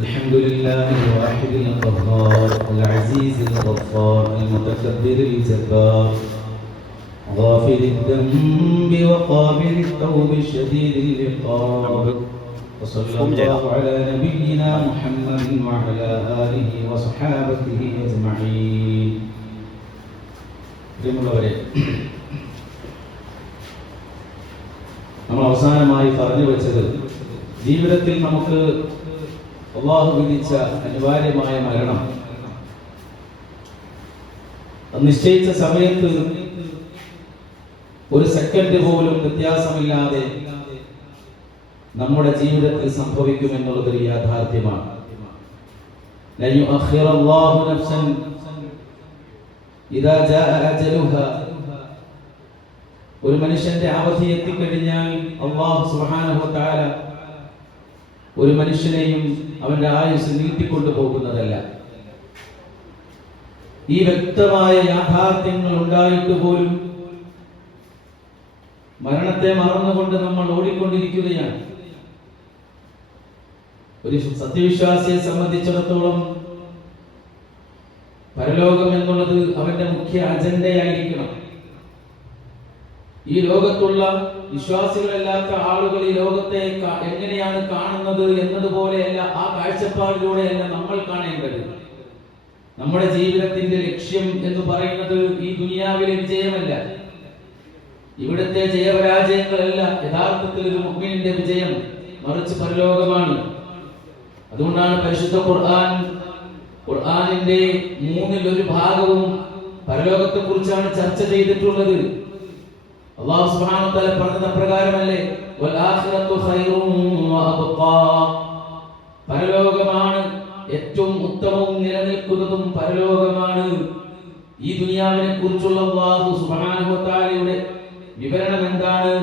الحمد لله الواحد القهار العزيز الغفار المتكبر الجبار غافر الذنب وقابل التوب شديد العقاب وصلى الله على نبينا محمد وعلى آله وصحابته أجمعين. നമ്മൾ അവസാനമായി പറഞ്ഞു വെച്ചത് ജീവിതത്തിൽ നമുക്ക് അല്ലാഹു വിധിച്ച അനിവാര്യമായ മരണം നിശ്ചയിച്ച സമയത്ത് ഒരു സെക്കൻഡ് പോലും വ്യത്യാസമില്ലാതെ നമ്മുടെ ജീവിതത്തിൽ സംഭവിക്കുമെന്നുള്ളതൊരു യാഥാർത്ഥ്യമാണ്. ലൻ യുഅഖിറല്ലാഹു നഫ്സൻ ഇദാ ജാഅ അജലുഹാ. ഒരു മനുഷ്യന്റെ അവധി എത്തിക്കഴിഞ്ഞാൽ അല്ലാഹു സുബ്ഹാനഹു വ തആല ഒരു മനുഷ്യനെയും അവന്റെ ആയുസ് നീട്ടിക്കൊണ്ടു പോകുന്നതല്ല. ഈ വ്യക്തമായ യാഥാർത്ഥ്യങ്ങൾ ഉണ്ടായിട്ട് പോലും മരണത്തെ മറന്നുകൊണ്ട് നമ്മൾ ഓടിക്കൊണ്ടിരിക്കുകയാണ്. ഒരു സത്യവിശ്വാസിയെ സംബന്ധിച്ചിടത്തോളം പരലോകം എന്നുള്ളത് അവന്റെ മുഖ്യ അജണ്ടയായിരിക്കണം. ഈ ലോകത്തുള്ള വിശ്വാസികളല്ലാത്ത ആളുകൾ ഈ ലോകത്തെ എങ്ങനെയാണ് കാണുന്നത് എന്നതുപോലെയല്ല, ആ കാഴ്ചപ്പാടിലൂടെയല്ല നമ്മൾ കാണേണ്ടത്. നമ്മുടെ ജീവിതത്തിന്റെ ലക്ഷ്യം എന്ന് പറയുന്നത് ഈ ദുനിയാവിലെ വിജയമല്ല, ഇവിടുത്തെ ജയപരാജയങ്ങളല്ല യഥാർത്ഥത്തിൽ ഒരു മുഅ്മിനിന്റെ വിജയം, മറിച്ച് പരലോകമാണ്. അതുകൊണ്ടാണ് പരിശുദ്ധ ഖുർആനിന്റെ 1/3 ഭാഗവും പരലോകത്തെ കുറിച്ചാണ് ചർച്ച ചെയ്തിട്ടുള്ളത്. അല്ലാഹു സുബ്ഹാനഹു വ തആല പറഞ്ഞ പ്രകാരമല്ലേ വൽ ആഖിറത്തു ഖൈറുൻ വഅബ്ഖാ. പരലോകമാണ് ഏറ്റവും ഉത്തമവും നിലനിൽക്കുന്നതും പരലോകമാണ്. ഈ ദുനിയാവിനെ കുറിച്ചുള്ള അല്ലാഹു സുബ്ഹാനഹു വ തആലയുടെ വിവരണം എന്താണ്?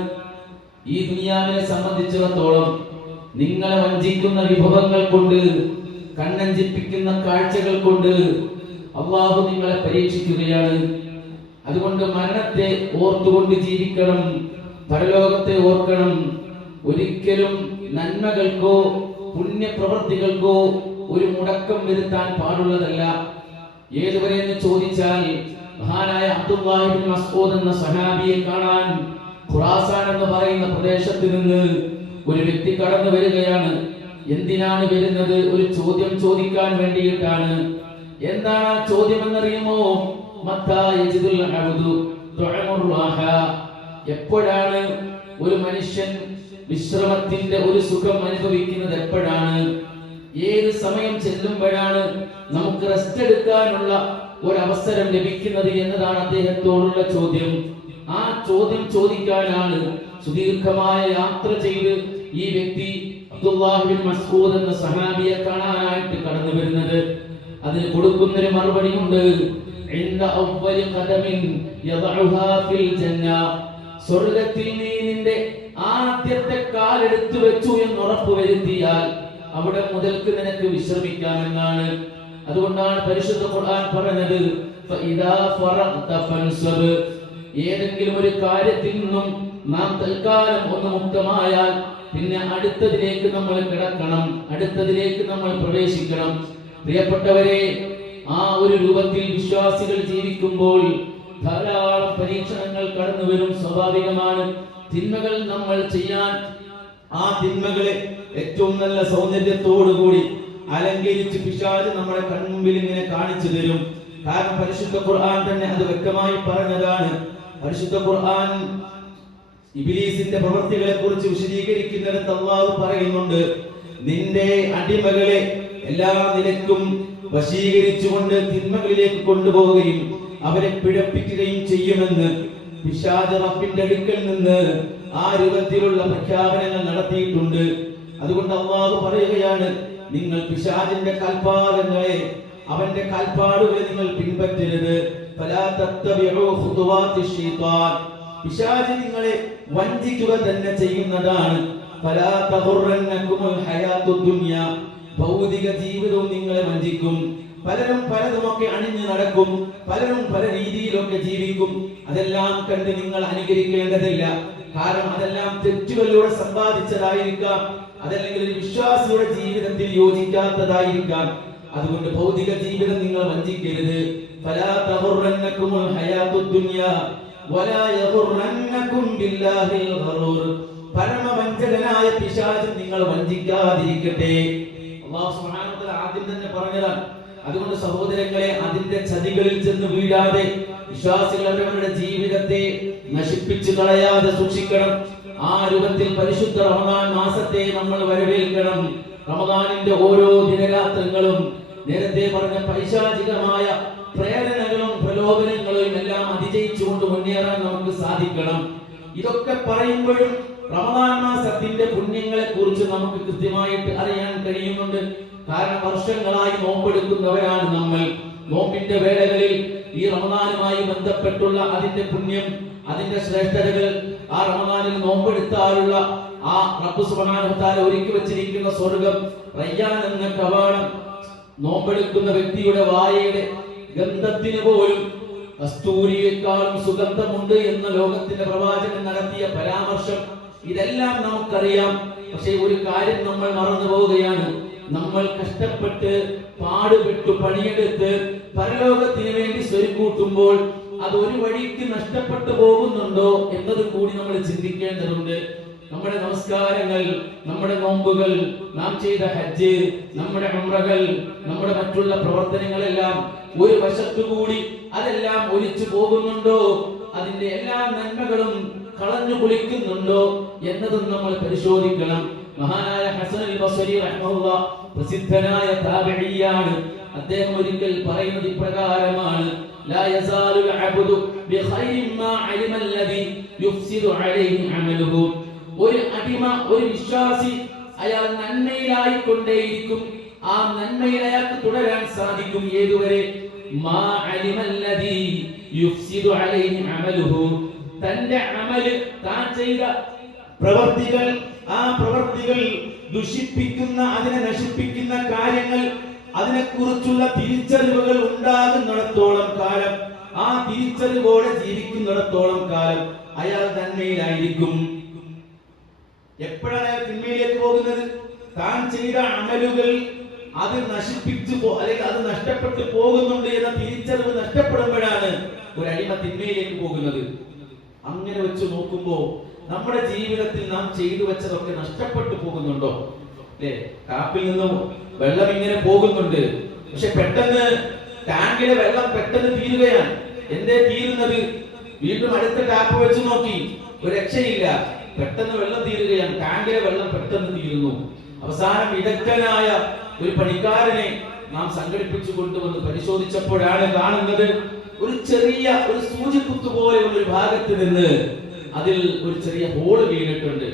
ഈ ദുനിയാവിനെ സംബന്ധിച്ചിടത്തോളം നിങ്ങളെ വഞ്ചിക്കുന്ന വിഭവങ്ങൾ കൊണ്ട്, കണ്ണഞ്ചിപ്പിക്കുന്ന കാഴ്ചകൾ കൊണ്ട് അല്ലാഹു നിങ്ങളെ പരീക്ഷിക്കുകയാണ്. അതുകൊണ്ട് മരണത്തെ ഓർത്തുകൊണ്ട് ജീവിക്കണം, പരലോകത്തെ ഓർക്കണം. ഒരിക്കലും നന്മകൾക്കോ പുണ്യപ്രവൃത്തികൾക്കോ ഒരു മുടക്കം വരുത്താൻ പാടുള്ളതല്ല. ഏതുവരെ എന്ന് ചോദിച്ചാൽ മഹാനായ അബ്ദുല്ലാഹി ഇബ്നു മസ്ഊദ് എന്ന സഹാബിയെ കാണാൻ ഖുറാസാൻ എന്ന് പറയുന്ന പ്രദേശത്ത് നിന്ന് ഒരു വ്യക്തി കടന്നു വരികയാണ്. എന്തിനാണ് വരുന്നത്? ഒരു ചോദ്യം ചോദിക്കാൻ വേണ്ടിയിട്ടാണ്. എന്താണ് ആ ചോദ്യം എന്നറിയുമോ? എപ്പോഴാണ് ഒരു മനുഷ്യൻ വിശ്രമത്തിന്റെ ഒരു സുഖം അനുഭവിക്കുന്നത്? എപ്പോഴാണ്? ഏത് സമയം ചെല്ലുമ്പോഴാണ് നമുക്ക് റെസ്റ്റ് എടുക്കാനുള്ള ഒരു അവസരം ലഭിക്കുന്നത് എന്നതാണ് അദ്ദേഹത്തോടുള്ള ചോദ്യം. ആ ചോദ്യം ചോദിക്കാനാണ് സുദീർഘമായ യാത്ര ചെയ്ത് ഈ വ്യക്തി അബ്ദുല്ലാഹി ഇബ്നു മസ്ഊദ് എന്ന സഹാബിയെ കാണാനായിട്ട് കടന്നു വരുന്നത്. അതിന് കൊടുക്കുന്നൊരു മറുപടി ഉണ്ട്. സ്വർഗ്ഗത്തിൽ നീ നിന്റെ ആദ്യത്തെ കാലെടുത്തു വെച്ചു എന്ന് ഉറപ്പുവരുത്തിയാൽ അവിടെ മുതൽക്ക് നിനക്ക് വിശ്രമിക്കാമെന്നാണ്. അതുകൊണ്ടാണ് പരിശുദ്ധ ഖുർആൻ പറഞ്ഞത് ഏതെങ്കിലും ഒരു കാര്യത്തിൽ നിന്നും നാം തൽക്കാലം ഒന്ന് മുക്തമായാൽ പിന്നെ അടുത്തതിലേക്ക് നമ്മൾ കിടക്കണം, അടുത്തതിലേക്ക് നമ്മൾ പ്രവേശിക്കണം. പ്രിയപ്പെട്ടവരെ, ആ ഒരു രൂപത്തിൽ വിശ്വാസികൾ ജീവിക്കുമ്പോൾ ധാരാളം പരീക്ഷണങ്ങൾ കടന്നു വരും, സ്വാഭാവികമാണ്. തിന്മകൾ നമ്മൾ ചെയ്യാൻ, ആ തിന്മകളെ ഏറ്റവും നല്ല സൗന്ദര്യത്തോടുകൂടി അലങ്കരിച്ച് പിശാച് നമ്മുടെ കൺമുമ്പിൽ ഇങ്ങനെ കാണിച്ചു തരും. കാരണം പരിശുദ്ധ ഖുർആൻ തന്നെ അത് വ്യക്തമായി പറഞ്ഞതാണ്. പരിശുദ്ധ ഖുർആൻ ഇബ്ലീസിന്റെ പ്രവൃത്തികളെ കുറിച്ച് വിശദീകരിക്കുന്നിടത്ത് അല്ലാഹു പറയുന്നുണ്ട്, നിന്റെ അടിമകളെ എല്ലാ നിലക്കും വശീകരിച്ചുകൊണ്ട് തിന്മകളിലേക്ക് കൊണ്ടുപോവുകയും അവരെ പിഴപ്പിക്കുകയും ചെയ്യുമെന്ന് പിശാച് റബ്ബിന്റെ അടുക്കൽ നിന്ന് ആ രൂപത്തിലുള്ള പ്രഖ്യാപനങ്ങൾ നടത്തിയിട്ടുണ്ട്. അതുകൊണ്ട് അല്ലാഹു പറയുകയാണ്, നിങ്ങൾ പിശാചിന്റെ കൽപ്പാദങ്ങളെ, അവന്റെ കാൽപ്പാടുകളെ നിങ്ങൾ പിൻപറ്റരുത്. ഫലാ തത്തബിഉ ഖുതുവാതി ശൈത്താൻ. പിശാച് നിങ്ങളെ വഞ്ചിക്കുക തന്നെ ചെയ്യുന്നതാണ്. ഫലാ തഗുറന്നകുമുൽ ഹയാത്തുദ് ദുനിയ. ഭൗതിക ജീവിതവും നിങ്ങളെ വഞ്ചിക്കും. പലരും പലതുമൊക്കെ അണിഞ്ഞു നടക്കും, പലരും പല രീതിയിലൊക്കെ ജീവിക്കും. അതെല്ലാം കണ്ട് നിങ്ങൾ അനുകരിക്കേണ്ടതില്ല. കാരണം അതെല്ലാം തെറ്റുകളിലൂടെ സമ്പാദിച്ചതായിരിക്കാം, അതല്ലെങ്കിൽ ഒരു വിശ്വാസിയുടെ ജീവിതത്തിൽ യോജിക്കാത്തതായിരിക്കാം. അതുകൊണ്ട് ഭൗതിക ജീവിതം നിങ്ങൾ വഞ്ചിക്കരുത്. ഫലാ തഗുറന്നകുമുൽ ഹയാത്തുദ് ദുനിയ വലാ യഗുറന്നകും ബില്ലാഹിൽ ഗറൂർ. പരമവഞ്ചകനായ പിശാച് നിങ്ങൾ വഞ്ചിക്കാതിരിക്കട്ടെ. അല്ലാഹു സുബ്ഹാനഹു വ തആല ആദ്യം തന്നെ പറഞ്ഞതാണ്. അതുകൊണ്ട് സഹോദരങ്ങളെ, അതിന്റെ ചതികളിൽ ചെന്ന് വീഴാതെ വിശ്വാസികൾ അവരുടെ ജീവിതത്തെ നശിപ്പിച്ചു കളയാതെ സൂക്ഷിക്കണം. ആ രൂപത്തിൽ പരിശുദ്ധ റമദാൻ മാസത്തെ നമ്മൾ വരവേൽക്കണം. റമദാനിന്റെ ഓരോ ദിനരാത്രങ്ങളും നേരത്തെ പറഞ്ഞ പൈശാചികമായ പ്രേരണകളും പ്രലോഭനങ്ങളും എല്ലാം അതിജയിച്ചുകൊണ്ട് മുന്നേറാൻ നമുക്ക് സാധിക്കണം. ഇതൊക്കെ പറയുമ്പോഴും റമദാൻ മാസത്തിന്റെ പുണ്യങ്ങളെ കുറിച്ച് നമുക്ക് കൃത്യമായിട്ട് അറിയാൻ കഴിയുന്നുണ്ട്. കാരണം വർഷങ്ങളായി നോമ്പെടുക്കുന്നവരാണ് നമ്മൾ. നോമ്പിന്റെ വേളകളിൽ ഈ റമദാനുമായി ബന്ധപ്പെട്ടുള്ള അതിന്റെ പുണ്യം, അതിന്റെ ശ്രേഷ്ഠതകൾ, ആ റമദാനിൽ നോമ്പെടുത്താലുള്ള ആ റബ്ബ് സുബ്ഹാനഹു വ തആല ഒരുക്കി വെച്ചിരിക്കുന്ന സ്വർഗ്ഗം, റയ്യാൻ എന്ന കവാടം, നോമ്പെടുക്കുന്ന വ്യക്തിയുടെ വായയുടെ ഗന്ധത്തിന് പോലും കസ്തൂരിയേക്കാളും സുഗന്ധമുണ്ട് എന്ന ലോകത്തിന്റെ പ്രവാചകൻ നടത്തിയ പരാമർശം, ഇതെല്ലാം നമുക്കറിയാം. പക്ഷേ ഒരു കാര്യം നമ്മൾ മറന്നു പോവുകയാണ്. നമ്മൾ കഷ്ടപ്പെട്ട് പാടുപെട്ടു പണിയെടുത്ത് പരലോകത്തിന് വേണ്ടി സ്വരുക്കൂട്ടുമ്പോൾ അത് ഒരു വഴിക്ക് നഷ്ടപ്പെട്ടു പോകുന്നുണ്ടോ എന്നത് കൂടി നമ്മൾ ചിന്തിക്കേണ്ടതുണ്ട്. നമ്മുടെ നമസ്കാരങ്ങൾ, നമ്മുടെ നോമ്പുകൾ, നാം ചെയ്ത ഹജ്ജ്, നമ്മുടെ ഉംറകൾ, നമ്മുടെ മറ്റുള്ള പ്രവർത്തനങ്ങളെല്ലാം ഒരു വശത്തുകൂടി അതെല്ലാം ഒലിച്ചു പോകുന്നുണ്ടോ, അതിന്റെ എല്ലാ നന്മകളും കളഞ്ഞു കുളിക്കുന്നുണ്ടോ എന്നതും നമ്മൾ പരിശോധിക്കണം. മഹാനായ ഹസൻ അൽ ബസ്രി റഹ്മഹുല്ലാഹ് പ്രസിദ്ധനായ താബിഈയാണ്. അദ്ദേഹം ഒരിക്കൽ പറയുന്നത് ഇപ്രകാരമാണ്: ലാ യസാലുൽ അബ്ദു ബിഖൈരിൻ മാ അലിമ അല്ലദി യുഫ്സിദു അലൈഹി അമലുഹു. ഒരു അടിമ, ഒരു വിശ്വാസി, അയാൾ നന്മയിലായിക്കൊണ്ടേയിരിക്കും. ആ നന്മയിൽ അയാൾക്ക് തുടരാൻ സാധിക്കും. ഏതുവരെ? മാ അലിമ അല്ലദി യുഫ്സിദു അലൈഹി അമലുഹു. തന്റെ അമല്, താൻ ചെയ്ത പ്രവർത്തികൾ, ആ പ്രവർത്തികൾ ദുഷിപ്പിക്കുന്ന, അതിനെ നശിപ്പിക്കുന്ന കാര്യങ്ങൾ, അതിനെക്കുറിച്ചുള്ള തിരിച്ചറിവുകൾ ഉണ്ടാകുന്നിടത്തോളം കാലം, ആ തിരിച്ചറിവോടെ ജീവിക്കുന്നിടത്തോളം കാലം അയാൾ നന്മയിലായിരിക്കും. എപ്പോഴാണ് അയാൾ തിന്മയിലേക്ക് പോകുന്നത്? താൻ ചെയ്ത അമലുകൾ അത് നശിപ്പിച്ചു അല്ലെങ്കിൽ അത് നഷ്ടപ്പെട്ടു പോകുന്നുണ്ട് എന്ന തിരിച്ചറിവ് നഷ്ടപ്പെടുമ്പോഴാണ് ഒരു അടിമ തിന്മയിലേക്ക് പോകുന്നത്. അങ്ങനെ വെച്ച് നോക്കുമ്പോ നമ്മുടെ ജീവിതത്തിൽ നാം ചെയ്തു വെച്ചതൊക്കെ നഷ്ടപ്പെട്ടു പോകുന്നുണ്ടോ? അല്ലേ? ടാപ്പിൽ നിന്നും വെള്ളം ഇങ്ങനെ പോകുന്നുണ്ട്, പക്ഷെ പെട്ടെന്ന് ടാങ്കിലെ വെള്ളം പെട്ടെന്ന് തീരുകയാണ്. എന്തേ തീരുന്നത്? വീണ്ടും അടുത്ത ടാപ്പ് വെച്ച് നോക്കി, ഒരു രക്ഷയില്ല, പെട്ടെന്ന് വെള്ളം തീരുകയാണ്. ടാങ്കിലെ വെള്ളം പെട്ടെന്ന് തീരുന്നു. അവസാനം വിദഗ്ധനായ ഒരു പണിക്കാരനെ നാം സംഘടിപ്പിച്ചു കൊണ്ടുവന്ന് പരിശോധിച്ചപ്പോഴാണ് കാണുന്നത്, ഒരു ചെറിയ ഒരു സൂചിക്കുത്തു പോലെ ഒരു ഭാഗത്ത് നിന്ന് അതിൽ ഒരു ചെറിയ ഹോള് വീണിട്ടുണ്ട്.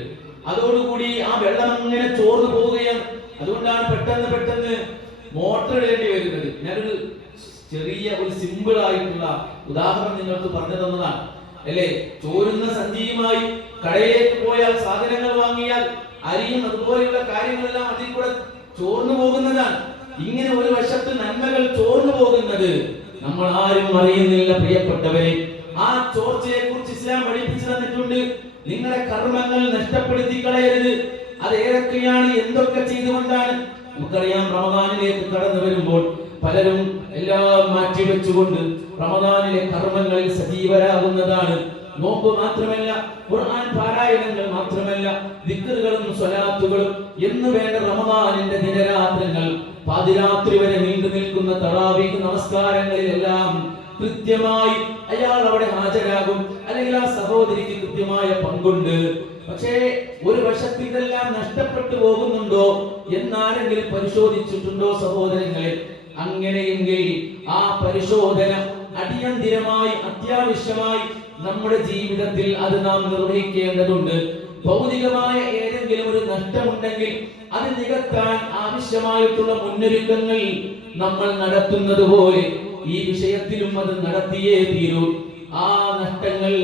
അതോടുകൂടി ആ വെള്ളം അങ്ങനെ ചോർന്നു പോവുകയാണ്. അതുകൊണ്ടാണ് പെട്ടെന്ന് മോട്ടർ ഇടേണ്ടി വരുന്നത്. ഞാനൊരു ചെറിയ ഒരു സിമ്പിൾ ആയിട്ടുള്ള ഉദാഹരണം നിങ്ങൾക്ക് പറഞ്ഞു തന്നതാണ്. അല്ലേ? ചോരുന്ന സഞ്ചിയുമായി കടയിലേക്ക് പോയാൽ സാധനങ്ങൾ വാങ്ങിയാൽ അരിയും അതുപോലെയുള്ള കാര്യങ്ങളെല്ലാം അതിൽ കൂടെ ചോർന്നു പോകുന്നതാണ്. ഇങ്ങനെ ഒരു വശത്ത് നന്മകൾ ചോർന്നു പോകുന്നത് നമ്മൾ ആരും അറിയുന്നില്ല. പ്രിയപ്പെട്ടവരെ, ആ ചോർച്ചയെ കുറിച്ച് ഇസ്ലാം പഠിപ്പിച്ചു തന്നിട്ടുണ്ട്. നിങ്ങളുടെ കർമ്മങ്ങൾ നഷ്ടപ്പെടുത്തി കളയരുത്. അത് ഏതൊക്കെയാണ്, എന്തൊക്കെ ചെയ്തുകൊണ്ടാണ്? നമുക്കറിയാം, റമദാനിലേക്ക് കടന്നു വരുമ്പോൾ പലരും എല്ലാം മാറ്റിവെച്ചുകൊണ്ട് റമദാനിലെ കർമ്മങ്ങളിൽ സജീവരാകുന്നതാണ്. നോമ്പ് മാത്രമല്ല, ഖുർആൻ പാരായണങ്ങൾ മാത്രമല്ല, ദിക്റുകളും സ്വലാത്തുകളും എന്ന് വേണ്ട റമദാനിന്റെ ദിനരാത്രങ്ങൾ, പാതിരാത്രി വരെ നീണ്ടു നിൽക്കുന്ന തറാവീഹ് നമസ്കാരങ്ങളിലെല്ലാം കൃത്യമായി അയാൾ അവിടെ ഹാജരാകും. അല്ലെങ്കിൽ ആ സഹോദരിക്ക് കൃത്യമായ പങ്കുണ്ട്. പക്ഷേ ഒരു വശത്ത് ഇതെല്ലാം നഷ്ടപ്പെട്ടു പോകുന്നുണ്ടോ എന്നാരെങ്കിലും പരിശോധിച്ചിട്ടുണ്ടോ സഹോദരങ്ങളെ? അങ്ങനെയെങ്കിൽ ആ പരിശോധന അടിയന്തിരമായി, അത്യാവശ്യമായി നമ്മുടെ ജീവിതത്തിൽ അത് നാം നിർവഹിക്കേണ്ടതുണ്ട്. ഭൗതികമായ ഏതെങ്കിലും ഒരു നഷ്ടമുണ്ടെങ്കിൽ അത് നികത്താൻ ആവശ്യമായിട്ടുള്ള മുന്നൊരുക്കങ്ങൾ നമ്മൾ നടത്തുന്നത് പോലെ ഈ വിഷയത്തിലും അത് നടത്തിയേ തീരൂ. ആ നഷ്ടങ്ങൾ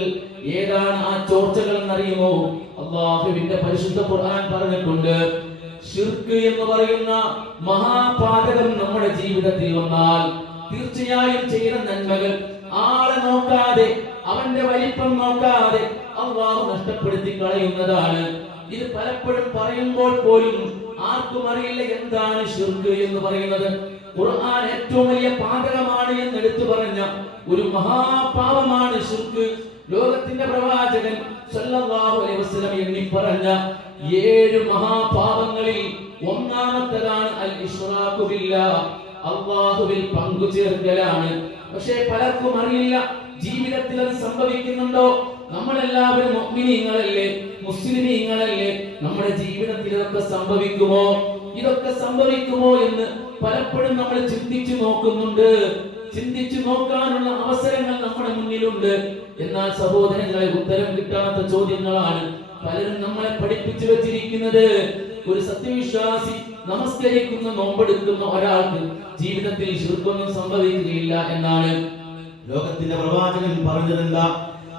ഏതാണ്, ആ ചോർച്ചകൾ എന്നറിയുമോ? അല്ലാഹുവിന്റെ പരിശുദ്ധ ഖുർആൻ പറഞ്ഞിട്ടുണ്ട്, ശിർക്ക് എന്ന് പറയുന്ന മഹാപാതകം നമ്മുടെ ജീവിതത്തിൽ വന്നാൽ തീർച്ചയായും ചെയ്ത നന്മകൾ ആളെ നോക്കാതെ, അവന്റെ വലിപ്പം നോക്കാതെ അല്ലാഹു നഷ്ടപ്പെടുത്തി കളയുന്നതാണ്. ഇത് പലപ്പോഴും പറയുമ്പോൾ പോലും ആർക്കും അറിയില്ല എന്താണ് ശിർക്ക് എന്ന് പറയുന്നത്. ഖുർആൻ ഏറ്റവും വലിയ പാതകമാണ് എന്ന് എടുത്തു പറഞ്ഞ ഒരു മഹാപാപമാണ് ശിർക്ക്. ലോകത്തിന്റെ പ്രവാചകൻ സല്ലല്ലാഹു അലൈഹി വസല്ലം എണ്ണി പറഞ്ഞ 7 മഹാപാപങ്ങളിൽ ഒന്നാമത്തേതാണ് അൽ ഇശ്റാഖു ബില്ലാഹ്, അല്ലാഹുവിൽ പങ്കു ചേർക്കലാണ്. പക്ഷേ പലർക്കും അറിയില്ല ജീവിതത്തിൽ അത് സംഭവിക്കുന്നുണ്ടോ. നമ്മളെല്ലാവരും മുഅ്മിനീങ്ങളല്ലേ, മുസ്ലിമീങ്ങളല്ലേ, നമ്മുടെ ജീവിതത്തിൽ ഇതൊക്കെ സംഭവിക്കുമോ, ഇതൊക്കെ സംഭവിക്കുമോ എന്ന് പലപ്പോഴും നമ്മൾ ചിന്തിച്ചു നോക്കുന്നുണ്ട്. ചിന്തിച്ചു നോക്കാനുള്ള അവസരങ്ങൾ നമ്മുടെ മുന്നിലുണ്ട്. എന്നാൽ സഹോദരങ്ങളെ, ഉത്തരം കിട്ടാത്ത ചോദ്യങ്ങളാണ് പലരും നമ്മളെ പഠിപ്പിച്ചു വെച്ചിരിക്കുന്നത്. ഒരു സത്യവിശ്വാസി നമസ്കരിക്കുന്ന നോമ്പെടുക്കുന്ന ഒരാൾക്ക് ജീവിതത്തിൽ ശിർക്കൊന്നും സംഭവിക്കുകയില്ല എന്നാണ്. ലോകത്തിന്റെ പ്രവാചകൻ പറഞ്ഞതെന്താ?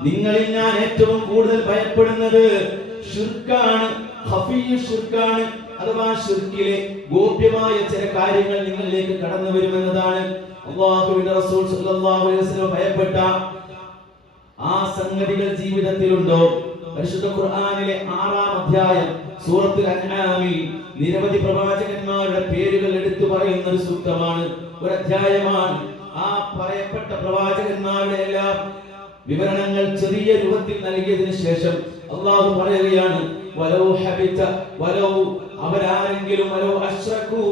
നിങ്ങളിൽ ഞാൻ ഏറ്റവും കൂടുതൽ ഭയപ്പെടുന്നത് ശിർക്കാണ്, ഖഫീയ് ശിർക്കാണ്. അഥവാ ശിർക്കിലെ ഗോപ്യമായ ചില കാര്യങ്ങൾ നിങ്ങളിലേക്ക് കടന്നു വരുമെന്നതാണ്. അല്ലാഹുവിന്റെ റസൂൽ സല്ലല്ലാഹു അലൈഹി വസല്ലം ഭയപ്പെട്ട ആ സംഗതികൾ ജീവിതത്തിലുണ്ടോ? പരിശുദ്ധ ഖുർആനിലെ 6-ാം അധ്യായം സൂറത്തുൽ അൻആമിൽ നിരവധി പ്രവാചകന്മാരുടെ പേരുകൾ എടുത്തു പറയുന്ന ഒരു സൂക്തമാണ്, ഒരു അധ്യായമാണ്. ആ പറയപ്പെട്ട പ്രവാചകന്മാരുടെ എല്ലാം വിവരണങ്ങൾ ചെറിയ രൂപത്തിൽ നൽകിയതിനു ശേഷം അല്ലാഹു പറയുകയാണ്, വലൗ ഹബിത, വലൗ അവരാരെങ്കിലും, വലൗ അശ്റകൂ,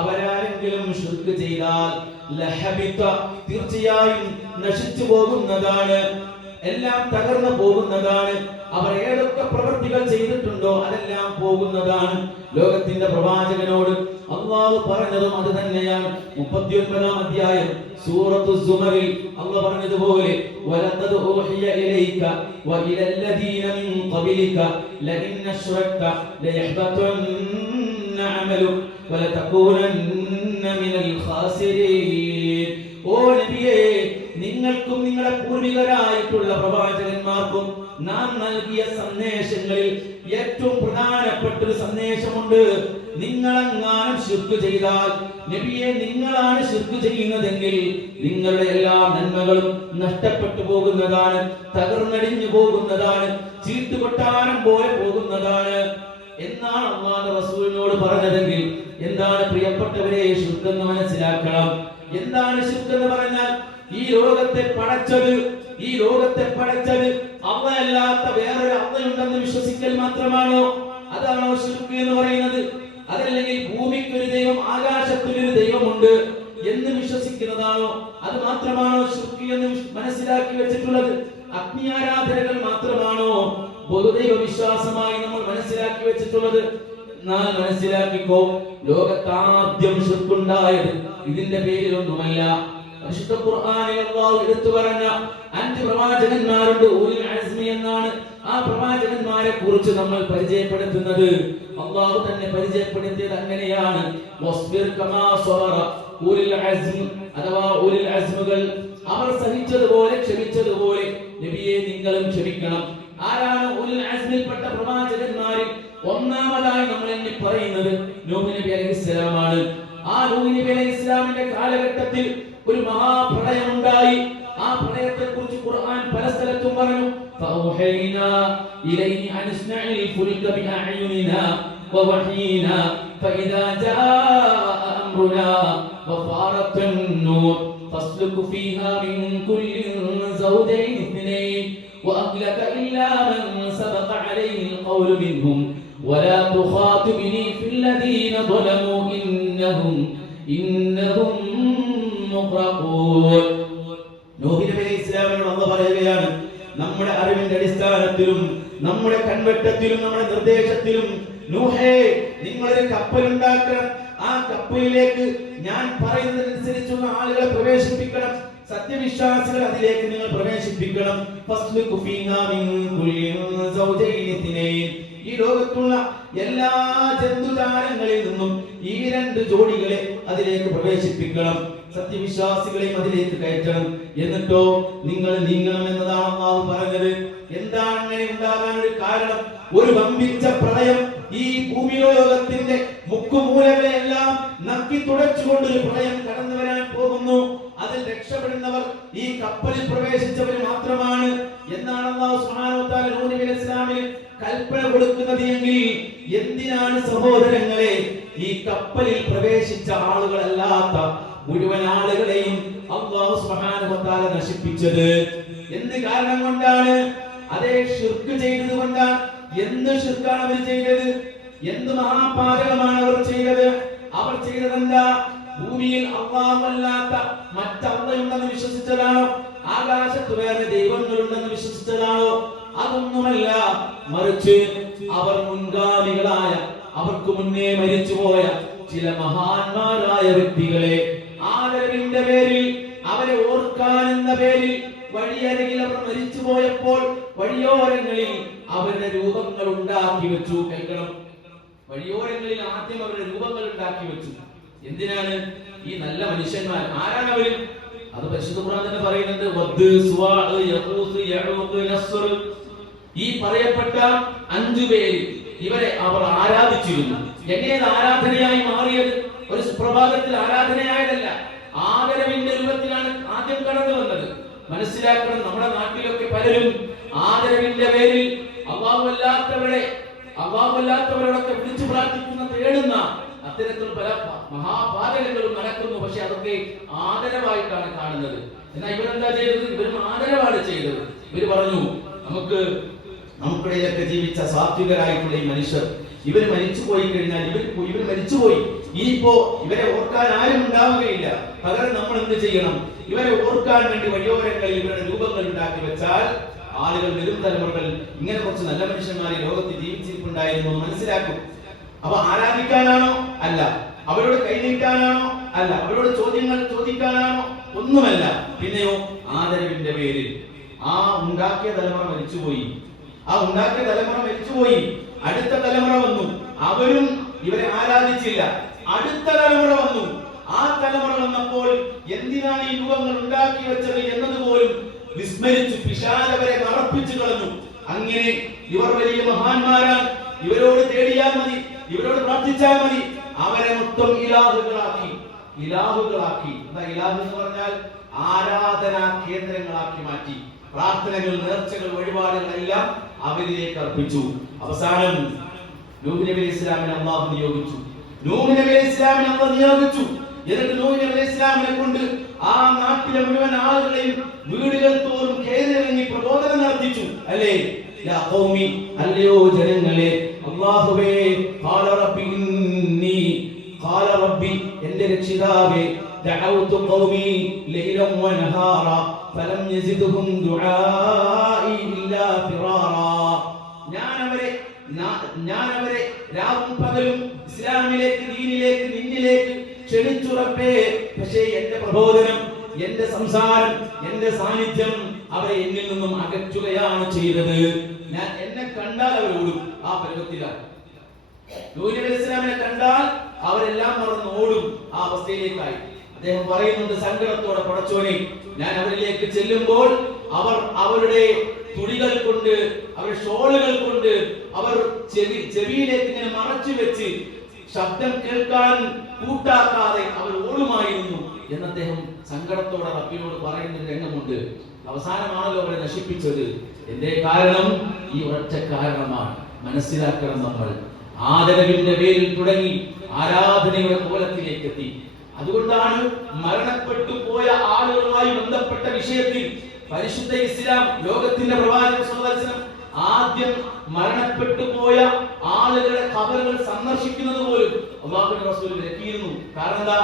അവരാരെങ്കിലും ശിർക്ക് ചെയ്താൽ, ലഹബിത, തീർച്ചയായും നശിച്ചു പോകുന്നതാണ്, എല്ലാം തകർന്നു പോകുന്നതാണ്. അവർ ഏതൊക്കെ പ്രവൃത്തികൾ ചെയ്തിട്ടുണ്ടോ അതെല്ലാം പോകുന്നതാണ്. ലോകത്തിന്റെ പ്രവാചകനോട് അല്ലാഹു പറഞ്ഞതും അത് തന്നെയാണ്. 39-ാം അധ്യായം സൂറത്തു സുമറിൽ അല്ലാഹു പറഞ്ഞതുപോലെ, വലഖദ് ഊഹിയ ഇലൈക വഇലല്ലദീന മിൻ ഖബലിക ലഇൻ അശ്റക്ത ലയഹ്ബതന്ന അമലുക വലതകൂനന്ന മിനൽ ഖാസിരീൻ. ഓ നബിയേ, നിങ്ങൾക്കും നിങ്ങളുടെ പൂർവികരായിട്ടുള്ള പ്രവാചകന്മാർക്കും നാം നൽകിയ സന്ദേശങ്ങളിൽ ഏറ്റവും പ്രധാനപ്പെട്ട ഒരു സന്ദേശമുണ്ട്. നിങ്ങളെങ്ങാനും ശിർക്ക് ചെയ്താൽ, നബിയെ നിങ്ങളാണ് ശിർക്ക് ചെയ്യുന്നതെങ്കിൽ നിങ്ങളുടെ എല്ലാ നന്മകളും നഷ്ടപ്പെട്ടു പോകുന്നതാണ്, തകർന്നടിഞ്ഞു പോകുന്നതാണ്, ചീട്ടുകൊട്ടാരം പോലെ പോകുന്നതാണ് എന്നാണ് അല്ലാഹുവിന്റെ റസൂലിനോട് പറഞ്ഞതെങ്കിൽ എന്താണ് പ്രിയപ്പെട്ടവരെ ശിർക്ക് എന്ന് മനസ്സിലാക്കണം. എന്താണ് ശിർക്ക് എന്ന് പറഞ്ഞാൽ, ഈ ലോകത്തെ പടച്ചത് അല്ലാത്ത വേറൊരു അള്ളയുണ്ടെന്ന് വിശ്വസിക്കൽ മാത്രമാണോ? അതാണോ ശിർക്ക് എന്ന് പറയുന്നത്? അതല്ലെങ്കിൽ ഭൂമിക്കൊരു ദൈവം, ആകാശത്തിനൊരു ദൈവമുണ്ട് എന്ന് വിശ്വസിക്കുന്നതാണോ? അത് മാത്രമാണോ ശിർക്ക് എന്ന് മനസ്സിലാക്കി വെച്ചിട്ടുള്ളത്? അഗ്നി ആരാധനകൾ മാത്രമാണോ ബഹുദൈവ വിശ്വാസമായി നമ്മൾ മനസ്സിലാക്കി വെച്ചിട്ടുള്ളത്? എന്നാൽ മനസ്സിലാക്കിക്കോ, ലോകത്താദ്യം ശിർക്കുണ്ടായത് ഇതിന്റെ പേരിലൊന്നുമല്ല. പരിശുദ്ധ ഖുർആനിൽ അല്ലാഹു എടുത്തു പറഞ്ഞ 5 പ്രവാചകന്മാരുണ്ട്, ഉലുൽ അസ്മി എന്നാണ്. ആ പ്രവാചകന്മാരെ കുറിച്ച് നമ്മൾ പരിചയപ്പെടുത്തുന്നത് അല്ലാഹു തന്നെ പരിചയപ്പെടുത്തിയത് അങ്ങനെയാണ്. വസ്ബിർ കമാ സ്വബറ ഉലുൽ അസ്മി, അഥവാ ഉലുൽ അസ്മുകൾ അവർ സഹിച്ചതുപോലെ, ക്ഷമിച്ചതുപോലെ നബിയെ നിങ്ങളും ക്ഷമിക്കണം. ആരാണ് ഉലുൽ അസ്മിൽപ്പെട്ട പ്രവാചകന്മാരിൽ ഒന്നാമതായി നമ്മൾ എണ്ണി പറയുന്നത് നൂഹ് നബി അലൈഹിസ്സലാമാണ്. ആ നൂഹ് നബി അലൈഹിസ്സലാമിന്റെ കാലഘട്ടത്തിൽ ഒരു മഹാപ്രളയം ഉണ്ടായി. ആ പ്രളയത്തെ കുറിച്ച് ഖുർആൻ പല സ്ഥലത്തും പറഞ്ഞു. ഫൗഹൈനാ ഇലൈഹി അൻസ്നഇൽ ഫുൽക ബിഅഅയുനിനാ വവഹീനാ ഫഇദാ ജാഅ അംറുനാ വഫാറത്തൻ നൂർ ഫസ്ലുക് ഫീഹാ മിൻ കുല്ലിൻ സൗജൈൻ ഇത്നൈൻ വഅഹ്ലക ഇല്ലാ മൻ സബഖ അലൈഹിൽ ഖൗലു മിൻഹും വലാ തുഖാതിബ്നി ഫിൽ ലദീന ളമൂ ഇന്നഹും നൂഹ് നബി അലൈഹിസ്സലാമിനോട് അല്ലാഹു പറയുകയാണ്, നമ്മുടെ അറിവിന്റെ അടിസ്ഥാനത്തിലും നമ്മുടെ കൺവെട്ടത്തിലും നമ്മുടെ നിർദ്ദേശത്തിലും നൂഹേ, നിങ്ങളൊരു കപ്പൽ ഉണ്ടാക്കണം. ആ കപ്പലിലേക്ക് ഞാൻ പറയുന്നതനുസരിച്ചുള്ള ആളുകളെ പ്രവേശിപ്പിക്കണം. സത്യവിശ്വാസികൾ അതിലേക്ക് നിങ്ങൾ പ്രവേശിപ്പിക്കണം. ഫസ്ലുക് ഫീഹാ മിൻ കുല്ലിൻ സൗജൈൻ ഇത്നൈൻ. ഈ ലോകത്തുള്ള എല്ലാ ജന്തുജാലങ്ങളിൽ നിന്നും ഈ 2 ജോഡികളെ അതിലേക്ക് പ്രവേശിപ്പിക്കണം. സത്യവിശ്വാസികളെയും അതിലേക്ക് കയറ്റണം. എന്നിട്ടോ നിങ്ങൾ നീങ്ങണം എന്നതാണ് അല്ലാഹു പറഞ്ഞത്. എന്താണ് അങ്ങനെ ഉണ്ടാകാൻ ഒരു കാരണം? ഒരു വമ്പിച്ച പ്രളയം ഈ ഭൂമിലോകത്തിന്റെ മുക്കുമൂലകളെല്ലാം നക്കി തുടച്ചുകൊണ്ട് ഒരു പ്രളയം കടന്നു വരാൻ പോകുന്നു. അതിൽ രക്ഷപ്പെടുന്നവർ ഈ കപ്പലിൽ പ്രവേശിച്ചവർ മാത്രമാണ് എന്നാണ് അല്ലാഹു സുബ്ഹാനഹു വ തആല നൂഹ് നബി അലൈഹിസ്സലാമിന് കൽപ്പന കൊടുക്കുന്നത്. കപ്പലിൽ പ്രവേശിച്ച ആളുകളല്ലാത്ത മുഴുവൻ ആളുകളെയും അല്ലാഹു സുബ്ഹാനഹു വ തആല നശിപ്പിച്ചത്. എന്ത് കാരണം കൊണ്ടാണ്? അതേ ശിർക്ക് ചെയ്തത് കൊണ്ടാണ്. എന്ത് ശിർക്കാണ് അവർ ചെയ്തത്? എന്ത് മഹാപാതകമാണ് അവർ ചെയ്തത്? അവർ ചെയ്തതെന്താ? ഭൂമിയിൽ അല്ലാഹുവല്ലാത്ത മറ്റല്ലയുണ്ടെന്ന് വിശ്വസിച്ചതാണോ? ആകാശത്ത് വേറെ ദൈവങ്ങളുണ്ടെന്ന് വിശ്വസിച്ചതാണോ? അതൊന്നുമല്ല. മറിച്ച് അവർ മുൻഗാമികളായ, അവർക്ക് മുന്നേ മരിച്ചുപോയ ചില മഹാന്മാരായ വ്യക്തികളെ ആദരവിന്റെ പേരിൽ, അവരെ ഓർക്കാൻ എന്ന പേരിൽ വഴിയരികിൽ അവർ മരിച്ചു പോയപ്പോൾ വഴിയോരങ്ങളിൽ അവരുടെ രൂപങ്ങൾ ഉണ്ടാക്കി വെച്ചു. കേൾക്കണം, വഴിയോരങ്ങളിൽ ആദ്യം അവരുടെ രൂപങ്ങൾ ഉണ്ടാക്കി വെച്ചു. എന്തിനാണ്? ഈ നല്ല മനുഷ്യന്മാർ ആരാണ് അവര്? അത് പരിശുദ്ധ ഖുർആൻ തന്നെ പറയുന്നുണ്ട്. വദ്, സുവാഅ്, യഖൂസ്, യഊഖ്, നസ്ർ, ഈ പറയപ്പെട്ട 5 പേര് ഇവരെ അവർ ആരാധിച്ചിരുന്നു. എങ്ങനെ ആരാധനയായി മാറിയത്? ഒരു സുപ്രഭാതത്തിൽ ആരാധനയായതല്ല, ആദരവിന്റെ രൂപത്തിലാണ് ആദ്യം കടന്നു വന്നത്. മനസ്സിലാക്കണം, നമ്മുടെ നാട്ടിലൊക്കെ പലരും ആദരവിന്റെ പേരിൽ അല്ലാഹുവല്ലാത്തവരോടൊക്കെ വിളിച്ചു പ്രാർത്ഥിക്കുന്ന, തേടുന്ന അത്തരത്തിൽ പല മഹാപാതകങ്ങളും നടക്കുന്നു. പക്ഷെ അതൊക്കെ ആദരവായിട്ടാണ് കാണുന്നത്. എന്നാൽ ഇവരെന്താ ചെയ്തത്? ഇവരും ആദരവാണ് ചെയ്തത്. ഇവര് പറഞ്ഞു, നമുക്കിടയിലൊക്കെ ജീവിച്ച സാത്വികരായിട്ടുള്ള ഈ മനുഷ്യർ, ഇവർ മരിച്ചു പോയി കഴിഞ്ഞാൽ ഇവർ മരിച്ചുപോയി, ഇനിയിപ്പോ ഇവരെ ഓർക്കാൻ ആരും ഉണ്ടാവുകയില്ല. പകരം നമ്മൾ എന്ത് ചെയ്യണം? ഇവരെ ഓർക്കാൻ വേണ്ടി വഴിയോരങ്ങളിൽ ഇവരുടെ രൂപങ്ങൾ ഉണ്ടാക്കി വെച്ചാൽ ആളുകൾ, വരും തലമുറകൾ ഇങ്ങനെ കുറച്ച് നല്ല മനുഷ്യന്മാർ ഈ ലോകത്ത് ജീവിച്ചിരിപ്പുണ്ടായിരുന്നു മനസ്സിലാക്കും. അപ്പൊ ആരാധിക്കാനാണോ? അല്ല. അവരോട് കൈനീട്ടാനാണോ? അല്ല. അവരോട് ചോദ്യങ്ങൾ ചോദിക്കാനാണോ? ഒന്നുമല്ല. പിന്നെയോ ആദരവിന്റെ പേരിൽ ആ ഉണ്ടാക്കിയ തലമുറ മരിച്ചുപോയി. അടുത്ത തലമുറ വന്നു, അവരും ഇവരെ ആരാധിച്ചില്ല. അടുത്ത തലമുറ വന്നു. ആ തലമുറ വന്നപ്പോൾ എന്തിനാണ് ഈ രൂപങ്ങൾ ഉണ്ടാക്കി വെച്ചത് എന്നതുപോലും വിസ്മരിച്ചു. പിശാചവരെ മറപ്പിച്ചു കളഞ്ഞു. അങ്ങനെ ഇവർ വലിയ മഹാന്മാരാണ്, ഇവരോട് തേടിയാൽ മതി, ഇവരോട് പ്രാർത്ഥിച്ചാൽ മതി. അവരെ മൊത്തം ഇലാഹുകളാക്കി. എന്താ ഇലാഹ് എന്ന് പറഞ്ഞാൽ? ആരാധനാ കേന്ദ്രങ്ങളാക്കി മാറ്റി. പ്രാർത്ഥനകൾ, നേർച്ചകൾ, വഴിപാടുകൾ എല്ലാം അവരിലേക്ക് അർപ്പിച്ചു. അവസാനം നൂഹ് നബി അലൈഹി ഇസ്ലാമിനെ അല്ലാഹു നിയോഗിച്ചു. എന്നിട്ട് നൂഹ് നബി അലൈഹി ഇസ്ലാമിനെ കൊണ്ട് ആ നാട്ടിലെ മുഴുവൻ ആളുകളെയും വീടുകൾ തോറും കയറിയിറങ്ങി പ്രബോധനം നടത്തിച്ചു. അല്ലേ? യാ ഖൗമി, അല്ലയോ ജനങ്ങളെ, അല്ലാഹുവേ, ഖാല റബ്ബി, എന്റെ രക്ഷിതാവേ, ദഅൗതു ഖൗമി ലൈലൻ വനഹാറ ഫലം യസിദ്ഹും ദുആഇ ഇല്ലാ ഫിറാറാ. ഞാൻ അവരെ രാവും പകലും ഇസ്ലാമിലേക്ക്, ദീനിലേക്ക്, നിന്നിലേക്ക് ക്ഷണിച്ചുറപ്പേ. പക്ഷേ എന്റെ പ്രബോധനം, എന്റെ സംസാരം, എന്റെ സാന്നിധ്യം അവരെ എന്നിൽ നിന്നും അകറ്റുകയാണ് ചെയ്തത്. എന്നെ കണ്ടാൽ അവർ ഓടും. ആ പരുവത്തിലാണ്. നൂഹ് നബി അലൈഹി ഇസ്ലാമിനെ കണ്ടാൽ അവരെല്ലാം മറന്ന് ഓടും. ആ അവസ്ഥയിലേക്കായി. അദ്ദേഹം പറയുന്നുണ്ട് സങ്കടത്തോടെ, പടച്ചോനെ, ഞാൻ അവരിലേക്ക് ചെല്ലുമ്പോൾ അവർ അവരുടെ തുണികൾ കൊണ്ട്, അവരുടെ ഷോളുകൾ കൊണ്ട് അവർ ചെവിയിലേക്ക് ഇങ്ങനെ മറച്ചു വെച്ച് ശബ്ദം കേൾക്കാൻ കൂട്ടാക്കാതെ അവർ ഓടുമായിരുന്നു എന്ന് അദ്ദേഹം സങ്കടത്തോടെ റബ്ബിനോട് പറയുന്ന ഒരു രംഗമുണ്ട്. അവസാനമാണല്ലോ അവരെ നശിപ്പിച്ചത്. എന്തേ കാരണം? ഈ ഒരൊറ്റ കാരണമാണ്. മനസ്സിലാക്കണം, നമ്മൾ ആദരവിന്റെ പേരിൽ തുടങ്ങി ആരാധനയുടെ കോലത്തിലേക്ക് എത്തി. അതുകൊണ്ടാണ് മരണപ്പെട്ടു പോയ ആളുകളുമായി ബന്ധപ്പെട്ട വിഷയത്തിൽ പരിശുദ്ധ ഇസ്ലാം, ലോകത്തിന്റെ പ്രവാചകൻ സ്വല്ലല്ലാഹു അലൈഹി വസല്ലം ആദ്യം മരണപ്പെട്ടു പോയ ആളുകളുടെ ഖബറുകൾ സന്ദർശിക്കുന്നത് പോലും അല്ലാഹുവിന്റെ റസൂൽ വിലക്കിയിരുന്നു. കാരണം എന്താ?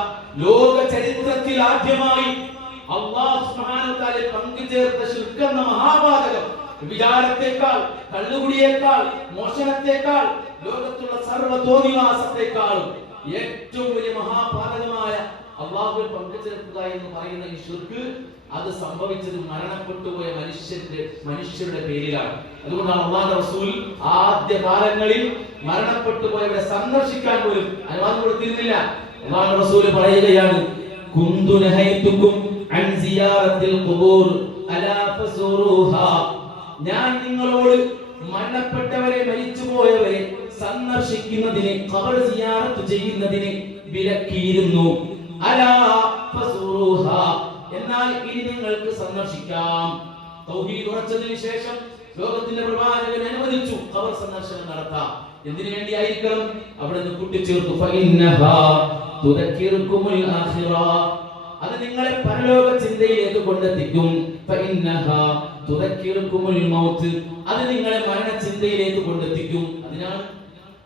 ലോക ചരിത്രത്തിൽ ആദ്യമായി അല്ലാഹു സുബ്ഹാനഹു വ തആല പങ്കുചേർത്ത ശിർക്ക് എന്ന മഹാപാതകം, വിചാരത്തെക്കാൾ, കള്ളുകുടിയേക്കാൾ, മോഷണത്തെക്കാൾ, ലോകത്തുള്ള സർവ്വ തോന്നിവാസത്തെക്കാളും ഏറ്റവും വലിയ മഹാപാതകമായ അല്ലാഹുവിൽ പങ്കുചേർക്കുക എന്ന് പറയുന്ന ഈ ശിർക്ക്, അത് സംഭവിച്ചത് മരണപ്പെട്ടുപോയ മനുഷ്യരുടെ പേരിലാണ്. അതുകൊണ്ടാണ് അല്ലാഹുവിന്റെ റസൂൽ ആദ്യ കാലങ്ങളിൽ മരണപ്പെട്ടുപോയവരെ സന്ദർശിക്കാൻ പോലും അനുവാദം കൊടുത്തിരുന്നില്ല. അല്ലാഹുവിന്റെ റസൂൽ പറയുകയാണ്, കുന്തു നഹൈതുകും അൻ സിയാറത്തിൽ ഖുബൂർ അലാ ഫസൂറുഹാ. ഞാൻ നിങ്ങളോട് മരണപ്പെട്ടവരെ, മരിച്ചുപോയവരെ സന്ദർശിക്കുന്നതിനെ, ഖബർ സിയാറത്ത് ചെയ്യുന്നതിനെ വിലക്കിയിരുന്നു. അലാ ഫസൂറുഹാ, എന്നാൽ ഇനി നിങ്ങൾക്ക് സന്ദർശിക്കാം. തൗഹീദ് ഉറച്ചതിനു ശേഷം ലോകത്തിന്റെ പ്രവാചകൻ അനുവദിച്ചു ഖബർ സന്ദർശനം നടത്താം. എന്തിനു വേണ്ടിയായിരിക്കണം? അവിടെ നിന്ന് കൂട്ടിച്ചേർത്തു ഫഇന്നഹാ തുദക്കിറുകുമുൽ ആഖിറ, അത് നിങ്ങളെ പരലോക ചിന്തയിലേക്ക് കൊണ്ടെത്തിക്കും. ഫഇന്നഹാ തുദക്കിറുകുമുൽ മൗത്ത്, അത് നിങ്ങളെ മരണചിന്തയിലേക്ക് കൊണ്ടെത്തിക്കും. അതിനാൽ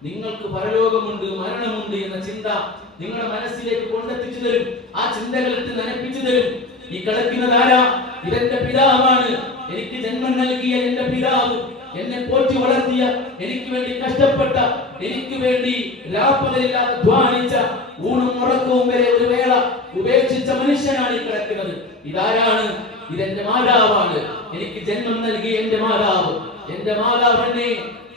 നിങ്ങൾക്ക് പരലോകമുണ്ട്, മരണമുണ്ട് എന്ന ചിന്ത നിങ്ങളുടെ മനസ്സിലേക്ക് കൊണ്ടെത്തിച്ചു തരും. ആ ചിന്തകൾക്ക് നനപ്പിച്ചു തരും. ഈ കിടക്കുന്നതാരാ? ഇതെന്റെ പിതാവാണ്, എനിക്ക് ജന്മം നൽകിയ എന്റെ പിതാവ്, എന്നെ പോറ്റി വളർത്തിയ, എനിക്ക് വേണ്ടി കഷ്ടപ്പെട്ട, എനിക്ക് വേണ്ടി രാപ്പകലില്ലാതെ അധ്വാനിച്ച, ഊണും ഉറക്കവും വരെ ഒരു വേള ഉപേക്ഷിച്ച മനുഷ്യനാണ് ഈ കിടക്കുന്നത്. ഇതാരാണ്? ഇതെന്റെ മാതാവാണ്, എനിക്ക് ജന്മം നൽകിയ എന്റെ മാതാവ്. എന്റെ മാതാവ് എന്നെ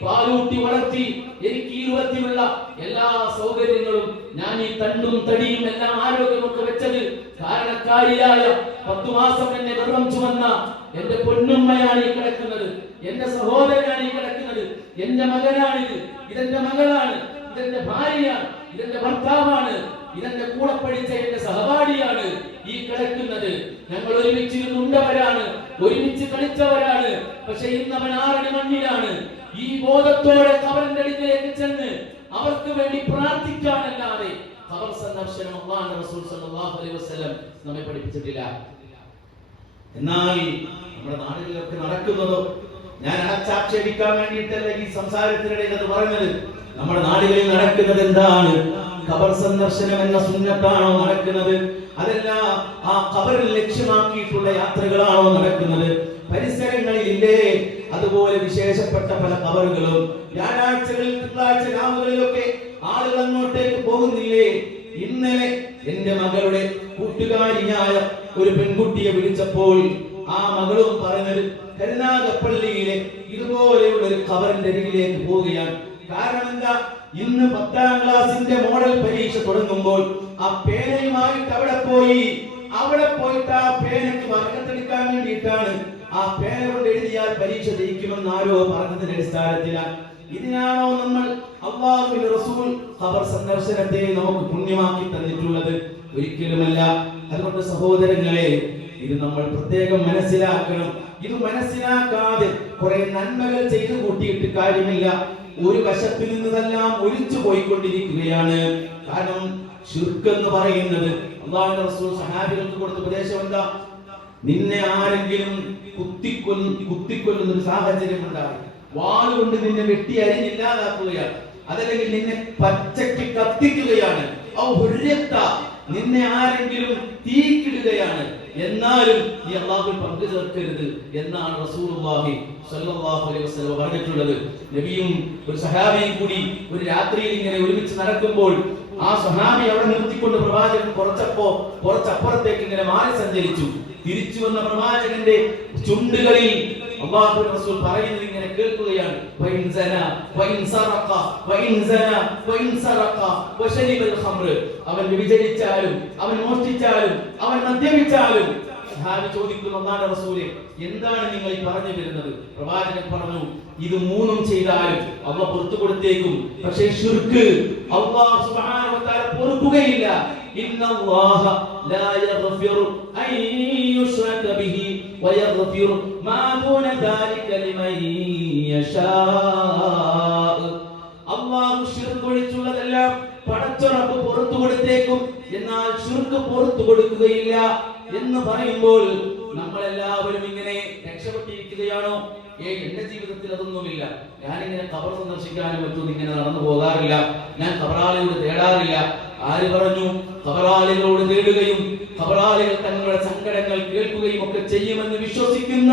പാലൂട്ടി വളർത്തി, എനിക്ക് ഈ രൂപത്തിലുള്ള എല്ലാ സൗകര്യങ്ങളും, ഞാൻ ഈ തണ്ടും തടിയും എല്ലാം ആരോഗ്യമൊക്കെ വെച്ചത് കാരണക്കാരിയായ 10 മാസം എന്നെ ഗർഭം ചുമന്ന എന്റെ പൊന്നുമ്മയാണ് ഈ കിടക്കുന്നത്. എന്റെ സഹോദരനാണ് ഈ കിടക്കുന്നത്. എന്റെ മകനാണിത്, ഇതെന്റെ മകളാണ്, ഇതെന്റെ ഭാര്യയാണ്, ഇതെന്റെ ഭർത്താവാണ്, ഇതെന്റെ കൂടെ പഠിച്ച എന്റെ സഹപാഠിയാണ് ഈ കിടക്കുന്നത്. ഞങ്ങൾ ഒരുമിച്ചിരുന്നുണ്ടവരാണ്, ഒരുമിച്ച് കളിച്ചവരാണ്. പക്ഷെ ഇന്ന് അവൻ 6 അടി മണ്ണിലാണ്. ഈ ബോധത്തോടെ ഖബറിന്റെ അടുക്കലേക്ക് ചെന്ന് അവർക്ക് വേണ്ടി പ്രാർത്ഥിക്കാനല്ലാതെ ഖബർ സന്ദർശനം അല്ലാഹുവിന്റെ റസൂൽ സല്ലല്ലാഹു അലൈഹി വസല്ലം നമ്മെ പഠിപ്പിച്ചിട്ടില്ല. എന്നാൽ നമ്മുടെ നാടുകളിലൊക്കെ നടക്കുന്നതോ, ഞാൻ അടച്ചാക്ഷേപിക്കാൻ വേണ്ടിയിട്ടല്ല ഈ സംസാരത്തിനിടയിൽ അത് പറഞ്ഞത്. നമ്മുടെ നാടുകളിൽ നടക്കുന്നത് എന്താണ്? ഖബർ സന്ദർശനം എന്ന സുന്നത്താണോ നടക്കുന്നത്? അതല്ല ആ ഖബറിൽ ലക്ഷ്യമാക്കിയിട്ടുള്ള യാത്രകളാണോ നടക്കുന്നത്? പരിസരങ്ങളിലില്ലേ അതുപോലെ വിശേഷപ്പെട്ട പല ഖബറുകളും? വ്യാഴാഴ്ചകളിൽ, തിങ്കളാഴ്ച രാവുകളിലൊക്കെ ആളുകൾ അങ്ങോട്ടേക്ക് പോകുന്നില്ലേ? ഇന്നലെ എന്റെ മകളുടെ കൂട്ടുകാരിയായ ഒരു പെൺകുട്ടിയെ വിളിച്ചപ്പോൾ ആ മകളും പറഞ്ഞത് കരുനാഗപ്പള്ളിയിലെ ഇതുപോലെയുള്ള ഒരു ഖബറിന്റെ അരികിലേക്ക് പോവുകയാണ്. കാരണം എന്താ? ഇന്ന് 10ാം ക്ലാസിന്റെ മോഡൽ പരീക്ഷ തുടങ്ങുമ്പോൾ ആ പേനയുമായിട്ട് അവിടെ പോയിട്ട് ആ പേനയ്ക്ക് വർക്കത്തെടുക്കാൻ വേണ്ടിയിട്ടാണ്. ആ പേന കൊണ്ട് എഴുതിയാൽ പരീക്ഷ ജയിക്കുമെന്ന് ആരോ പറഞ്ഞതിന്റെ അടിസ്ഥാനത്തിലാണ്. ഇതിനാണോ നമ്മൾ അല്ലാഹുവിന്റെ റസൂൽ ഖബർ സന്ദർശനത്തെ നമുക്ക് പുണ്യമാക്കി തന്നിട്ടുള്ളത്? ഒരിക്കലുമല്ല. അതുകൊണ്ട് സഹോദരങ്ങളെ, ഇത് നമ്മൾ പ്രത്യേകം മനസ്സിലാക്കണം. ഇത് മനസ്സിലാക്കാതെ കുറെ നന്മകൾ ചെയ്തു കൂട്ടിയിട്ട് കാര്യമില്ല. ഒരു വശത്ത് നിന്നതെല്ലാം ഒലിച്ചു പോയിക്കൊണ്ടിരിക്കുകയാണ്. കാരണം ശിർക്ക് എന്ന് പറയുന്നത്, അല്ലാഹുവിന്റെ റസൂൽ സഹാബികൾക്ക് കൊടുത്ത ഉപദേശം എന്താ? നിന്നെ ആരെങ്കിലും കുത്തിക്കൊല്ലുന്ന ഒരു സാഹചര്യം ഉണ്ടായി, വാളുകൊണ്ട് നിന്നെ വെട്ടി അരിഞ്ഞില്ലാതാക്കുകയാണ്, അതല്ലെങ്കിൽ നിന്നെ പച്ചയ്ക്ക് കത്തിക്കുകയാണ്, നിന്നെ ആരെങ്കിലും തീക്കിടുകയാണ്, എന്നാലും നീ അല്ലാഹുവിൽ പങ്കു ചേർക്കരുത് എന്നാണ് റസൂലുള്ളാഹി സ്വല്ലല്ലാഹു അലൈഹി വസല്ലം പറഞ്ഞിട്ടുള്ളത്. നബിയും ഒരു സഹാബിയും കൂടി ഒരു രാത്രിയിൽ ഇങ്ങനെ ഒരുമിച്ച് നടക്കുമ്പോൾ ആ സഹാബി അവിടെ നിർത്തിക്കൊണ്ട് പ്രവാചകൻ കുറച്ചപ്പുറത്തേക്ക് ഇങ്ങനെ മാറി സഞ്ചരിച്ചു. തിരിച്ചു വന്ന പ്രവാചകന്റെ ചുണ്ടുകളിൽ അല്ലാഹുവിന്റെ റസൂൽ പറയുന്നത് ഇങ്ങനെ കേൾക്കുകയാണ്: അവൻ വ്യഭിചരിച്ചാലും, അവൻ മോഷ്ടിച്ചാലും, അവൻ മദ്യപിച്ചാലും. സഹാബി ചോദിക്കുന്നു, അല്ലാഹുവിന്റെ റസൂലേ, എന്താണ് നിങ്ങൾ ഈ പറഞ്ഞു വരുന്നത്? പ്രവാചകൻ പറഞ്ഞു, ഇത് 3ഉം ചെയ്താലും അല്ലാഹു പുറത്തു കൊടുത്തേക്കും. പക്ഷേ ശിർക്ക് അല്ലാഹു സുബ്ഹാനഹു വ തആല പൊറുക്കുകയില്ല. ഇന്നല്ലാഹ ലാ യഗ്ഫിറു അൻ യുശ്റക ബിഹി വയഗ്ഫിറു മാ ദൂന ദാലിക ലിമൻ യശാ. അല്ലാഹു ശിർക്ക് ഒഴിച്ചുള്ളതെല്ലാം പടച്ച റബ്ബ് പുറത്തു കൊടുത്തേക്കും, എന്നാൽ ശിർക്ക് പുറത്തു കൊടുക്കുകയില്ല എന്ന് പറയുമ്പോൾ നമ്മളെല്ലാവരും ഇങ്ങനെ രക്ഷപ്പെട്ടിരിക്കുകയാണോ? എന്റെ ജീവിതത്തിൽ അതൊന്നുമില്ല. ഞാനിങ്ങനെ ഖബർ സന്ദർശിക്കാനും മറ്റും ഇങ്ങനെ നടന്നു പോകാറില്ല. ഞാൻ ഖബറാളിയോട് തേടാറില്ല. ആര് പറഞ്ഞു? ഖബറാളികളോട് തേടുകയും ഖബറാളികൾ തങ്ങളുടെ സങ്കടങ്ങൾ കേൾക്കുകയും ഒക്കെ ചെയ്യുമെന്ന് വിശ്വസിക്കുന്ന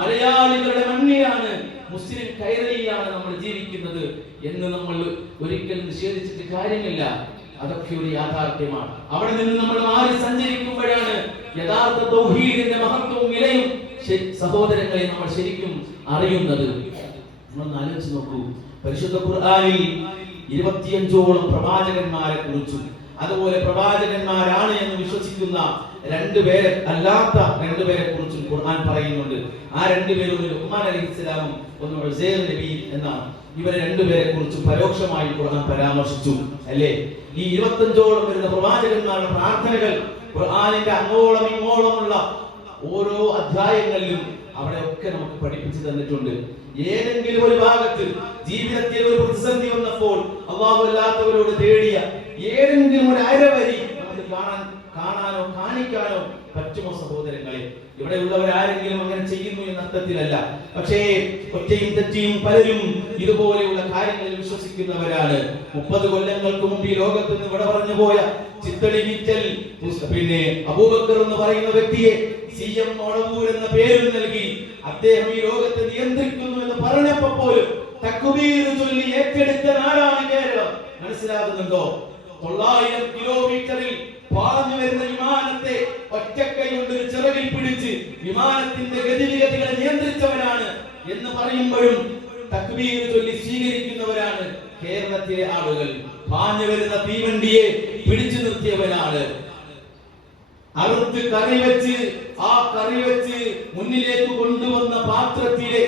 മലയാളികളുടെ മണ്ണിലാണ്, മുസ്ലിം കൈരളിയിലാണ് നമ്മൾ ജീവിക്കുന്നത് എന്ന് നമ്മൾ ഒരിക്കലും നിഷേധിച്ചിട്ട് കാര്യമില്ല. അതൊക്കെ ഒരു യാഥാർത്ഥ്യമാണ്. അവിടെ നിന്ന് നമ്മൾ മാറി സഞ്ചരിക്കുമ്പോഴാണ് യഥാർത്ഥ തൗഹീദിന്റെ മഹത്വവും വിലയും സഹോദരങ്ങളെ നമ്മൾ ശരിക്കും അറിയുന്നത്. നമ്മൾ ആലോചിച്ച് നോക്കൂ. പരിശുദ്ധ ഖുർആനിൽ 25ഓളം പ്രവാചകന്മാരെ കുറിച്ചും അതുപോലെ പ്രവാചകന്മാരാണ് എന്ന് വിശ്വസിക്കുന്ന 2 പേരെ അല്ലാത്ത 2 പേരെ കുറിച്ചും ഖുർആൻ പറയുന്നുണ്ട്. ആ 2 പേരും ഒന്ന് ലുഖ്മാൻ അലൈഹിസ്സലാമും ഒന്ന് ഉസൈർ നബി എന്നാണ്. ഇവരെ 2 പേരെ കുറിച്ച് പരോക്ഷമായി ഖുർആൻ പരാമർശിച്ചു, അല്ലേ? ഈ 25ഓളം വരുന്ന പ്രവാചകന്മാരുടെ പ്രാർത്ഥനകൾ ഖുർആനിന്റെ അങ്ങോളം ഇങ്ങോളമുള്ള ഓരോ അധ്യായങ്ങളിലും അവിടെയൊക്കെ നമുക്ക് പഠിപ്പിച്ചു തന്നിട്ടുണ്ട്. ഏതെങ്കിലും ഒരു ഭാഗത്ത് ജീവിതത്തിൽ ഒരു പ്രതിസന്ധി വന്നപ്പോൾ അല്ലാഹു അല്ലാത്തവരോട് തേടിയ ഏതെങ്കിലും ഒരു അരവരി നമുക്ക് കാണാനോ കാണിക്കാനോ പറ്റുമോ സഹോദരങ്ങളെ? ഇവിടെ ഉള്ളവരാരെങ്കിലും അങ്ങനെ ചെയ്യുന്നു എന്ന അർത്ഥത്തിലല്ല. പക്ഷേ ഒറ്റയും തെറ്റിയും പലരും ഇതുപോലെയുള്ള കാര്യങ്ങളിൽ വിശ്വസിക്കുന്നവരാണ്. 30 കൊല്ലങ്ങൾക്ക് മുമ്പ് ഈ ലോകത്ത് നിന്ന് ഇവിടെ പറഞ്ഞു പോയ ചിത്തടി വിറ്റൽ പിന്നെ അബൂബക്കർ എന്ന് പറയുന്ന വ്യക്തിയെ CM ഒളവൂർ എന്ന പേര് നൽകി അദ്ദേഹം ഈ ലോകത്തെ നിയന്ത്രിക്കുന്നു എന്ന് പറഞ്ഞപ്പോൾ പോലും തക്ബീർ ചൊല്ലി ഏറ്റെടുത്ത നാടാണ് കേരളം. മനസ്സിലാകുന്നുണ്ടോ? 900 കിലോമീറ്ററിൽ പാഞ്ഞു വരുന്ന വിമാനത്തെ ഒറ്റക്കൈ കൊണ്ട് ഒരു ചിറകിൽ പിടിച്ച് വിമാനത്തിന്റെ ഗതിവിഗതികളെ നിയന്ത്രിച്ചവനാണ് എന്ന് പറയുമ്പോഴും തക്ബീർ ചൊല്ലി സ്വീകരിക്കുന്നവരാണ് കേരളത്തിലെ ആളുകൾ. പാഞ്ഞു വരുന്ന തീവണ്ടിയെ പിടിച്ചു നിർത്തിയവനാണ്. അറുത്ത് കറി വെച്ച് മുന്നിലേക്ക് കൊണ്ടുവന്ന പാത്രത്തിലെ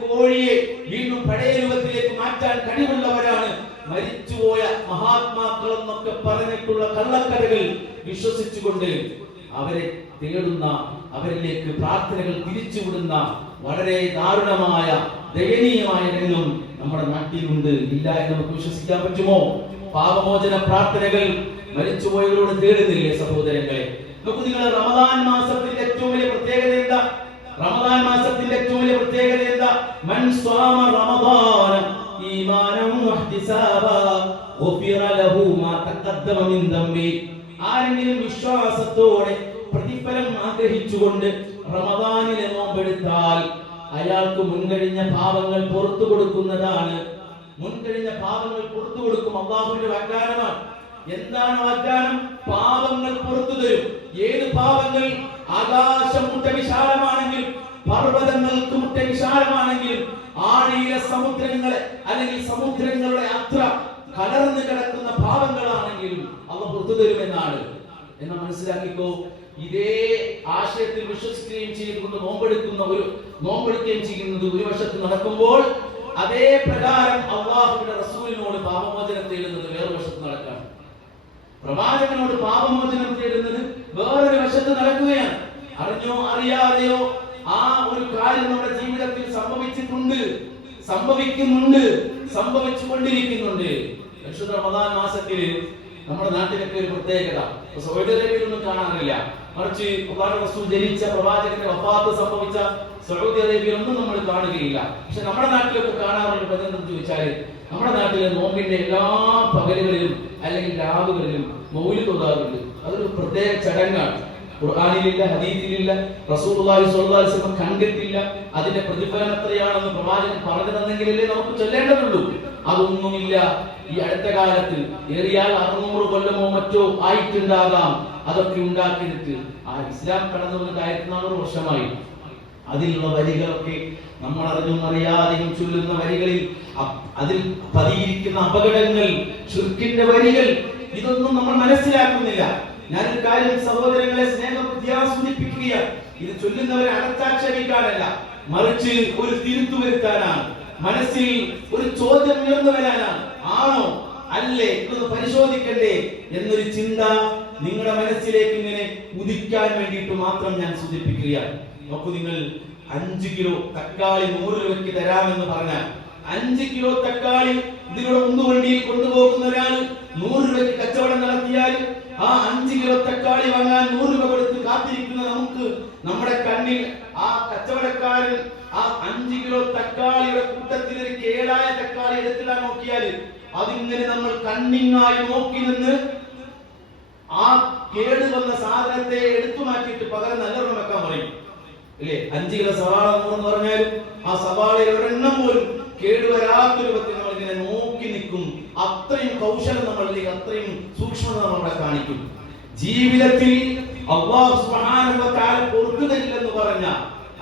കോഴിയെ വീണ്ടും പഴയ രൂപത്തിലേക്ക് മാറ്റാൻ കഴിവുള്ളവരാണ്. മരിച്ചുപോയ മഹാത്മാക്കൾ എന്നൊക്കെ പറഞ്ഞിട്ടുള്ള കള്ളക്കഥകൾ വിശ്വസിച്ചുകൊണ്ട് അവരെ തേടുന്ന, അവരിലേക്ക് പ്രാർത്ഥനകൾ തിരിച്ചുവിടുന്ന വളരെ ദാരുണമായ ദയനീയമായ രംഗം നമ്മുടെ നാട്ടിലുണ്ട്. ഇല്ല എന്ന് നമുക്ക് വിശ്വസിക്കാൻ പറ്റുമോ? പാപമോചന പ്രാർത്ഥനകൾ മരിച്ചുപോയവരോട് തേടുന്നില്ലേ സഹോദരങ്ങളെ? നോക്കൂ നിങ്ങൾ, റമദാൻ മാസത്തിന്റെ ഏറ്റവും വലിയ പ്രത്യേകത എന്താ? റമദാൻ മാസത്തിന്റെ ഏറ്റവും വലിയ പ്രത്യേകത എന്താ? മൻ സ്വാമ റമദാന ഈമാനൻ വഹ്തിസാബാ ഗുഫിറ ലഹു മാ തഖദ്ദമ മിൻ ദംബി. ആരെങ്കിലും വിശ്വാസത്തോടെ പ്രതിഫലം ആഗ്രഹിച്ചുകൊണ്ട് റമദാനിലെ നോമ്പെടുത്താൽ അയാൾക്ക് മുൻകഴിഞ്ഞ പാപങ്ങൾ പുറത്തു കൊടുക്കുന്നതാണ്. മുൻകഴിഞ്ഞ പാപങ്ങൾ പുറത്തു കൊടുക്കും. അല്ലാഹുവിന്റെ വാഗ്ദാനമാണ്. എന്താണ് വാഗ്ദാനം? പാപങ്ങൾ പുറത്തു തരും. ഏത് പാപങ്ങൾ? ആകാശം മുട്ട വിശാലമാണെങ്കിലും, പർവ്വതങ്ങൾക്ക് മുട്ട വിശാലമാണെങ്കിലും, ആഴിയിലെ സമുദ്രങ്ങളെ അല്ലെങ്കിൽ സമുദ്രങ്ങളുടെ അത്ര കലർന്നു കിടക്കുന്ന പാപങ്ങളാണെങ്കിലും അവ പുറത്തു തരുമെന്നാണ്. എന്ന് മനസ്സിലാക്കിക്കോ. ഇതേ ആശയത്തിൽ വിശ്വസിക്കുകയും ചെയ്തുകൊണ്ട് നോമ്പെടുക്കുകയും ചെയ്യുന്നത് ഒരു വശത്ത് നടക്കുമ്പോൾ, അതേ പ്രകാരം അല്ലാഹുവിന്റെ റസൂലിനോട് പാപമോചനം തേടുന്നത് വേറെ വശത്ത് നടക്കുകയാണ്. പ്രവാചകനോട് പാപമോചനം തേടുന്നത് വേറൊരു വശത്ത് നടക്കുകയാണ്. അറിഞ്ഞോ അറിയാതെയോ ആ ഒരു കാര്യം നമ്മുടെ ജീവിതത്തിൽ സംഭവിച്ചിട്ടുണ്ട്, സംഭവിക്കുന്നുണ്ട്, സംഭവിച്ചുകൊണ്ടിരിക്കുന്നുണ്ട്. പരിശുദ്ധ റമദാൻ മാസത്തിൽ നമ്മുടെ നാട്ടിലൊക്കെ ഒരു പ്രത്യേകത സൗദി അറേബ്യയിലൊന്നും കാണാറില്ല. മറിച്ച് അല്ലാഹുവിന്റെ റസൂൽ ജനിച്ച പ്രവാചകന്റെ വഫാത്ത് സംഭവിച്ച സൗദി അറേബ്യയിലൊന്നും നമ്മൾ കാണുകയില്ല. പക്ഷെ നമ്മുടെ നാട്ടിലൊക്കെ കാണാറുണ്ട്. പതിനെന്ന് ചോദിച്ചാൽ നമ്മുടെ നാട്ടിലെ നോമ്പിന്റെ എല്ലാ പകലുകളിലും അല്ലെങ്കിൽ രാവുകളിലും മൗലിദ് ഓതാറുണ്ട്. അതൊരു പ്രത്യേക ചടങ്ങാണ്. ഖുർആനിലില്ല, ഹദീസിലില്ല, റസൂലുള്ളാഹി സ്വല്ലല്ലാഹു അലൈഹി വസല്ലം കണ്ടിട്ടില്ല. അതിന്റെ പ്രതിഫലം എത്രയാണെന്ന് പ്രവാചകൻ പറഞ്ഞു തന്നെങ്കിലല്ലേ നമുക്ക് ചൊല്ലേണ്ടതുള്ളൂ. അതൊന്നുമില്ല. ഈ അടുത്ത കാലത്ത് ഏറിയാൽ 600 കൊല്ലമോ മറ്റോ ആയിട്ടുണ്ടാകാം അതൊക്കെ ഉണ്ടാക്കിയിട്ട്. ആ ഇസ്ലാം കടന്നു വന്നിട്ട് 1400 വർഷമായി. അതിലുള്ള വരികളൊക്കെ നമ്മൾ അറിഞ്ഞും അറിയാതെയും ചൊല്ലുന്ന വരികളിൽ അതിൽ പതിയിരിക്കുന്ന അപകടങ്ങൾ, ശിർക്കിന്റെ വരികൾ, ഇതൊന്നും നമ്മൾ മനസ്സിലാക്കുന്നില്ല. ഞാനൊരു കാര്യം സഹോദരങ്ങളെ സ്നേഹബുദ്ധിയാ സൂചിപ്പിക്കുകയാണ്. ഇത് ചൊല്ലുന്നവരെ അടച്ചാക്ഷേപിക്കാനല്ല, മറിച്ച് ഒരു തിരുത്തു വരുത്താനാണ്. മനസ്സിൽ ഒരു ചോദ്യം ഉയർന്നു വരാനാണ്. ആണോ അല്ലേ ഇതൊന്ന് പരിശോധിക്കണ്ടേ എന്നൊരു ചിന്ത നിങ്ങളുടെ മനസ്സിലേക്ക് ഇങ്ങനെ ഉദിക്കാൻ വേണ്ടിയിട്ട് മാത്രം ഞാൻ സൂചിപ്പിക്കുകയാണ്. നോക്കൂ നിങ്ങൾ, 5 കിലോ തക്കാളി 100 രൂപയ്ക്ക് തരാമെന്ന് പറഞ്ഞാൽ 5 കിലോ തക്കാളി ഇതിലൂടെ ഉന്തുവണ്ടിയിൽ കൊണ്ടുപോകുന്ന ഒരാൾ 100 രൂപയ്ക്ക് കച്ചവടം നടത്തിയാൽ ആ 5 കിലോ തക്കാളി വാങ്ങാൻ 100 രൂപ കൊടുത്ത് കാത്തിരിക്കുന്ന നമുക്ക് നമ്മുടെ കണ്ണിൽ ആ കച്ചവടക്കാരൻ ആ 5 കിലോ തക്കാളിയുടെ കൂട്ടത്തിൽ ഒരു കേടായ തക്കാളി എടുത്തിടാൻ നോക്കിയാൽ അതിങ്ങനെ നമ്മൾ കണ്ണിങ്ങായി നോക്കി നിന്ന് ആ കേട് വന്ന സാധനത്തെ എടുത്തു മാറ്റിയിട്ട് പകരം നല്ലൊരെണ്ണം വെക്കാൻ പറയും. ഇല്ലേ? 5 കിലോ സവാള 100 എന്ന് പറഞ്ഞാലും ആ സവാളയിൽ ഒരെണ്ണം പോലും കേടുവരാത്ത രൂപത്തിൽ നമ്മൾ ഇങ്ങനെ നോക്കി നിൽക്കും. അത്രയും കൗശലം നമ്മളിലേക്ക്, അത്രയും സൂക്ഷ്മത നമ്മളെ കാണിക്കും. ജീവിതത്തിൽ അല്ലാഹു സുബ്ഹാനഹു വ തആല പൊറുത്തുതരില്ലെന്ന് പറഞ്ഞ,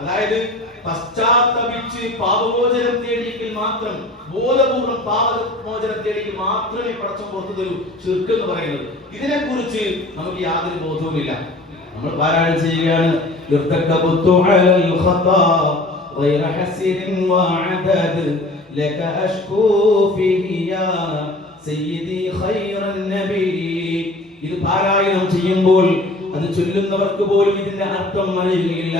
അതായത് പശ്ചാത്തപിച്ച് പാപമോചനം തേടിയെങ്കിൽ മാത്രം, ബോധപൂർവ്വം പാപമോചനം തേടിയെങ്കിൽ മാത്രമേ പടച്ചവൻ പുറത്തു തരൂ ശിർക്ക് എന്ന് പറയുന്നത്. ഇതിനെ കുറിച്ച് നമുക്ക് യാതൊരു ബോധവുമില്ല. നമ്മൾ പാരായണം ചെയ്യുകയാണ്. ഇത് പാരായണം ചെയ്യുമ്പോൾ അത് ചൊല്ലുന്നവർക്ക് പോലും ഇതിന്റെ അർത്ഥം അറിയുകയില്ല,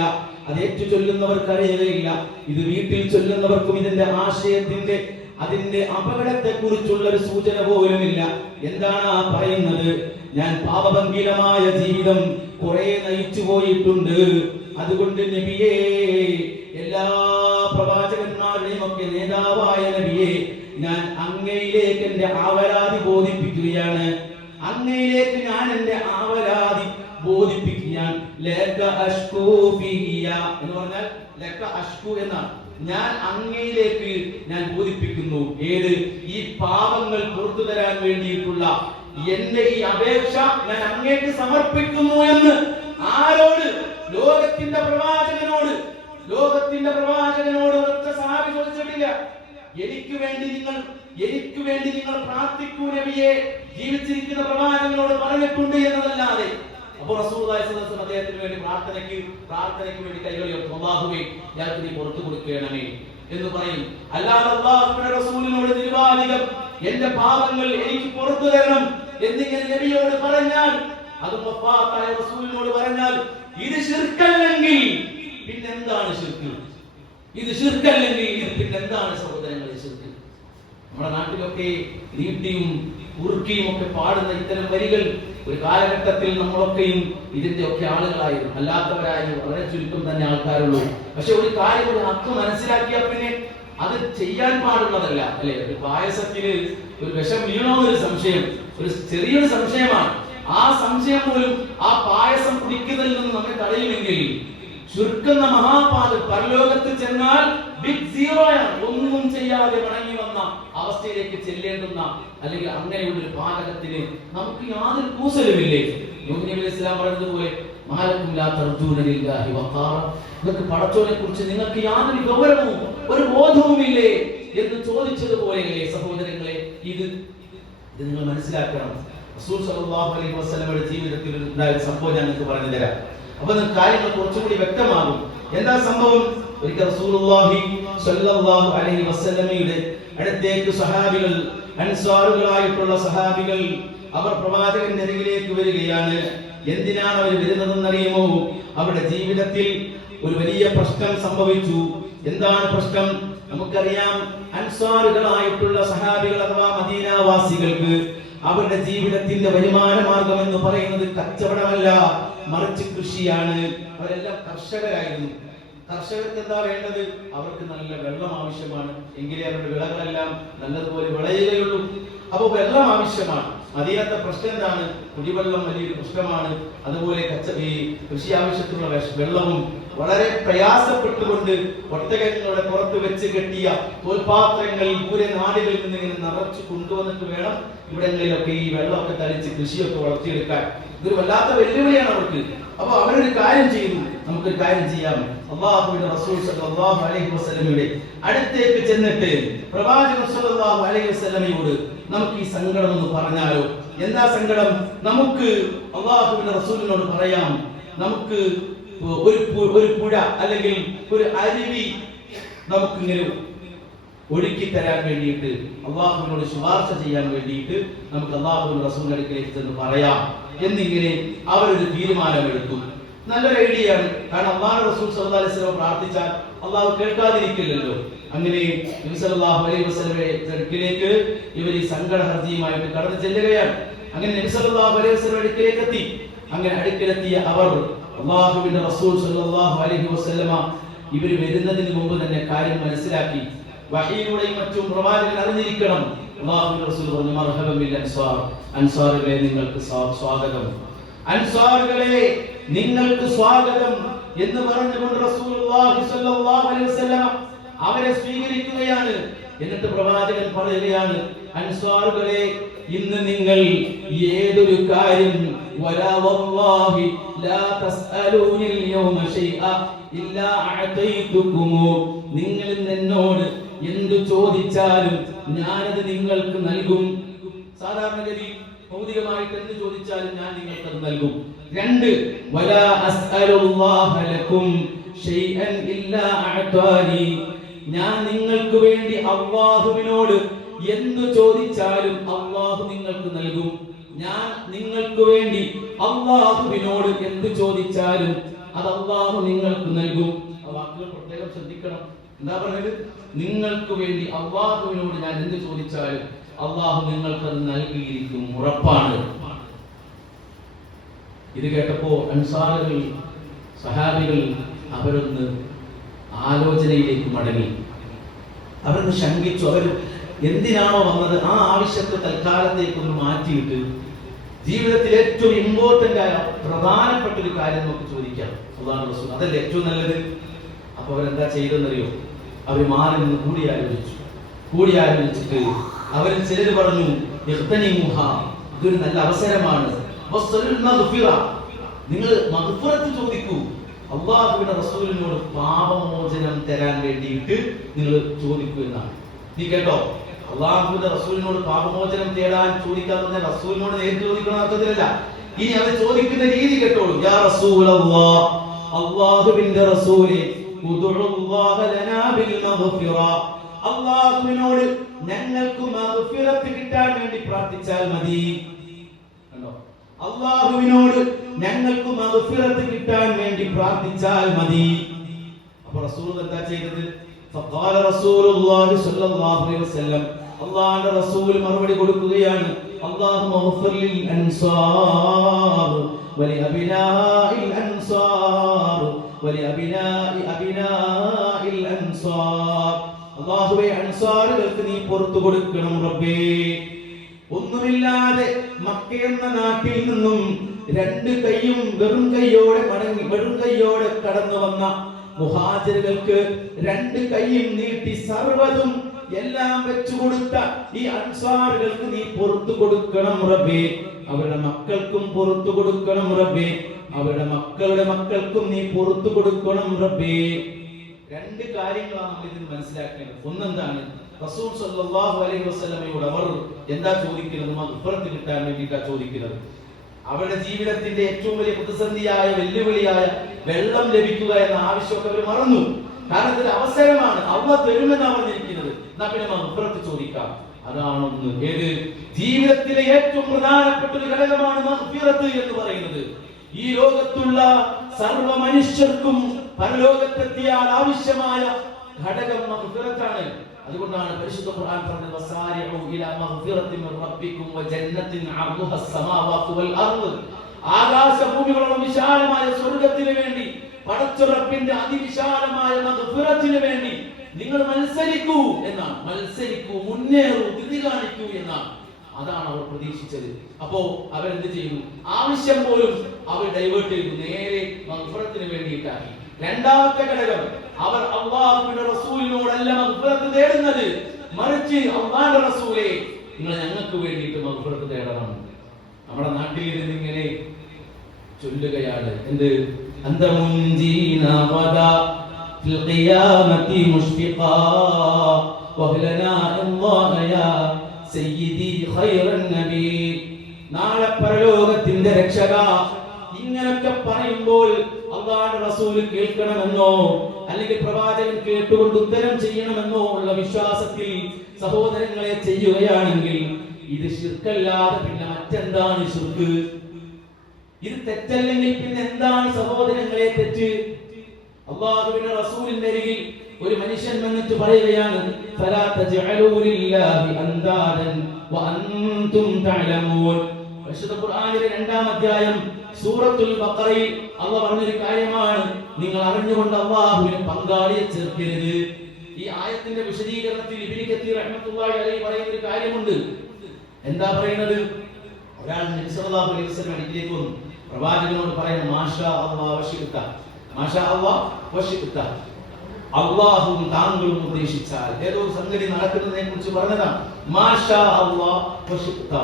അത് ഏറ്റു ചൊല്ലുന്നവർക്ക് അറിയുകയില്ല. ഇത് വീട്ടിൽ ചൊല്ലുന്നവർക്കും ഇതിന്റെ ആശയത്തിന്റെ അതിന്റെ അപകടത്തെ കുറിച്ചുള്ള ഒരു സൂചന പോലുമില്ല. എന്താണ് ആ പറയുന്നത്? ഞാൻ പാപഭംഗിരമായ ജീവിതം കുറെ നയിച്ചു പോയിട്ടുണ്ട്, അതുകൊണ്ട് നബിയേ, എല്ലാ പ്രവാചകന്മാരുടെയും ഒക്കെ നേതാവായ നബിയേ, ഞാൻ അങ്ങയിലേക്ക് എന്റെ ആവലാതി ബോധിപ്പിക്കുകയാണ്. അങ്ങയിലേക്ക് ഞാൻ എന്റെ ആവലാതി ബോധിപ്പിക്കുകയാണ്. ലക അഷ്കൂ ഫിയ എന്ന് പറഞ്ഞാൽ ലക അഷ്കൂ എന്നാണ്. ഞാൻ അങ്ങയിലേക്ക് ഞാൻ ബോധിപ്പിക്കുന്നു. ഏത്? ഈ പാപങ്ങൾ പുറത്തു തരാൻ വേണ്ടിയിട്ടുള്ള എന്റെ ഈ അപേക്ഷ ഞാൻ അങ്ങേക്ക് സമർപ്പിക്കുന്നു എന്ന്. ആരോട്? ലോകത്തിന്റെ പ്രവാചകനോട്. ലോകത്തിന്റെ പ്രവാചകനോട് ഒറ്റ സഹാബി ചോദിച്ചിട്ടില്ല, എനിക്ക് വേണ്ടി നിങ്ങൾ പ്രാർത്ഥിക്കൂ നബിയെ, ജീവിച്ചിരിക്കുന്ന പ്രവാചകനോട് പറഞ്ഞിട്ടുണ്ട് എന്നതല്ലാതെ. അപ്പോൾ റസൂലുള്ളാഹി സ്വല്ലല്ലാഹു അലൈഹി വസല്ലം അദ്ദേഹത്തിന് വേണ്ടി പ്രാർത്ഥനയ്ക്ക് വേണ്ടി കൈകൾ ഉയർത്തും. അല്ലാഹുവേ, ഞങ്ങൾക്ക് നീ പുറത്തു കൊടുക്കണമേ എന്ന് പറയും. അല്ലാതെ അല്ലാഹുവിന്റെ റസൂലിനോട് നിരുപാധികം എന്റെ പാപങ്ങൾ എനിക്ക് പുറത്തു തരണം എന്നിങ്ങനെ നബിയോട് പറഞ്ഞാൽ, അത് വഫാത്തായ റസൂലിനോട് പറഞ്ഞാൽ, ഇത് ശിർക്കല്ലെങ്കിൽ പിന്നെന്താണ് ശിർക്ക്? ഇത് ശിർക്കല്ലെങ്കിൽ പിന്നെന്താണ് സഹോദരങ്ങളെ ശിർക്ക്? നമ്മുടെ നാട്ടിലൊക്കെ നീട്ടിയും കുറുക്കിയും ഒക്കെ പാടുന്ന ഇത്തരം വരികൾ ഒരു കാലഘട്ടത്തിൽ നമ്മളൊക്കെയും ഇതിന്റെ ഒക്കെ ആളുകളായിരുന്നു. അല്ലാത്തവരായിരുന്നു വളരെ ചുരുക്കം തന്നെ ആൾക്കാരുള്ളൂ. പക്ഷെ ഒരു കാര്യം, ഒരു ഹക്ക് മനസ്സിലാക്കിയ പിന്നെ അത് ചെയ്യാൻ പാടുള്ളതല്ല, അല്ലെ? ഒരു പായസത്തിന് ഒരു വിഷം വീണോ എന്നൊരു സംശയം, ഒരു ചെറിയൊരു സംശയമാണ്. ആ സംശയം പോലും ആ പായസം കുടിക്കുന്നതിൽ നിന്ന് നമ്മെ തടയുമെങ്കിൽ ചുരുക്കുന്ന മഹാപാതൽ പരലോകത്ത് ചെന്നാൽ ബിഗ് സീറോയാണ്. ഒന്നും ചെയ്യാതെ മടങ്ങി വന്ന അവസ്ഥയിലേക്ക് ചെല്ലേണ്ടുന്ന, അല്ലെങ്കിൽ അങ്ങനെയുള്ള ഒരു പാതകത്തിന് നമുക്ക് യാതൊരു കൂസലുമില്ലേ? നബി ഇസ്ലാം പറഞ്ഞതുപോലെ, നിങ്ങൾക്ക് പടച്ചോനെ കുറിച്ച് നിങ്ങൾക്ക് യാതൊരു ഗൗരവവും ഒരു ബോധവുമില്ലേ എന്ന് ചോദിച്ചതുപോലെയല്ലേ സഹോദരങ്ങളെ? ഇത് നിങ്ങൾ മനസ്സിലാക്കണം. റസൂൽ സല്ലല്ലാഹു അലൈഹി വസല്ലമയുടെ ജീവിതത്തിൽ ഉണ്ടായ സംഭവം ഞാൻ നിങ്ങൾക്ക് പറഞ്ഞു തരാം. അപ്പൊ കാര്യങ്ങൾ കുറച്ചുകൂടി വ്യക്തമാകും. എന്താ സംഭവം? ഒരിക്കൽ റസൂലുള്ളാഹി സ്വല്ലല്ലാഹു അലൈഹി വസല്ലമയുടെ അടുത്തേക്ക് സഹാബികൾ, അൻസാറുകളായിട്ടുള്ള സഹാബികൾ, അവർ പ്രവാചകന്റെ അരികിലേക്ക് വരികയാണ്. എന്തിനാണ് അവർ വരുന്നതെന്ന് അറിയുമോ? അവരുടെ ജീവിതത്തിൽ ഒരു വലിയ പ്രശ്നം സംഭവിച്ചു. എന്താണ് പ്രശ്നം? നമുക്കറിയാം, അൻസാറുകളായിട്ടുള്ള സഹാബികൾ അഥവാ മദീനാവാസികൾക്ക് അവരുടെ ജീവിതത്തിന്റെ വരുമാന മാർഗം എന്ന് പറയുന്നത് കച്ചവടമല്ല, മറിച്ച് കൃഷിയാണ്. അവരെല്ലാം കർഷകരായിരുന്നു. കർഷകർക്ക് എന്താ വേണ്ടത്? അവർക്ക് നല്ല വെള്ളം ആവശ്യമാണ്, എങ്കിലേ അവരുടെ വിളകളെല്ലാം നല്ലതുപോലെ വിളയുകയുള്ളൂ. അപ്പോൾ വെള്ളം ആവശ്യമാണ്. മദീനത്തെ പ്രശ്നം എന്താണ്? കുടിവെള്ളം വലിയൊരു പ്രശ്നമാണ്. അതുപോലെ കൃഷി ആവശ്യത്തിനുള്ള വെള്ളവും വളരെ പ്രയാസപ്പെട്ടുകൊണ്ട് ഒട്ടകങ്ങളുടെ പുറത്ത് വെച്ച് കെട്ടിയ തോൽപാത്രങ്ങൾ ദൂരെ നാടുകളിൽ നിന്ന് ഇങ്ങനെ നിറച്ചു കൊണ്ടുവന്നിട്ട് വേണം ഇവിടങ്ങളിലൊക്കെ ഈ വെള്ളമൊക്കെ തളിച്ച് കൃഷിയൊക്കെ വളർത്തിയെടുക്കാൻ. ഇതൊരു വല്ലാത്ത വെല്ലുവിളിയാണ് അവർക്ക്. അപ്പൊ അവരൊരു കാര്യം ചെയ്തു, നമുക്കൊരു കാര്യം ചെയ്യാം. അല്ലാഹുവിന്റെ റസൂൽ സല്ലല്ലാഹു അലൈഹി വസല്ലമയുടെ അടുത്തേക്ക് ചെന്നിട്ട് പ്രവാചകൻ സല്ലല്ലാഹു അലൈഹി വസല്ലമയോട് നമുക്ക് ഈ സങ്കടം ഒന്ന് പറഞ്ഞാലോ? എന്താ സങ്കടം? നമുക്ക് അല്ലാഹുവിന്റെ റസൂലിനോട് പറയാം, നമുക്ക് ഒരു പുഴ അല്ലെങ്കിൽ ഒരു അരുവി നമുക്കിങ്ങനെ ഒഴുക്കി തരാൻ വേണ്ടിയിട്ട്, അള്ളാഹുവിനോട് ശുപാർശ ചെയ്യാൻ വേണ്ടിയിട്ട് നമുക്ക് അള്ളാഹുവിന്റെ റസൂലിന്റെ അടുക്കലേക്ക് ചെന്ന് പറയാം എന്നിങ്ങനെ അവരൊരു തീരുമാനമെടുത്തു. നല്ലൊരു ഐഡിയയാണ്. കാരണം അള്ളാഹു റസൂൽ സല്ലല്ലാഹു അലൈഹി വസല്ലം പ്രാർത്ഥിച്ചാൽ അള്ളാഹു കേൾക്കാതിരിക്കില്ലല്ലോ. അങ്ങനെ നബി സല്ലല്ലാഹു അലൈഹി വസല്ലമയുടെ അടുക്കിലേക്ക് ഇവർ ഈ സങ്കടഹർജിയുമായിട്ട് കടന്നു ചെല്ലുകയാണ്. അങ്ങനെ നബി സല്ലല്ലാഹു അലൈഹി വസല്ലമയുടെ അടുക്കിലേക്ക് എത്തി. അങ്ങനെ അടുക്കിലെത്തിയ അവർ അള്ളാഹുവിന്റെ റസൂൽ സല്ലല്ലാഹു അലൈഹി വസല്ലമ ഇവർ വരുന്നതിന് മുമ്പ് തന്നെ കാര്യം മനസ്സിലാക്കി. വഹീയിലൂടെയും മറ്റും പ്രവാചകൻ അറിഞ്ഞിരിക്കണം. അള്ളാഹുവിന്റെ റസൂൽ പറഞ്ഞു, മർഹബൻ ബിൽ അൻസാർ, അൻസാറുകളെ നിങ്ങൾക്ക് സ്വാഗതം, അൻസാറുകളെ നിങ്ങൾക്ക് സ്വാഗതം എന്ന് പറഞ്ഞുകൊണ്ട് റസൂലുള്ളാഹി സ്വല്ലല്ലാഹു അലൈഹി വസല്ലം അവരെ സ്വീകരിക്കുകയാണ്. എന്നിട്ട് പ്രവാചകൻ പറയുകയാണ്, അൻസാറുകളെ, ഇന്ന് നിങ്ങൾ ഏതൊരു കാര്യം വലാ വല്ലാഹി ലാ തസ്അലൂനിൽ യൗമ ശൈഅ ഇല്ലാ അഅതൈതുകുമു, നിങ്ങൾ എന്നോട് എന്തു ചോദിച്ചാലും ഞാനത് നിങ്ങൾക്ക് നൽകും. സാധാരണഗതി ഭൗതികമായിട്ട് എന്ത് ചോദിച്ചാലും ഞാൻ നിങ്ങൾക്ക് അത് നൽകും. 2, വലാ അസ്അലുല്ലാഹ ലക്കും ഷൈഅൻ ഇല്ലാ അഅതാനി, ഞാൻ നിങ്ങൾക്ക് വേണ്ടി അല്ലാഹുവിനോട് എന്തു ചോദിച്ചാലും അല്ലാഹു നിങ്ങൾക്ക് നൽകും. ഞാൻ നിങ്ങൾക്ക് വേണ്ടി അള്ളാഹുവിനോട് എന്ത് ചോദിച്ചാലും അത് അള്ളാഹു നിങ്ങൾക്ക് നൽകും. ആ വാക്കുകൾ പ്രത്യേകം ശ്രദ്ധിക്കണം. എന്താ പറഞ്ഞത്? നിങ്ങൾക്ക് വേണ്ടി അള്ളാഹുവിനോട് ഞാൻ എന്ത് ചോദിച്ചാലും അള്ളാഹു നിങ്ങൾക്ക് അത് നൽകിയിരിക്കും, ഉറപ്പാണ്. ഇത് കേട്ടപ്പോ അൻസാറുകൾ, സഹാബികൾ അവരൊന്ന് ആലോചനയിലേക്ക് മടങ്ങി. അവരൊന്ന് ശങ്കിച്ചു. അവർ എന്തിനാണോ വന്നത് ആ ആവശ്യത്തെ തൽക്കാലത്തേക്ക് ഒന്ന് മാറ്റിയിട്ട് ജീവിതത്തിൽ ഏറ്റവും ഇമ്പോർട്ടന്റ് ആയ പ്രധാനപ്പെട്ട ഒരു കാര്യം നമുക്ക് ചോദിക്കാം. അല്ലാഹു റസൂൽ അതല്ലേ ഏറ്റവും നല്ലത്. അപ്പൊ അവരെന്താ ചെയ്തെന്നറിയോ? അവർ മാറി നിന്ന് കൂടിയാലോചിച്ചിട്ട് അവരിൽ ചിലർ പറഞ്ഞു, ഇതൊരു നല്ല അവസരമാണ്, നിങ്ങൾ മഗ്ഫിറത്ത് ചോദിക്കൂ, അല്ലാഹുവിന്റെ റസൂലിനോട് പാപമോചനം തരാൻ വേണ്ടിയിട്ട് നിങ്ങൾ ചോദിക്കൂ എന്നാണ്. നീ കേട്ടോ, അള്ളാഹുവിന്റെ റസൂലിനോട് പാപമോചനം തേടാൻ ചോദിക്കാന്ന് പറഞ്ഞാൽ റസൂലിനോട് നേരിട്ട് ചോദിക്കുന്ന അർത്ഥത്തിലല്ല. ഇനി അവർ ചോദിക്കുന്ന രീതി കേട്ടോളൂ. യാ റസൂലല്ലാഹ്, അല്ലാഹുവിന്റെ റസൂലേ, ഉദ്ഉല്ലാഹ ലനാ ബിൽ മഗ്ഫിറ, അല്ലാഹുവിനോട് ഞങ്ങൾക്ക് മഗ്ഫിറത്ത് കിട്ടാൻ വേണ്ടി പ്രാർത്ഥിച്ചാൽ മതി. കണ്ടോ? അല്ലാഹുവിനോട് ഞങ്ങൾക്ക് മഗ്ഫിറത്ത് കിട്ടാൻ വേണ്ടി പ്രാർത്ഥിച്ചാൽ മതി. അപ്പോൾ റസൂൽ എന്താ ചെയ്തത്? ഫഖാല റസൂലുള്ളാഹി സ്വല്ലല്ലാഹു അലൈഹി വസല്ലം, അല്ലാഹുവിന്റെ റസൂൽ മറുപടി കൊടുക്കുകയാണ്, അല്ലാഹുമ്മ ഗ്ഫിർ ലിൽ അൻസാർ വലി അബ്നാഇൽ അൻസാർ വലി അബ്നാഇ അബ്നാഇൽ അൻസാർ. അല്ലാഹുവേ, അൻസാറുകൾക്ക് നീ പുറത്തു കൊടുക്കണം റബ്ബേ. ഒന്നുമില്ലാതെ മക്ക എന്ന നാട്ടിൽ നിന്നും രണ്ട് കൈയും വെറും കൈയോടെ കടന്നു വന്ന മുഹാജിറുകൾക്ക് രണ്ട് കൈയും നീട്ടി സർവ്വതും എല്ലാം വെച്ചു കൊടുത്ത ഈ അൻസാറുകൾക്ക് നീ പുറത്തു കൊടുക്കണം റബ്ബേ. അവരുടെ മക്കൾക്കും പുറത്തു കൊടുക്കണം റബ്ബേ. അവരുടെ മക്കളുടെ മക്കൾക്കും നീ പുറത്തു കൊടുക്കണം റബ്ബേ. രണ്ട് കാര്യങ്ങളാണ് നമ്മൾ ഇതിൽ മനസ്സിലാക്കേണ്ടത്. ഒന്നെന്താണ്? റസൂൽ സല്ലല്ലാഹു അലൈഹി വസല്ലമയോട് അവർ എന്താ ചോദിക്കുന്നത്? മഗ്ഫിറത്ത് കിട്ടാൻ വേണ്ടിയിട്ടാണ് ചോദിക്കുന്നത്. അവരുടെ ജീവിതത്തിന്റെ ഏറ്റവും വലിയ പ്രതിസന്ധിയായ വെല്ലുവിളിയായ വെള്ളം ലഭിക്കുക എന്ന ആവശ്യമൊക്കെ അവർ മറന്നു. കാരണം ഇതൊരു അവസരമാണ്, അല്ലാഹ് തരുമെന്നാണ് പറഞ്ഞിരിക്കുന്നത്. എന്നാ പിന്നെ മഗ്ഫിറത്ത് ചോദിക്കാം. അതാണൊന്ന്. ഏത്? ജീവിതത്തിലെ ഏറ്റവും പ്രധാനപ്പെട്ട ഒരു ഘടകമാണ് മഗ്ഫിറത്ത് എന്ന് പറയുന്നത്. ഈ ലോകത്തുള്ള സർവ്വ മനുഷ്യർക്കും പരലോകത്തെത്തിയാൽ ആവശ്യമായ ഘടകം മഗ്ഫിറത്താണ്. അതുകൊണ്ടാണ് പരിശുദ്ധ ഖുർആൻ പറഞ്ഞത്, വസാരിഉ ഇലാ മഗ്ഫിറത്തിൻ മിർ റബ്ബിക്കും വജന്നത്തിൻ അർദുഹാ അസ്സമാവാതു വൽ അർദ്. ആകാശഭൂമികളുടെ വിശാലമായ സ്വർഗ്ഗത്തിന് വേണ്ടി, പടച്ച റബ്ബിന്റെ അതിവിശാലമായ മഗ്ഫിറത്തിന് വേണ്ടി നിങ്ങൾ മത്സരിക്കൂ എന്നാണ്. മത്സരിക്കൂ, മുന്നേറൂ, ധൃതി കാണിക്കൂ എന്നാണ്. അതാണ് അവർ പ്രതീക്ഷിച്ചത്. അപ്പോ അവരെന്ത് ചെയ്തു? ആവശ്യം പോലും അവർ ഡൈവേർട്ട് ചെയ്തു, നേരെ മഗ്ഫിറത്തിന് വേണ്ടിയിട്ടാക്കി. രണ്ടാമത്തെ ഘടകം, അവർ അല്ലാഹുവിന്റെ റസൂലിനോടല്ല മഗ്ഫിറത്ത് തേടുന്നത്, മറിച്ച് അല്ലാഹുവിന്റെ റസൂലേ, നിങ്ങൾ ഞങ്ങൾക്ക് വേണ്ടിയിട്ട് മഗ്ഫിറത്ത് തേടണം. നമ്മുടെ നാട്ടിൽ ഇരുന്ന് ഇങ്ങനെ ചൊല്ലുകയാണ്, എന്ത്? അന്ത മുൻജീനാ വദാ ഫിൽ ഖിയാമത്തി മുഷ്ഫിഖാ വഹ്ലനാ അല്ലാഹ യാ സയ്യിദി ഖൈറൻ നബി. നാളെ പരലോകത്തിന്റെ രക്ഷക. ഇങ്ങനൊക്കെ പറയുമ്പോൾ അല്ലാഹുവിന്റെ റസൂൽ കേൾക്കണമെന്നോ അല്ലെങ്കിൽ പ്രവാചകൻ കേട്ടുകൊണ്ട് ഉത്തരം ചെയ്യണമെന്നോ ഉള്ള വിശ്വാസത്തിൽ സഹോദരങ്ങളെ ചെയ്യുകയാണെങ്കിൽ ഇത് ശിർക്കല്ലാതെ പിന്നെ മറ്റെന്താണ് ശിർക്ക്? ഇത് തെറ്റല്ലെങ്കിൽ പിന്നെ എന്താണ് സഹോദരങ്ങളെ തെറ്റ്? അല്ലാഹുവിന്റെ റസൂലിന്റെ അരികിൽ ഒരു മനുഷ്യൻ വന്നിട്ട് പറയുകയാണ്, ഫലാ തജ്അലൂ ലില്ലാഹി അൻദാദൻ വഅൻതും തഅലമൂൻ. പരിശുദ്ധ ഖുർആനിലെ 2-ാം അധ്യായം സൂറത്തുൽ ബഖറയിൽ അല്ലാഹു പറഞ്ഞൊരു കാര്യമാണ്, നിങ്ങൾ അറിഞ്ഞുകൊണ്ട് അല്ലാഹുവിന് പങ്കാളിയെ ചേർക്കരുത്. ഈ ആയത്തിന്റെ വിശദീകരണത്തിൽ ഇബ്നു കത്തീർ റഹ്മത്തുള്ളാഹി അലൈഹി പറയുന്ന ഒരു കാര്യമുണ്ട്. എന്താ പറയുന്നത്? ഒരാൾ നബി സല്ലല്ലാഹു അലൈഹി വസല്ലം അടുത്തേക്ക് വന്നു, പ്രവാചകനോട് പറയുന്നു, മാഷാ അല്ലാഹ് വശിഅത, മാഷാ അല്ലാഹ് വശിഅത, അല്ലാഹുവും താങ്കളും ഉദ്ദേശിച്ചാൽ. ഏതോ സംഗതി നടക്കുന്നതിനെ കുറിച്ച് പറഞ്ഞതാണ് മാഷാ അല്ലാഹ് വശിഅത.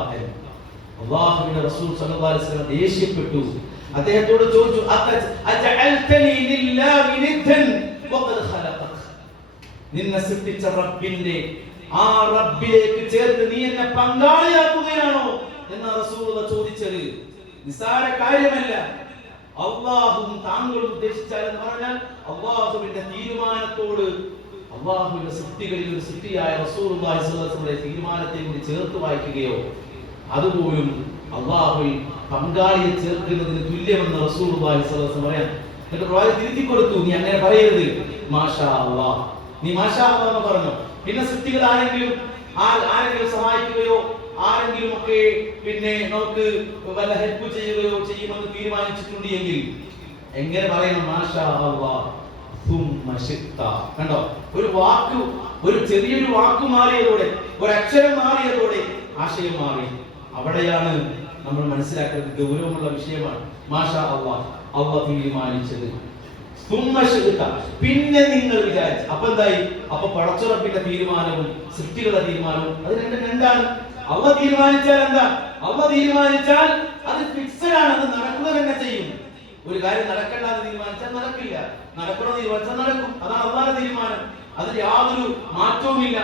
അല്ലാഹുവിന്റെ റസൂൽ സല്ലല്ലാഹു അലൈഹി വസല്ലം ദേഷ്യപ്പെട്ടു. അദ്ദേഹത്തോട് ചോദിച്ചു, അജഅൽതനി ലില്ലാഹി നിദ്ദൻ വഖദ് ഖലഖക, നിന്നെ സൃഷ്ടിച്ച റബ്ബിന്റെ ആ റബ്ബിലേക്ക് ചേർത്ത് നീ എന്നെ പങ്കാളിയാക്കുകയാണോ എന്ന് റസൂലുള്ളാഹി ചോദിച്ചത്. നിസ്സാര കാര്യമല്ല. അല്ലാഹുവും താങ്കളും ഉദ്ദേശിച്ചാൽ എന്ന് പറഞ്ഞാൽ അല്ലാഹുവിന്റെ തീരുമാനത്തോട് അല്ലാഹുവിന്റെ സൃഷ്ടികളിൽ ഒരു സൃഷ്ടിയായ റസൂലുള്ളാഹി സ്വല്ലല്ലാഹു അലൈഹി വസല്ലം തീരുമാനത്തെ കൂടി ചേർത്ത് വായിക്കുകയോ അതുപോലും അള്ളാഹുവിൽ പങ്കാളിയെ ചേർക്കുന്നതിന് തുല്യമെന്ന് റസൂലുള്ളാഹി സ്വല്ലല്ലാഹു അലൈഹി വസല്ലം പറയാൻ എന്നിട്ട് പ്രവാചകൻ തിരുത്തി കൊടുത്തു, നീ അങ്ങനെ പറയരുത്, മാഷാ അല്ലാഹ്, നീ മാഷാ അല്ലാഹ് എന്ന് പറഞ്ഞു. പിന്നെ സൃഷ്ടികൾ ആരെങ്കിലും സഹായിക്കുകയോ ആരെങ്കിലും ഒക്കെ പിന്നെ നമുക്ക് വല്ല ഹെൽപ്പ് ചെയ്യുകയോ ചെയ്യുമെന്ന് തീരുമാനിച്ചിട്ടുണ്ട് എങ്കിൽ എങ്ങനെ പറയണം? മാഷാ അല്ലാഹ് സുമ്മ ശിഅ്ത. കണ്ടോ, ഒരു വാക്ക്, ഒരു ചെറിയൊരു വാക്ക് മാറിയതോടെ, ഒരു അക്ഷരം മാറിയതോടെ ആശയം മാറി. അവിടെയാണ് നമ്മൾ മനസ്സിലാക്കുന്നത് ഗൗരവമുള്ള വിഷയമാണ്. മാഷാ അല്ലാഹ്, അല്ലാഹ് തീരുമാനിച്ചത്. സുമ്മ ശിഅ്ത, പിന്നെ നിങ്ങൾ വിചാരിച്ചു. അപ്പൊ എന്തായി? അപ്പൊ പടച്ചുറപ്പിന്റെ തീരുമാനവും സൃഷ്ടികളുടെ തീരുമാനവും അത് രണ്ടാണ്. അല്ലാഹ് തീരുമാനിച്ചാൽ എന്താ? അല്ലാഹ് തീരുമാനിച്ചാൽ അത് ഫിക്സഡ് ആണ്, അത് നടക്കുക തന്നെ ചെയ്യും. ഒരു കാര്യം നടക്കണ്ടെന്ന് തീരുമാനിച്ചാൽ നടക്കില്ല, നടക്കണമെന്ന് തീരുമാനിച്ചാൽ നടക്കും. അതാണ് അല്ലാഹുവിന്റെ തീരുമാനം. അതിൽ യാതൊരു മാറ്റവുമില്ല.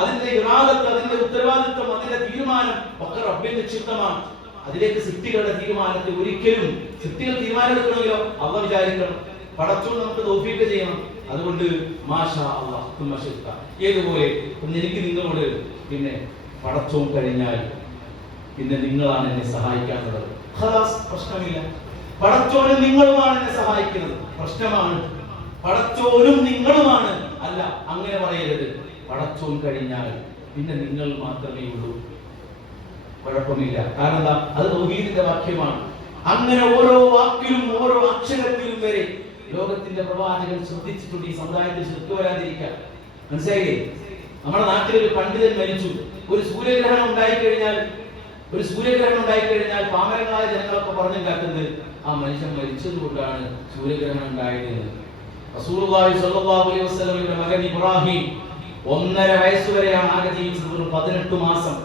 അതിന്റെ ഇറാദത്ത്, അതിന്റെ ഉത്തരവാദിത്വം, അതിന്റെ തീരുമാനം ഒക്കെ റബ്ബിൽ നിക്ഷിപ്തമാണ്. അതിലേക്ക് സൃഷ്ടികളുടെ തീരുമാനത്തെ ഒരിക്കലും, സൃഷ്ടികൾ തീരുമാനം എടുക്കണമെങ്കിലോ അല്ലാഹ് വിചാരിക്കണം, പടച്ചോൻ നമുക്ക് തൗഫീഖ് ചെയ്യണം. അതുകൊണ്ട് മാഷാ അല്ലാഹ് സുമ്മ ശിഅ്ത. ഏതുപോലെ എനിക്ക് നിങ്ങളോട് പിന്നെ പടച്ചോൻ കഴിഞ്ഞാൽ പിന്നെ നിങ്ങളാണ് എന്നെ സഹായിക്കാനുള്ളത്, ഖലാസ്, പ്രശ്നമില്ല. പടച്ചോനും നിങ്ങളുമാണ് എന്നെ സഹായിക്കുന്നത്, പ്രശ്നമാണ്. പടച്ചോനും നിങ്ങളുമാണ്, അല്ല അങ്ങനെ പറയരുത്. പടച്ചോൻ കഴിഞ്ഞാൽ പിന്നെ നിങ്ങൾ മാത്രമേ ഉള്ളൂ, കുഴപ്പമില്ല. കാരണം എന്താ? അത് തൗഹീദിന്റെ വാക്യമാണ്. അങ്ങനെ ഓരോ വാക്കിലും ഓരോ അക്ഷരത്തിലും വരെ ലോകത്തിന്റെ പ്രവാചകൻ ശ്രദ്ധിച്ചിട്ടുണ്ട് ഈ സമുദായത്തിൽ ശിർക്ക് വരാതിരിക്കാൻ. മനസ്സിലായില്ലേ? നമ്മുടെ നാട്ടിൽ ഒരു പണ്ഡിതൻ മരിച്ചു. ഒരു സൂര്യഗ്രഹണം ഉണ്ടായിക്കഴിഞ്ഞാൽ പാമരങ്ങളായ ജനങ്ങളൊക്കെ പറഞ്ഞുണ്ടാക്കുന്നത് ആ മനുഷ്യൻ മരിച്ചത് കൊണ്ടാണ് സൂര്യഗ്രഹണം ഉണ്ടായത്. റസൂലുള്ളാഹി സ്വല്ലല്ലാഹു അലൈഹി വസല്ലമയുടെ മകൻ ഇബ്രാഹിം 1.5 വയസ്സ് വരെയാണ് ആകെ ജീവിച്ചത്, 18 മാസം.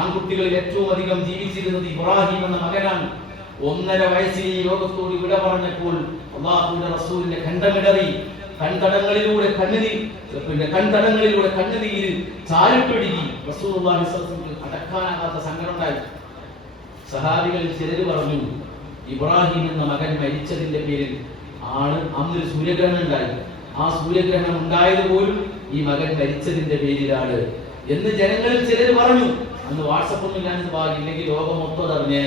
ആൺകുട്ടികളിൽ ഏറ്റവും അധികം ജീവിച്ചിരുന്നത് ഇബ്രാഹിം എന്ന മകനാണ്. 1.5 വയസ്സിൽ ഈ ലോകത്തോട് വിട പറഞ്ഞപ്പോൾ അല്ലാഹുവിന്റെ റസൂലിന്റെ കണ്ടമിടറി, കൺതടങ്ങളിലൂടെ കണ്ണുനീര് ചാരിട്ടൊഴുകി. റസൂലുള്ളാഹി സ്വല്ലല്ലാഹു അലൈഹി വസല്ലം അടക്കാനാകാത്ത സങ്കടമുണ്ടായി. സഹാബികളിൽ ചിലർ പറഞ്ഞു, ഇബ്രാഹിം എന്ന മകൻ മരിച്ചതിന്റെ പേരിൽ ആണ് അന്നൊരു സൂര്യഗ്രഹണം ഉണ്ടായി. ആ സൂര്യഗ്രഹണം ഉണ്ടായത് പോലും ഈ മകൻ മരിച്ചതിന്റെ പേരിലാണ് എന്ന് ജനങ്ങളിൽ ചിലർ പറഞ്ഞു. അന്ന് വാട്സപ്പ് ഒന്നും ഇല്ലാന്ന് ഭാഗ്യമില്ലെങ്കിൽ ലോകം മൊത്തം അറിഞ്ഞേ.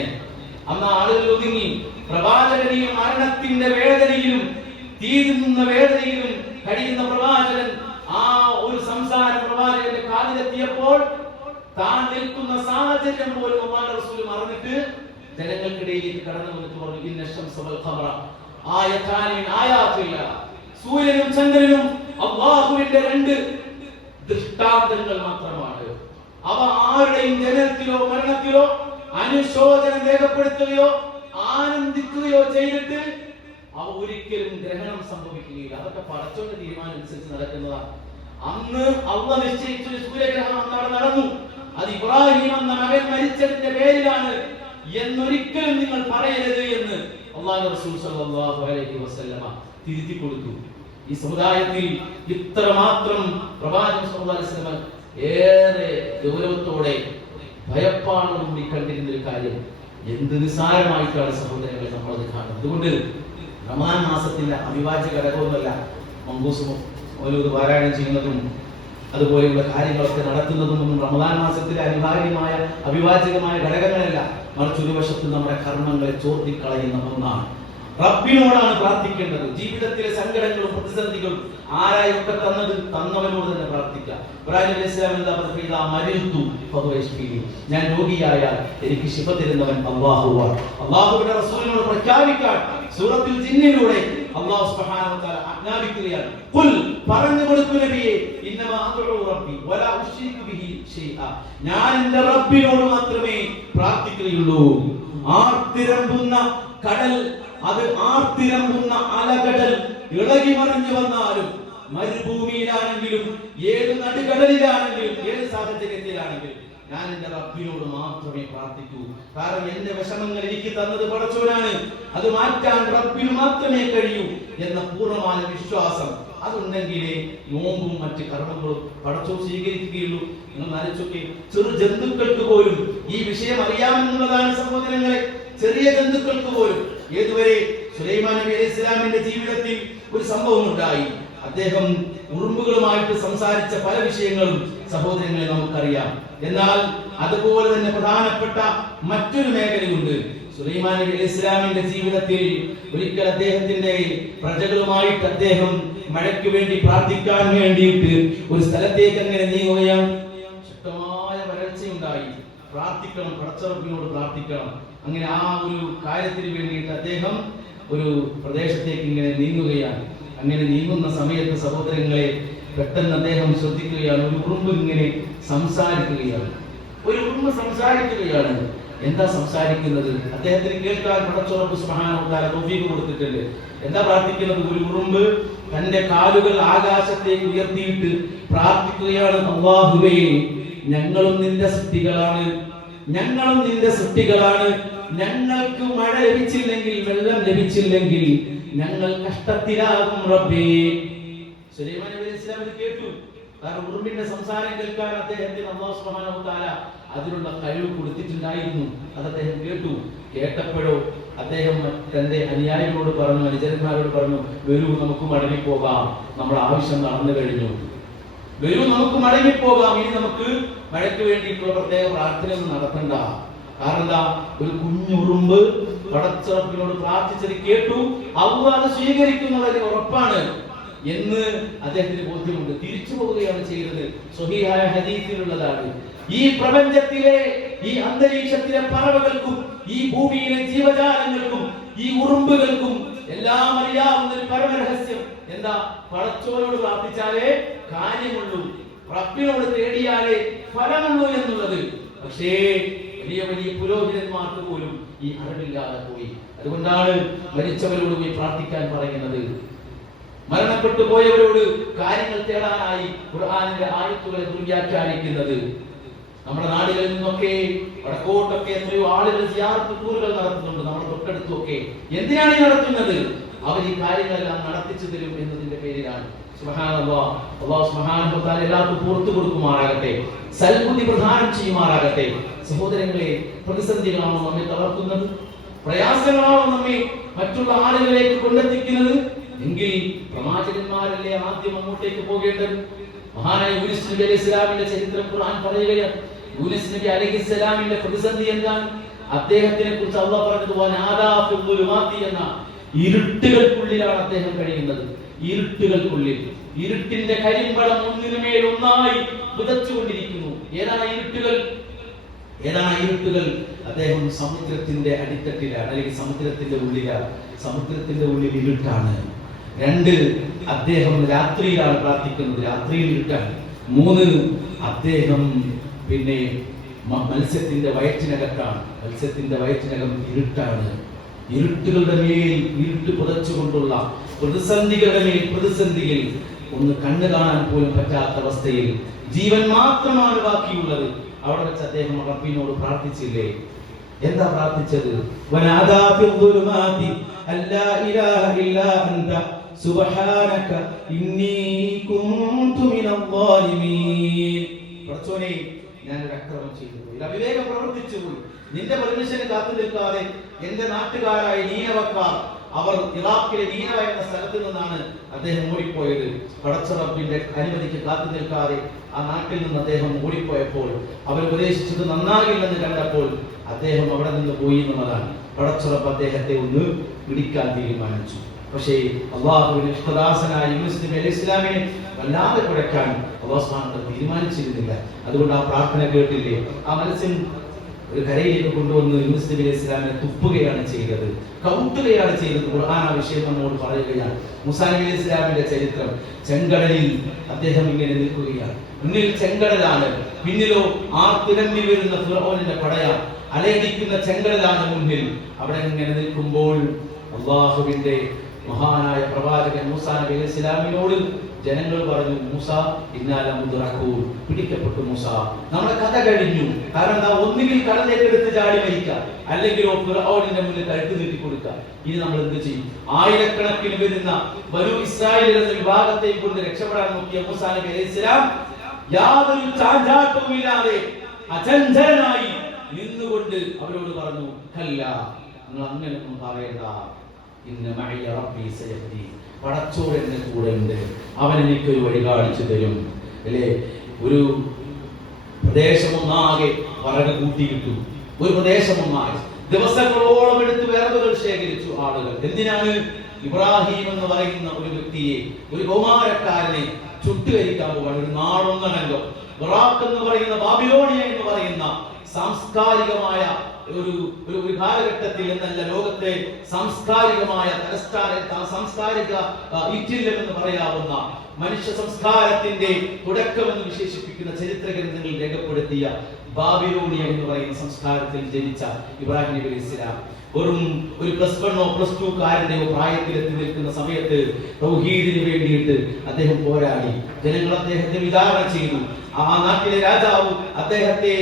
അന്ന് ആളുകൾ ഒതുങ്ങി. പ്രവാചകനെയും മരണത്തിന്റെ വേദനയിലും തീ തിന്നുന്ന വേദനയിലും കഴിയുന്ന പ്രവാചകൻ ആ ഒരു സംസാരം പ്രവാചകന്റെ കാതിലെത്തിയപ്പോൾ താൻ നിൽക്കുന്ന സാഹചര്യം പോലും അല്ലാഹുവിന്റെ റസൂൽ മറന്നിട്ട് ജനങ്ങൾക്കിടയിലേക്ക് കടന്നു വന്നിട്ട് പറഞ്ഞു, ഇന്ന ശംസ വൽ ഖമറ ആയതാനി മിൻ ആയാതില്ലാഹ്. സൂര്യനും ചന്ദ്രനും അല്ലാഹുവിന്റെ 2 ദൃഷ്ടാന്തങ്ങൾ മാത്രമാണ്. അവ ആരുടെയും ജനനത്തിലോ മരണത്തിലോ അനുശോചനം രേഖപ്പെടുത്തുകയോ ആനന്ദിക്കുകയോ ചെയ്തിട്ട് അവ ഒരിക്കലും ഗ്രഹണം സംഭവിക്കുകയില്ല. അതൊക്കെ പടച്ചോന്റെ തീരുമാനം അനുസരിച്ച് നടക്കുന്നതാണ്. അന്ന് അല്ലാഹ് നിശ്ചയിച്ച സൂര്യഗ്രഹണം അന്നാണ് നടന്നു. അത് ഇബ്രാഹിം എന്ന മകൻ മരിച്ചതിന്റെ പേരിലാണ് എന്നൊരിക്കലും നിങ്ങൾ പറയരുത് എന്ന് അല്ലാഹുവിന്റെ റസൂൽ സ്വല്ലല്ലാഹു അലൈഹി വസല്ലമ തിരുത്തി കൊടുത്തു. ഈ സമുദായത്തിൽ ഇത്രമാത്രം പ്രവാചകൻ സ്വല്ലല്ലാഹു അലൈഹി വസല്ലമ ഏറെ ഗൗരവത്തോടെ ഭയപ്പാടോടുകൂടി കണ്ടിരുന്ന ഒരു കാര്യം എന്ത് നിസ്സാരമായിട്ടാണ് സഹോദരങ്ങളെ നമ്മളത് കാണുന്നത്. അതുകൊണ്ട് റമദാൻ മാസത്തിന്റെ അവിഭാജ്യ ഘടകമൊന്നുമല്ല മങ്കൂസും മൗലൂദ് പാരായണം ചെയ്യുന്നതും അതുപോലെയുള്ള കാര്യങ്ങളൊക്കെ നടത്തുന്നതും ഒന്നും റമദാൻ മാസത്തിലെ അവിഭാജ്യമായ ഘടകങ്ങളല്ല. മറിച്ച് ഒരു വശത്ത് നമ്മുടെ കർമ്മങ്ങളെ ചോർത്തിക്കളയുന്ന ഒന്നാണ്. റബ്ബിനോടാണ് പ്രാർത്ഥിക്കേണ്ടത്. ജീവിതത്തിലെ സങ്കടങ്ങളും പ്രതിസന്ധികളും ആരായൊക്കെ തന്നവനോട് തന്നെ പ്രാർത്ഥിക്കുക. ഇബ്രാഹിം അലൈഹിസ്സലാം എന്താ പറഞ്ഞത്? മരിതു ഫഹുവ, ഞാൻ രോഗിയായാൽ എനിക്ക് ശിഫ തരുന്നവൻ അല്ലാഹുവാണ്. അല്ലാഹുവിന്റെ റസൂലിനോട് പ്രഖ്യാപിക്കാൻ സൂറത്തുൽ ജിന്നിലൂടെ അല്ലാഹു സുബ്ഹാനഹു വ തആല ആജ്ഞാപിക്കുകയാണ്. ഖുൽ, പറഞ്ഞു കൊടുക്കൂ നബിയേ, ഇന്നമാ അദ്ഉ റബ്ബി വലാ ഉശ്രികു ബിഹി ഷൈഅ, ഞാൻ എൻ്റെ റബ്ബിനോട് മാത്രമേ പ്രാർത്ഥിക്കുകയുള്ളൂ. ആർത്തിരമ്പുന്ന കടൽ, അത് ആർത്തിരമ്പുന്ന അലകടൽ ഇളകി മറിഞ്ഞു വന്നാലും, മരുഭൂമിയിലാണെങ്കിലും ഏത് നടുകടലിലാണെങ്കിലും ഏത് സാഹചര്യത്തിലാണെങ്കിലും ഞാൻ എൻ്റെ റബ്ബിനോട് മാത്രമേ പ്രാർത്ഥിക്കൂ. കാരണം എന്റെ വിഷമങ്ങൾ എനിക്ക് തന്നത് പടച്ചോനാണ്, അത് മാറ്റാൻ റബ്ബിന് മാത്രമേ കഴിയൂ എന്ന പൂർണ്ണമായ വിശ്വാസം അതുണ്ടെങ്കിലേ നോമ്പും മറ്റ് കർമ്മങ്ങളും പടച്ചോൻ സ്വീകരിക്കുകയുള്ളൂ. നിങ്ങൾ ആലോചിച്ചൊക്കെ, ചെറു ജന്തുക്കൾക്ക് പോലും ഈ വിഷയം അറിയാമെന്നുള്ളതാണ് സഹോദരങ്ങളെ. ചെറിയ ജന്തുക്കൾക്ക് പോലും. ഏതുവരെ സുലൈമാൻ നബി അലൈഹി ഇസ്ലാമിന്റെ ജീവിതത്തിൽ ഒരു സംഭവം ഉണ്ടായി. അദ്ദേഹം ഉറുമ്പുകളുമായിട്ട് സംസാരിച്ച പല വിഷയങ്ങളും സഹോദരങ്ങളെ നമുക്കറിയാം. എന്നാൽ അതുപോലെ തന്നെ പ്രധാനപ്പെട്ട മറ്റൊരു മേഖലയുണ്ട്. സുലൈമാൻ നബി അലൈഹി ഇസ്ലാമിന്റെ ജീവിതത്തിൽ ഒരിക്കൽ അദ്ദേഹത്തിന്റെ പ്രജകളുമായിട്ട് അദ്ദേഹം മഴയ്ക്ക് വേണ്ടി പ്രാർത്ഥിക്കാൻ വേണ്ടിയിട്ട് ഒരു സ്ഥലത്തേക്ക് അങ്ങനെ നീങ്ങുകയാണ്. ശക്തമായ വരൾച്ചയുണ്ടായി. പ്രാർത്ഥിക്കണം, പടച്ചറപ്പിനോട് പ്രാർത്ഥിക്കണം. അങ്ങനെ ആ ഒരു കാര്യത്തിന് വേണ്ടിയിട്ട് അദ്ദേഹം ഒരു പ്രദേശത്തേക്ക് ഇങ്ങനെ നീങ്ങുകയാണ്. അങ്ങനെ നീങ്ങുന്ന സമയത്ത് സഹോദരങ്ങളെ പെട്ടെന്ന് അദ്ദേഹം ശ്രദ്ധിക്കുകയാണ്, ഒരു ഉറുമ്പ് ഇങ്ങനെ സംസാരിക്കുകയാണ്. ഒരു ഉറുമ്പ് സംസാരിക്കുകയാണ്. എന്താ സംസാരിക്കുന്നത്? അദ്ദേഹത്തിന് കേൾക്കാൻ പടച്ചറപ്പ് സുബ്ഹാനഹു വ തആല തൗഫീഖ് കൊടുത്തിട്ടുണ്ട്. എന്താ പ്രാർത്ഥിക്കുന്നത്? ഒരു ഉറുമ്പ് തന്റെ കാലുകൾ ആകാശത്തേക്ക് ഉയർത്തിയിട്ട് പ്രാർത്ഥിക്കുകയാണ്, അല്ലാഹുവേ, ഞങ്ങളും നിന്റെ സൃഷ്ടികളാണ്, ഞങ്ങളും നിന്റെ സൃഷ്ടികളാണ്. ഞങ്ങൾക്ക് മഴ ലഭിച്ചില്ലെങ്കിൽ, വെള്ളം ലഭിച്ചില്ലെങ്കിൽ ഞങ്ങൾ കഷ്ടത്തിലാകും റബ്ബേ. സുലൈമാൻ നബി അലൈഹി ഇസ്ലാം ഇത് കേട്ടു. കാരണം ഉറുമ്പിന്റെ സംസാരം കേൾക്കാൻ അദ്ദേഹത്തിന് അല്ലാഹു സുബ്ഹാനഹു വ തആല അതിനുള്ള കഴിവ് കൊടുത്തിട്ടുണ്ടായിരുന്നു. അത് അദ്ദേഹം കേട്ടു. കേട്ടപ്പോഴോ അദ്ദേഹം തന്റെ അനുയായികളോട് പറഞ്ഞു, അനുചരന്മാരോട് പറഞ്ഞു, വരൂ നമുക്ക് മടങ്ങിപ്പോകാം, നമ്മുടെ ആവശ്യം നടന്നു കഴിഞ്ഞു, വരൂ നമുക്ക് മടങ്ങിപ്പോകാം, ഇനി നമുക്ക് മഴയ്ക്ക് വേണ്ടിയിട്ടുള്ള പ്രത്യേക പ്രാർത്ഥനയൊന്നും നടത്തണ്ട. കാരണം എന്താ? ഒരു കുഞ്ഞുറുമ്പ് പടച്ചറപ്പിനോട് പ്രാർത്ഥിച്ചത് കേട്ടു, അല്ലാഹു അത് സ്വീകരിക്കുന്നത് ഉറപ്പാണ് എന്ന് അദ്ദേഹത്തിന് ബോധ്യമുണ്ട്. തിരിച്ചു പോവുകയാണ് ചെയ്തത്. സ്വഹീഹായ ഹദീസിലുള്ളതാണ്. ഈ പ്രപഞ്ചത്തിലെ, ഈ അന്തരീക്ഷത്തിലെ പറവകൾക്കും, ഈ ഭൂമിയിലെ ജീവജാലങ്ങൾക്കും, ഈ ഉറുമ്പുകൾക്കും എല്ലാം അറിയാവുന്ന ഒരു പരമരഹസ്യം എന്താ? പടച്ചോനോട് പ്രാർത്ഥിച്ചാലേ കാര്യമുള്ളൂ, റബ്ബിനോട് തേടിയാലേ ഫലമുള്ളൂ എന്നുള്ളത്. പക്ഷേ വലിയ വലിയ പുരോഹിതന്മാർക്ക് പോലും ഈ അറിവില്ലാതെ പോയി. അതുകൊണ്ടാണ് മരിച്ചവരോട് പോയി പ്രാർത്ഥിക്കാൻ പറയുന്നത്. മരണപ്പെട്ടു പോയവരോട് കാര്യങ്ങൾ തേടാനായി ഖുർആനിന്റെ ആയത്തുകളെ ദുർവ്യാഖ്യാനിക്കുന്നത്. നമ്മുടെ നാടുകളിൽ നിന്നൊക്കെ വടക്കോട്ടൊക്കെ എത്രയോ ആളുകൾ സിയാറത്ത് ടൂറുകൾ നടത്തുന്നുണ്ട്. നമ്മുടെ തൊട്ടടുത്തൊക്കെ എന്തിനാണ് ഈ നടത്തുന്നത്? അവർ ഈ കാര്യങ്ങളെല്ലാം നടത്തിച്ചു തരും എന്നതിന്റെ പേരിലാണ്. സുബ്ഹാനല്ലാഹ്, അല്ലാഹു സുബ്ഹാനഹു വ തആല എല്ലാവർക്കും പുറത്തു കൊടുക്കുമാറാകട്ടെ, സൽബുദ്ധി പ്രദാനം ചെയ്യുമാറാകട്ടെ. സഹോദരങ്ങളെ, പ്രതിസന്ധികളാണോ നമ്മെ തളർത്തുന്നത്? പ്രയാസങ്ങളാണോ നമ്മെ മറ്റുള്ള ആളുകളിലേക്ക് കൊണ്ടെത്തിക്കുന്നത്? എങ്കിൽ പ്രവാചകന്മാരല്ലേ ആദ്യം അങ്ങോട്ടേക്ക് പോകേണ്ടത്. മഹാനായ യൂനുസ് നബി അലൈഹി ഇസ്ലാമിന്റെ ചരിത്രം ഖുർആൻ പറയുകയാണ്. യൂനുസ് നബി അലൈഹി ഇസ്ലാമിന്റെ പ്രതിസന്ധി എന്താണ്? അദ്ദേഹത്തിനെ കുറിച്ച് അല്ലാഹു പറഞ്ഞത് വനാദാ ഫിൽ ദുലുമാതി എന്ന ഇരുട്ടുകൾക്കുള്ളിലാണ് അദ്ദേഹം കഴിയുന്നത്. ഇരുട്ടുകൾക്കുള്ളിൽ, ഇരുട്ടിന്റെ കരിമ്പളം ഒന്നിനുമേൽ ഒന്നായി പുതച്ചുകൊണ്ടിരിക്കുന്നു. ഏതാണ് ഇരുട്ടുകൾ? ഏതാണ് ഇരുട്ടുകൾ? അദ്ദേഹം സമുദ്രത്തിന്റെ അടിത്തട്ടിലാണ്, അല്ലെങ്കിൽ സമുദ്രത്തിന്റെ ഉള്ളിലാണ്. സമുദ്രത്തിന്റെ ഉള്ളിൽ ഇരുട്ടാണ്. 2, അദ്ദേഹം രാത്രിയിലാണ് പ്രാർത്ഥിക്കുന്നത്, രാത്രിയിൽ ഇരുട്ടാണ്. 3, അദ്ദേഹം പിന്നെ മത്സ്യത്തിന്റെ വയറ്റിനകത്താണ്, മത്സ്യത്തിന്റെ വയറ്റിനകം ഇരുട്ടാണ്. ഇരുട്ടുകളുടെ മേൽ ഇരുട്ട് പുതച്ചുകൊണ്ടുള്ള പ്രതിസന്ധികളുടെ മേൽ പ്രതിസന്ധിയിൽ ഒന്ന് കണ്ണു കാണാൻ പോലും പറ്റാത്ത അവസ്ഥയിൽ ജീവൻ മാത്രമാണ് ബാക്കിയുള്ളത്. അവിടെ വെച്ച് അദ്ദേഹം റബ്ബിനോട് പ്രാർത്ഥിച്ചില്ലേ? എന്താ പ്രാർത്ഥിച്ചത്? വനാദാ ഫിൽ ദുലുമാതി അല്ലാ ഇലാഹ ഇല്ലാ അൻത സുബ്ഹാനക ഇന്നി കുൻതു മിനൽ ളാലിമീൻ. പടച്ചോനേ, ഞാൻ ഒരു അക്രമം ചെയ്തു പോയി, അവിവേകം പ്രവർത്തിച്ചു പോയി. നിന്റെ പെർമിഷന് കാത്തു നിൽക്കാതെ എന്റെ നാട്ടുകാരായ നീനവക്കാർ, അവർ ഇറാഖിലെ നീനവ എന്ന സ്ഥലത്ത് നിന്നാണ് അദ്ദേഹം ഓടിപ്പോയത്. പടച്ച റബ്ബിന്റെ അനുമതിക്ക് കാത്തു നിൽക്കാതെ ആ നാട്ടിൽ നിന്ന് അദ്ദേഹം ഓടിപ്പോയപ്പോൾ, അവർ ഉപദേശിച്ചത് നന്നാകില്ലെന്ന് കണ്ടപ്പോൾ അദ്ദേഹം അവിടെ നിന്ന് പോയി എന്നുള്ളതാണ്. പടച്ച റബ്ബ് അദ്ദേഹത്തെ ഒന്ന് പിടിക്കാൻ തീരുമാനിച്ചു. പക്ഷേ അള്ളാഹുവിന്റെ ഇഷ്ടദാസനായ യൂനുസ് നബി അലൈഹി ഇസ്ലാമിനെ വല്ലാതെ കുഴക്കാൻ അല്ലാഹു സുബ്ഹാനഹു വ തആല തീരുമാനിച്ചിരുന്നില്ല. അതുകൊണ്ട് ആ പ്രാർത്ഥന കേട്ടില്ലേ? ആ മത്സ്യം ഒരു കരയിലേക്ക് കൊണ്ടുവന്ന് യൂനുസ് നബി അലൈഹി ഇസ്ലാമിനെ തുപ്പുകയാണ് ചെയ്തത്, കൗട്ടുകയാണ് ചെയ്തത്. ഖുർആൻ ആ വിഷയം നമ്മോട് പറയുകയാണ്. മൂസാ നബി അലൈഹി ഇസ്ലാമിന്റെ ചരിത്രം, ചെങ്കടലിൽ അദ്ദേഹം ഇങ്ങനെ നിൽക്കുകയാണ്. മുന്നിൽ ചെങ്കടലാണ്, പിന്നിലോ ആർത്തിരമ്പി വരുന്ന ഫിർഔനിന്റെ പടയാണ്. അലയടിക്കുന്ന ചെങ്കടലാണ് മുന്നിൽ. അവിടെ ഇങ്ങനെ നിൽക്കുമ്പോൾ അള്ളാഹുവിന്റെ മഹാനായ പ്രവാചകൻ മൂസാ നബി അലൈഹി ഇസ്ലാമിനോട് ജനങ്ങൾ പറഞ്ഞു, മൂസ ഇന്നാല മുദ്റഖൂൻ, പിടിക്കപ്പെട്ടു മൂസ, നമ്മുടെ കഥ കഴിഞ്ഞു. കാരണം എന്താ? ഒന്നുകിൽ കടലേക്ക് എടുത്ത് ചാടി മരിക്കാം, അല്ലെങ്കിൽ ഫിർഔനിന്റെ മുന്നിൽ കഴുത്ത് നീട്ടി കൊടുക്കാം. ഇനി നമ്മൾ എന്ത് ചെയ്യും? ആയിരക്കണക്കിന് വരുന്ന ബനൂ ഇസ്രായേൽ എന്ന വിഭാഗത്തെയും കൊണ്ട് രക്ഷപ്പെടാൻ നോക്കിയ മൂസാ നബി അലൈഹി ഇസ്ലാം യാതൊരു ചാഞ്ചാട്ടവുമില്ലാതെ അചഞ്ചലനായി നിന്നുകൊണ്ട് അവരോട് പറഞ്ഞു, കല്ല, നിങ്ങൾ അങ്ങനെയൊന്നും പറയണ്ട, ഇന്ന മഅയ റബ്ബി സയഹ്ദീൻ, പടച്ചോൻ എന്റെ കൂടെ ഉണ്ട്, അവൻ എനിക്കൊരു വഴി കാണിച്ചു തരും. അല്ലേ? ഒരു പ്രദേശം ഒന്നാകെ വിറക് കൂട്ടിയിട്ടു. ഒരു പ്രദേശം ഒന്നാകെ ദിവസങ്ങളോളം എടുത്ത് വിറകുകൾ ശേഖരിച്ചു ആളുകൾ. എന്തിനാണ്? ഇബ്രാഹിം എന്ന് പറയുന്ന ഒരു വ്യക്തിയെ, ഒരു കൗമാരക്കാരനെ ചുട്ടുകരിക്കാൻ പോവാണ്. ഒരു നാടൊന്നണല്ലോ. ഇറാഖ് എന്ന് പറയുന്ന, ബാബിലോണിയ എന്ന് പറയുന്ന സാംസ്കാരികമായ ഒരു കാലഘട്ടത്തിൽ എന്നല്ല, ലോകത്തെ സാംസ്കാരികമായ സാംസ്കാരിക ഇറ്റില്ലം എന്ന് പറയാവുന്ന മനുഷ്യ സംസ്കാരത്തിന്റെ തുടക്കമെന്ന് വിശേഷിപ്പിക്കുന്ന ചരിത്ര ഗ്രന്ഥങ്ങളിൽ രേഖപ്പെടുത്തിയ ബാബിലോണിയ എന്ന് പറയുന്ന സംസ്കാരത്തിൽ ജനിച്ച ഇബ്രാഹിം നബി അലൈഹി സ്വലാം വെറും ഒരു +1 +2 കാരന്റെയോ പ്രായത്തിലെത്തി നിൽക്കുന്ന സമയത്ത് തൗഹീദിന് വേണ്ടിയിട്ട് അദ്ദേഹം പോരാടി. ജനങ്ങൾ അദ്ദേഹത്തെ വിചാരണ ചെയ്തു. ആ നാട്ടിലെ രാജാവ് അദ്ദേഹത്തെ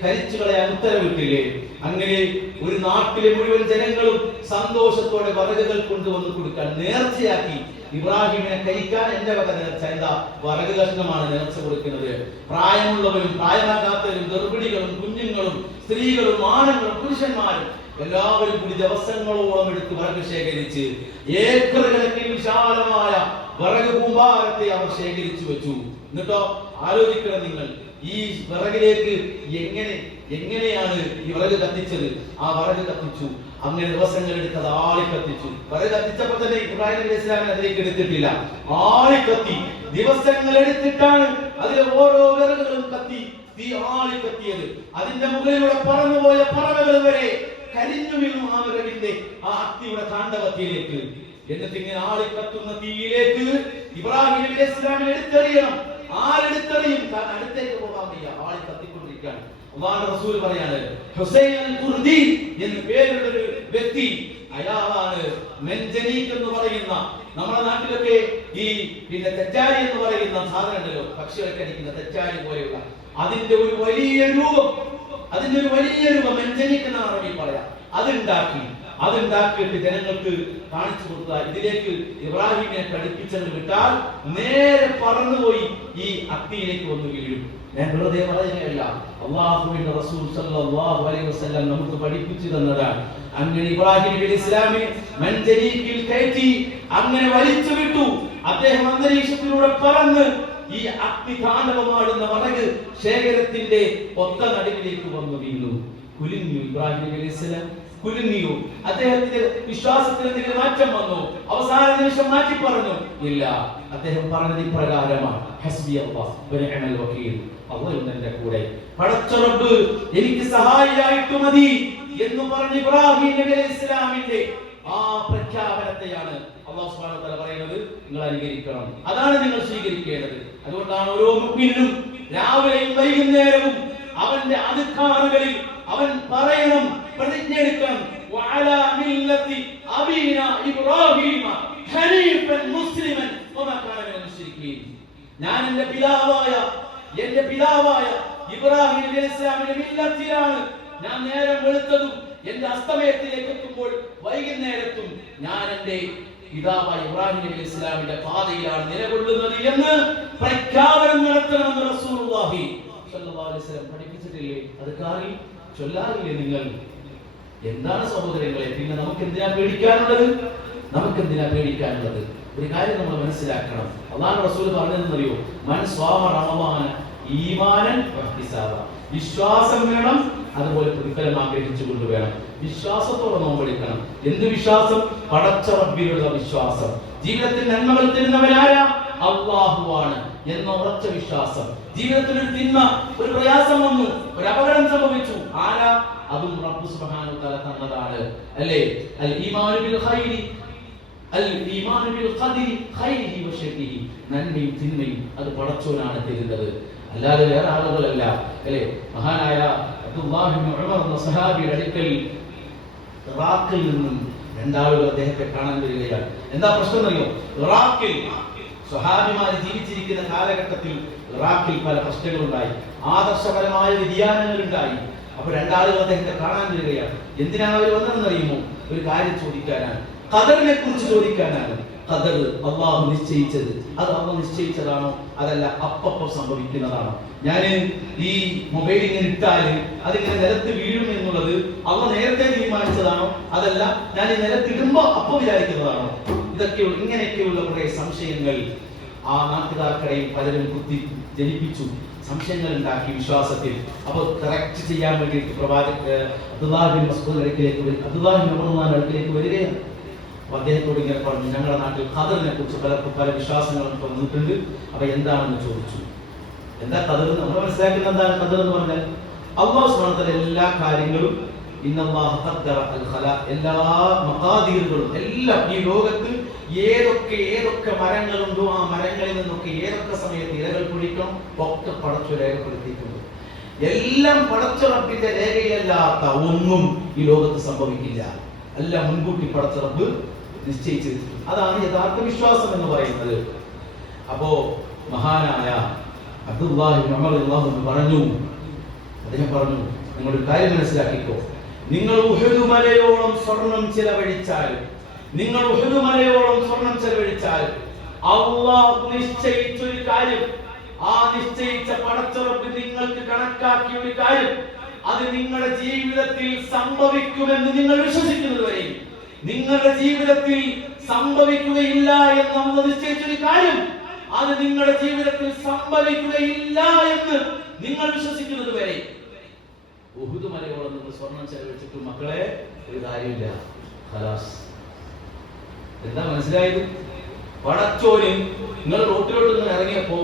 കരിച്ചു കളയാൻ ഉത്തരവിട്ടില്ലേ? അങ്ങനെ ഒരു നാട്ടിലെ മുഴുവൻ ജനങ്ങളും സന്തോഷത്തോടെ വിറകുകൾ കൊണ്ടുവന്ന് കൊടുക്കാൻ നേർച്ചയാക്കി. ഇബ്രാഹിമിനെ കരിക്കാൻ എന്റെ വക നേർച്ച. എന്താ? വിറക് കഷ്ണമാണ് നേർച്ച കൊടുക്കുന്നത്. പ്രായമുള്ളവരും പ്രായമാകാത്തവരും ഗർഭിണികളും കുഞ്ഞുങ്ങളും സ്ത്രീകളും ആണുങ്ങളും പുരുഷന്മാരും എല്ലാവരും കൂടി ദിവസങ്ങളോളം എടുത്ത് വിറക് ശേഖരിച്ച് ഏക്കർ കണക്കിന് വിശാലമായ വിറക് കൂമ്പാരത്തെ അവർ ശേഖരിച്ചു വെച്ചു. എന്നിട്ടോ ആലോചിക്കണം നിങ്ങൾ, ഈ വിറകിലേക്ക് എങ്ങനെയാണ് ഈ വിറക് കത്തിച്ചത്? ആ വിറക് കത്തിച്ചു. അങ്ങനെ ദിവസങ്ങൾ എടുത്ത് അത് ആളി കത്തിച്ചു. വിറക് കത്തിച്ചപ്പോൾ തന്നെ ഇബ്രാഹിം നബി ഇസ്ലാമിനെ അതിലേക്ക് എടുത്തിട്ടില്ല. ആളി കത്തി ദിവസങ്ങൾ എടുത്തിട്ടാണ് അതിലെ ഓരോ വിറകുകളും കത്തി തീ ആളി കത്തിയത്. അതിന്റെ മുകളിലൂടെ പറന്നുപോയ പറവകൾ വരെ കരിഞ്ഞു വീണു ആ വിറകിന്റെ ആ അഗ്നിയുടെ താണ്ഡവത്തിലേക്ക്. എന്നിട്ട് ഇങ്ങനെ ആളി കത്തുന്ന തീയിലേക്ക് ഇബ്രാഹിം നബി ഇസ്ലാമിനെ എടുത്തെറിയണം. ആരെടുത്തെറിയും? താൻ അടുത്തേക്ക് പോകാൻ വയ്യ, ആളി കത്തിക്കൊണ്ടിരിക്കുകയാണ്. അല്ലാഹുവിന്റെ റസൂൽ പറയാണ്, ഹുസൈൻ അൽ ഖുർദി എന്ന പേരുള്ള ഒരു വ്യക്തി, അയാളാണ് മെൻജനീക് എന്ന് പറയുന്ന, നമ്മുടെ നാട്ടിലൊക്കെ ഈ തെറ്റാരി എന്ന് പറയുന്ന സാധനം ഉണ്ടല്ലോ, പക്ഷികളൊക്കെ അടിക്കുന്ന തെറ്റാരി പോലെയുള്ള അതിന്റെ ഒരു വലിയ രൂപം മെൻജനീക് എന്നാണ് അറബി പറയാ. അതുണ്ടാക്കിയിട്ട് ജനങ്ങൾക്ക് കാണിച്ചു കൊടുക്കുക. ഇതിലേക്ക് ഇബ്രാഹിമിനെ പഠിപ്പിച്ചത് വിട്ടാൽ നേരെ പറന്നുപോയി ഈ അഗ്നിയിലേക്ക് വന്നു വീഴും. ഞാൻ വെറുതെ പറയുകയല്ല, അല്ലാഹുവിന്റെ റസൂൽ സല്ലല്ലാഹു അലൈഹി വസല്ലം നമുക്ക് പഠിപ്പിച്ചു തന്നതാണ്. അങ്ങനെ ഇബ്രാഹിം നബി ഇസ്ലാമിനെ മൻജനീക്കിൽ കയറ്റി അങ്ങനെ വലിച്ചു വിട്ടു. അദ്ദേഹം അന്തരീക്ഷത്തിലൂടെ പറന്ന് ഈ അഗ്നി താണ്ഡവമാടുന്ന വിറക് ശേഖരത്തിന്റെ ഒത്ത നടുവിലേക്ക് വന്നു വീണു. കുലുങ്ങി ഇബ്രാഹിം നബി ഇസ്ലാം, കുലുങ്ങിയോ? അദ്ദേഹത്തിന്റെ വിശ്വാസത്തിൽ എന്തെങ്കിലും മാറ്റം വന്നു? അവസാന നിമിഷം മാറ്റി പറഞ്ഞു? ഇല്ല. അദ്ദേഹം പറഞ്ഞത് ഇപ്രകാരമാണ്, ഹസ്ബി അല്ലാഹ് വനിഅമൽ വകീൽ, അല്ലാഹു എന്റെ കൂടെ, പടച്ച റബ്ബ് എനിക്ക് സഹായിയായിട്ട് മതി എന്ന് പറഞ്ഞ ഇബ്രാഹിം നബി അലൈഹി ഇസ്ലാമിന്റെ ആ പ്രഖ്യാപനത്തെയാണ് അല്ലാഹു സുബ്ഹാനഹു വ തആല പറയുന്നത്, നിങ്ങൾ അനുകരിക്കണം, അതാണ് നിങ്ങൾ സ്വീകരിക്കേണ്ടത്. അതുകൊണ്ടാണ് ഓരോ മുഅ്മിനും രാവിലെയും വൈകുന്നേരവും അവന്റെ അദ്കാറുകളിൽ അവൻ പറയണം, പ്രതിജ്ഞ എടുക്കണം, വഅലാ മില്ലത്തി അബീന ഇബ്രാഹിമ ഹനീഫൻ മുസ്ലിമൻ വമാ കാന മിനൽ മുശ്രിക്കീൻ. ഞാൻ എന്റെ പിതാവായ ഇബ്രാഹിം നബി ഇസ്ലാമിന്റെ മില്ലത്തിലാണ് ഞാൻ നേരം വെളുത്തതും എന്റെ അസ്തമയത്തിലേക്ക് എത്തുമ്പോൾ വൈകുന്നേരത്തും ഞാൻ എന്റെ പിതാവായ ഇബ്രാഹിം നബി ഇസ്ലാമിന്റെ പാതയിലാണ് നിലകൊള്ളുന്നത് എന്ന് പ്രഖ്യാപനം നടത്തണമെന്ന് റസൂലുള്ളാഹി സ്വല്ലല്ലാഹു അലൈഹി വസല്ലം പഠിപ്പിച്ചിട്ടില്ലേ? അത് കാറി ചൊല്ലാറില്ലേ നിങ്ങൾ? എന്താണ് സഹോദരങ്ങളെ, പിന്നെ നമുക്ക് എന്തിനാ പേടിക്കാനുള്ളത്? ഒരു കാര്യം നമ്മൾ മനസ്സിലാക്കണം. അല്ലാഹു റസൂൽ പറഞ്ഞതെന്നറിയോ? മൻ സ്വാമ റമളാന ഈമാനൻ വഹ്തിസാബ. വിശ്വാസം വേണം, അതുപോലെ പ്രതിഫലം ആഗ്രഹിച്ചുകൊണ്ട് വേണം. വിശ്വാസത്തോടെ നോമ്പെടുക്കണം. എന്ത് വിശ്വാസം? പടച്ച റബ്ബിലുള്ള വിശ്വാസം. ജീവിതത്തിൽ നന്മകൾ തരുന്നവനാരാ? അല്ലാഹുവാണ് എന്ന ഉറച്ച വിശ്വാസം. ജീവിതത്തിൽ ഒരു പ്രയാസം വന്നു, ഒരു അപകടം സംഭവിച്ചു, ആരാ? അതും റബ്ബ് സുബ്ഹാനഹു വ തആല തന്നതാണ്, അല്ലേ? അൽ ഈമാനു ബിൽ ഖൈരി, അൽ ഈമാനു ബിൽ ഖദരി ഖൈരിഹി വ ശർരിഹി. നന്മയും തിന്മയും അത് പടച്ചവനാണ് തരുന്നത്, അല്ലാതെ വേറെ ആളുകളല്ല, അല്ലേ? മഹാനായ അബ്ദുല്ലാഹി ഇബ്നു ഉമർ എന്ന സഹാബിയുടെ അടുക്കൽ ഇറാഖിൽ നിന്നും രണ്ടാളുകൾ അദ്ദേഹത്തെ കാണാൻ വരികയാണ്. എന്താ പ്രശ്നം അറിയോ? ഇറാഖിൽ സ്വഹാബിമാര് ജീവിച്ചിരിക്കുന്ന കാലഘട്ടത്തിൽ ഇറാഖിൽ പല പ്രശ്നങ്ങളുണ്ടായി, ആദർശപരമായ വ്യതിയാനങ്ങൾ ഉണ്ടായി. അപ്പൊ രണ്ടാളുകൾ അദ്ദേഹത്തെ കാണാൻ വരികയാണ്. എന്തിനാണ് അവർ വന്നതെന്ന് അറിയുമോ? ഒരു കാര്യം ചോദിക്കാനാണ്, ഖദറിനെ കുറിച്ച് ചോദിക്കാനാണ്. ഖദർ അല്ലാഹു നിശ്ചയിച്ചത്, അത് അല്ലാഹു നിശ്ചയിച്ചതാണോ അതല്ല അപ്പപ്പം സംഭവിക്കുന്നതാണോ? ഞാൻ ഈ മൊബൈൽ ഇങ്ങനെ ഇട്ടാൽ അതിങ്ങനെ നിലത്ത് വീഴും എന്നുള്ളത് അല്ലാഹു നേരത്തെ തീരുമാനിച്ചതാണോ അതല്ല ഞാൻ ഈ നിലത്തിടുമ്പോ അപ്പൊ വിചാരിക്കുന്നതാണോ? ഇങ്ങനെയൊക്കെയുള്ള കുറെ സംശയങ്ങൾ ആ നാട്ടുകാർക്കിടയിൽ പലരും കുത്തി ജനിപ്പിച്ചു. സംശയങ്ങൾ ഉണ്ടാക്കി വിശ്വാസത്തിൽ. അപ്പോൾ കറക്റ്റ് ചെയ്യാൻ വേണ്ടിയിട്ട് Abdullah bin Masood Abdullah bin Umar അടുക്കിലേക്ക് വരികയാണ്. അപ്പോൾ അദ്ദേഹത്തോട് ഇങ്ങനെ പറഞ്ഞു, ഞങ്ങളുടെ നാട്ടിൽ ഖദറിനെ കുറിച്ച് പലർക്കും പല വിശ്വാസങ്ങളും വന്നിട്ടുണ്ട്, അപ്പൊ എന്താണെന്ന് ചോദിച്ചു. എന്താ ഖദർ? നമ്മൾ മനസ്സിലാക്കുന്ന എന്താണ് ഖദർ എന്ന് പറഞ്ഞാൽ, അല്ലാഹു സുബ്ഹാനഹു വ തആല എല്ലാ കാര്യങ്ങളും ഇന്നല്ലാഹ ഖദ്ദറ അൽ ഖലാ, എല്ലാ മഖാദീറുകളും എല്ലാം ഈ ലോകത്ത് ഏതൊക്കെ മരങ്ങളുണ്ടോ ആ മരങ്ങളിൽ നിന്നൊക്കെ ഏതൊക്കെ സമയത്ത് ഇലകൾ പൊഴിക്കണം ഒക്കെ പടച്ചു രേഖപ്പെടുത്തിയിട്ടുണ്ട്. എല്ലാം പടച്ച റബ്ബിന്റെ രേഖയല്ലാത്ത ഒന്നും ഈ ലോകത്ത് സംഭവിക്കില്ല. എല്ലാം മുൻകൂട്ടി പടച്ച റബ്ബ് നിശ്ചയിച്ചു വെച്ചിട്ടുണ്ട്. അതാണ് യഥാർത്ഥ വിശ്വാസം എന്ന് പറയുന്നത്. അപ്പോ മഹാനായ അബ്ദുല്ലാഹി ഇബ്നു ഉമർ റളിയല്ലാഹു അൻഹു പറഞ്ഞു, അദ്ദേഹം പറഞ്ഞു, നിങ്ങളൊരു കാര്യം മനസ്സിലാക്കിക്കോ, നിങ്ങൾ ഉഹദ് മലയോളം സ്വർണം ചെലവഴിച്ചാൽ, നിങ്ങൾ ഉഹദ് മലയോളം സ്വർണം ചെലവഴിച്ചാൽ അല്ലാഹു നിശ്ചയിച്ച ഒരു കാര്യം, ആ നിശ്ചയിച്ച പടച്ച റബ്ബ് നിങ്ങൾക്ക് കണക്കാക്കിയ ഒരു കാര്യം, അത് നിങ്ങളുടെ ജീവിതത്തിൽ സംഭവിക്കുമെന്ന് നിങ്ങൾ വിശ്വസിക്കുന്നത് വരെ, നിങ്ങളുടെ ജീവിതത്തിൽ സംഭവിക്കുകയില്ല എന്ന് നമ്മൾ നിശ്ചയിച്ചൊരു കാര്യം, അത് നിങ്ങളുടെ ജീവിതത്തിൽ സംഭവിക്കുകയില്ല എന്ന് നിങ്ങൾ വിശ്വസിക്കുന്നത് വരെ ഉഹുദ് മലയോളം നിങ്ങൾ സ്വർണം ചെലവഴിച്ചിട്ട് മക്കളെ ഒരു കാര്യമില്ല. ഖലാസ്. എന്താ മനസ്സിലായത്? പടച്ചോന് നിങ്ങൾ റോട്ടിലോട്ട് ഇറങ്ങിയപ്പോ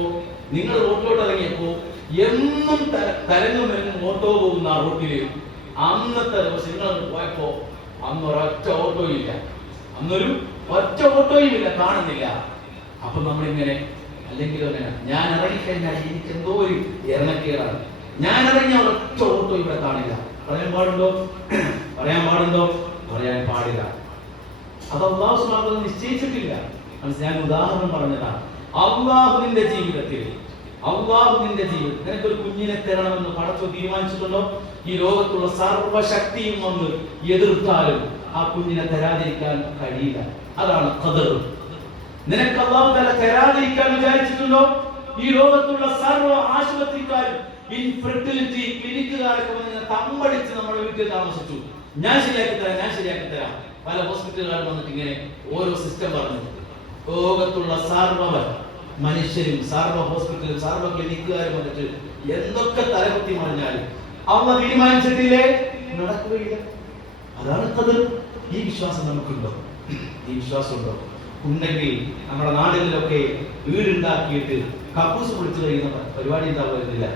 എന്നും തരങ്ങും ഓട്ടോ പോകുന്ന ആ റോട്ടില് അന്നത്തെ ദിവസം നിങ്ങൾ പോയപ്പോ അന്ന് ഒരൊറ്റ ഓട്ടോയും ഇല്ല, അന്നൊരു ഒറ്റ ഓട്ടോയും ഇല്ല, കാണുന്നില്ല. അപ്പൊ നമ്മളിങ്ങനെ അല്ലെങ്കിൽ അങ്ങനെ ഞാൻ ഇറങ്ങിക്കഴിഞ്ഞാൽ എനിക്ക് എന്തോ ഒരു ഇറങ്ങക്കേടാണ്, ഞാൻ ഇറങ്ങിയ ഒരൊറ്റ ഓട്ടോ ഇവിടെ കാണില്ല. പറയാൻ പാടുണ്ടോ? പറയാൻ പാടില്ല. അത് അല്ലാഹു സുബ്ഹാനഹു വ തആല നിശ്ചയിച്ചിട്ടില്ല. ഞാൻ ഉദാഹരണം പറഞ്ഞതാണ്. അള്ളാഹുവിന്റെ ജീവിതത്തിൽ നിനക്കൊരു കുഞ്ഞിനെ തരണമെന്ന് പടച്ചോ തീരുമാനിച്ചിട്ടുണ്ടോ? ഈ ലോകത്തുള്ള സർവശക്തിയും വന്ന് എതിർത്താലും ആ കുഞ്ഞിനെ തരാതിരിക്കാൻ കഴിയില്ല. അതാണ് ഖദർ. നിനക്ക് അല്ലാഹു തആല തരാതിരിക്കാൻ വിചാരിച്ചിട്ടുണ്ടോ? ഈ ലോകത്തുള്ള സർവ ആശുപത്രിക്കാരും ഇൻഫെർട്ടിലിറ്റി ക്ലിനിക്കുകാരൊക്കെ വന്ന് തമ്പടിച്ച് നമ്മുടെ വീട്ടിൽ താമസിച്ചു. ഞാൻ ശരിയാക്കി തരാം. പല ഹോസ്പിറ്റലുകാരും വന്നിട്ട് ഇങ്ങനെ ഓരോ സിസ്റ്റം പറഞ്ഞു. ലോകത്തുള്ള സർവ മനുഷ്യരും സർവ ഹോസ്പിറ്റലും സർവ ക്ലിനിക്കുകാരും വന്നിട്ട് എന്തൊക്കെ തലകുത്തി മറിഞ്ഞാലും അല്ലാഹു തീരുമാനിച്ചിട്ടില്ലേ, നടക്കുകയില്ല. അതാണ് ഖദർ. ഈ വിശ്വാസം നമുക്കുണ്ടോ? ഉണ്ടെങ്കിൽ നമ്മുടെ നാടുകളിലൊക്കെ വീടുണ്ടാക്കിയിട്ട് കക്കൂസ് പൊളിച്ചു കഴിയുന്ന പരിപാടി ഉണ്ടാവുന്നില്ല.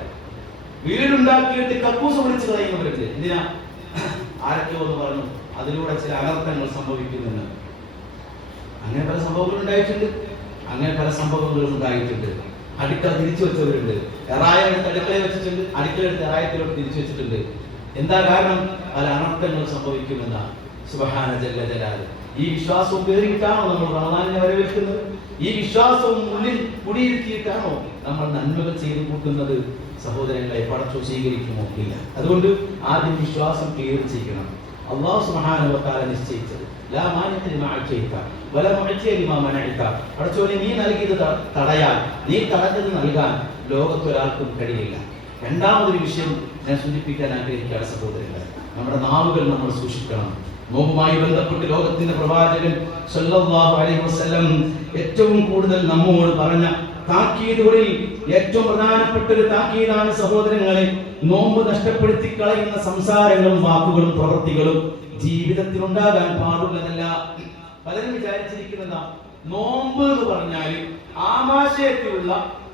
വീടുണ്ടാക്കിയിട്ട് കക്കൂസ് പൊളിച്ചു കഴിയുന്നവർക്ക് എന്തിനാ? ആരൊക്കെയോ എന്ന് പറഞ്ഞു അതിലൂടെ ചില അനർത്ഥങ്ങൾ സംഭവിക്കുന്നുണ്ട്. അങ്ങനെ പല സംഭവങ്ങളും ഉണ്ടായിട്ടുണ്ട്. അടുക്കള തിരിച്ചു വെച്ചവരുണ്ട്, എറായം എടുത്ത് അടുക്കളയിൽ വെച്ചിട്ടുണ്ട്, അടുക്കളയെടുത്ത് എറായത്തിലോട്ട് തിരിച്ചു വെച്ചിട്ടുണ്ട്. എന്താ കാരണം? പല അനർത്ഥങ്ങൾ സംഭവിക്കുമെന്നാണ്. സുബ്ഹാന ജല്ല ജലാൽ. ഈ വിശ്വാസവും പേറിയിട്ടാണോ നമ്മൾ റമദാനിനെ വരവേൽക്കുന്നത്? ഈ വിശ്വാസവും ഉള്ളിൽ കുടിയിരുത്തിയിട്ടാണോ നമ്മൾ നന്മകൾ ചെയ്തു കൂട്ടുന്നത്? സഹോദരങ്ങളെ, പടച്ചോ സ്വീകരിക്കുമോ? ഇല്ല. അതുകൊണ്ട് ആദ്യം വിശ്വാസം ക്ലിയർ ചെയ്യണം. അല്ലാഹു സുബ്ഹാനഹു വ തആല നിശ്ചയിച്ചത് ലാ മാനിഅ ലിമാ അഅതൈത വലാ മുഅ്തിയ ലിമാ മനഅത. പടച്ചോനെ, നീ നൽകിയത് തടയാൻ, നീ തടഞ്ഞത് നൽകാൻ ലോകത്തൊരാൾക്കും കഴിയില്ല. രണ്ടാമതൊരു വിഷയം ഞാൻ സൂചിപ്പിക്കാൻ ആഗ്രഹിക്കുകയാണ് സഹോദരങ്ങളെ. നമ്മുടെ നാവുകൾ നമ്മൾ സൂക്ഷിക്കണം. നോമ്പുമായി ബന്ധപ്പെട്ട് ലോകത്തിന്റെ പ്രവാചകൻ സല്ലല്ലാഹു അലൈഹി വസല്ലം ഏറ്റവും കൂടുതൽ നമ്മോട് പറഞ്ഞ താക്കീതുകളിൽ ഏറ്റവും പ്രധാനപ്പെട്ട ഒരു താക്കീതാണ് സഹോദരങ്ങളെ, നോമ്പ് നഷ്ടപ്പെടുത്തി കളയുന്ന സംസാരങ്ങളും വാക്കുകളും പ്രവൃത്തികളും ജീവിതത്തിൽ ഉണ്ടാകാൻ പാടുള്ളതല്ല. പലരും വിചാരിച്ചിരിക്കുന്നതാ നോമ്പ് എന്ന് പറഞ്ഞാൽ ആമാശയത്തിലുള്ള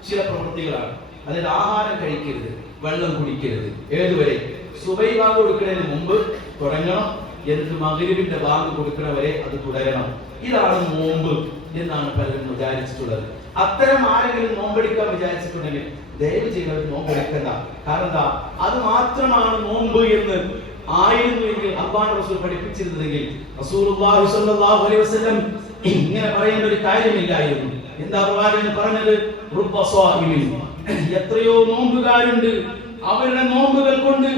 ചില പ്രവൃത്തികളാണ്. അതായത് ആഹാരം കഴിക്കരുത്, വെള്ളം കുടിക്കരുത്. ഏതുവരെ? സുബൈ ബാങ്ക് കൊടുക്കുന്നതിന് മുമ്പ് തുടങ്ങണം, എന്നിട്ട് മഗ്‌രിബിന്റെ ബാങ്ക് കൊടുക്കുന്നവരെ അത് തുടരണം. ഇതാണ് നോമ്പ് എന്നാണ് പലരും വിചാരിച്ചിട്ടുള്ളത്. അത്തരം ആരെങ്കിലും നോമ്പെടുക്കാൻ വിചാരിച്ചിട്ടുണ്ടെങ്കിൽ ദയവ് ചെയ്തവർ നോമ്പെടുക്കണ്ട. കാരണം എന്താ? അത് മാത്രമാണ് നോമ്പ് എന്ന് ആയിരുന്നുവെങ്കിൽ അല്ലാഹുവിന്റെ റസൂൽ പഠിപ്പിച്ചിരുന്നെങ്കിൽ റസൂലുള്ളാഹി സ്വല്ലല്ലാഹു അലൈഹി വസല്ലം ഇങ്ങനെ പറയേണ്ട ഒരു കാര്യമില്ലായിരുന്നു. എന്താ പ്രവാചകൻ പറഞ്ഞത്? റുബ്ബ സ്വാഇമിൻ, എത്രയോ നോമ്പുകാരുണ്ട്, അവരുടെ നോമ്പുകൾ കൊണ്ട്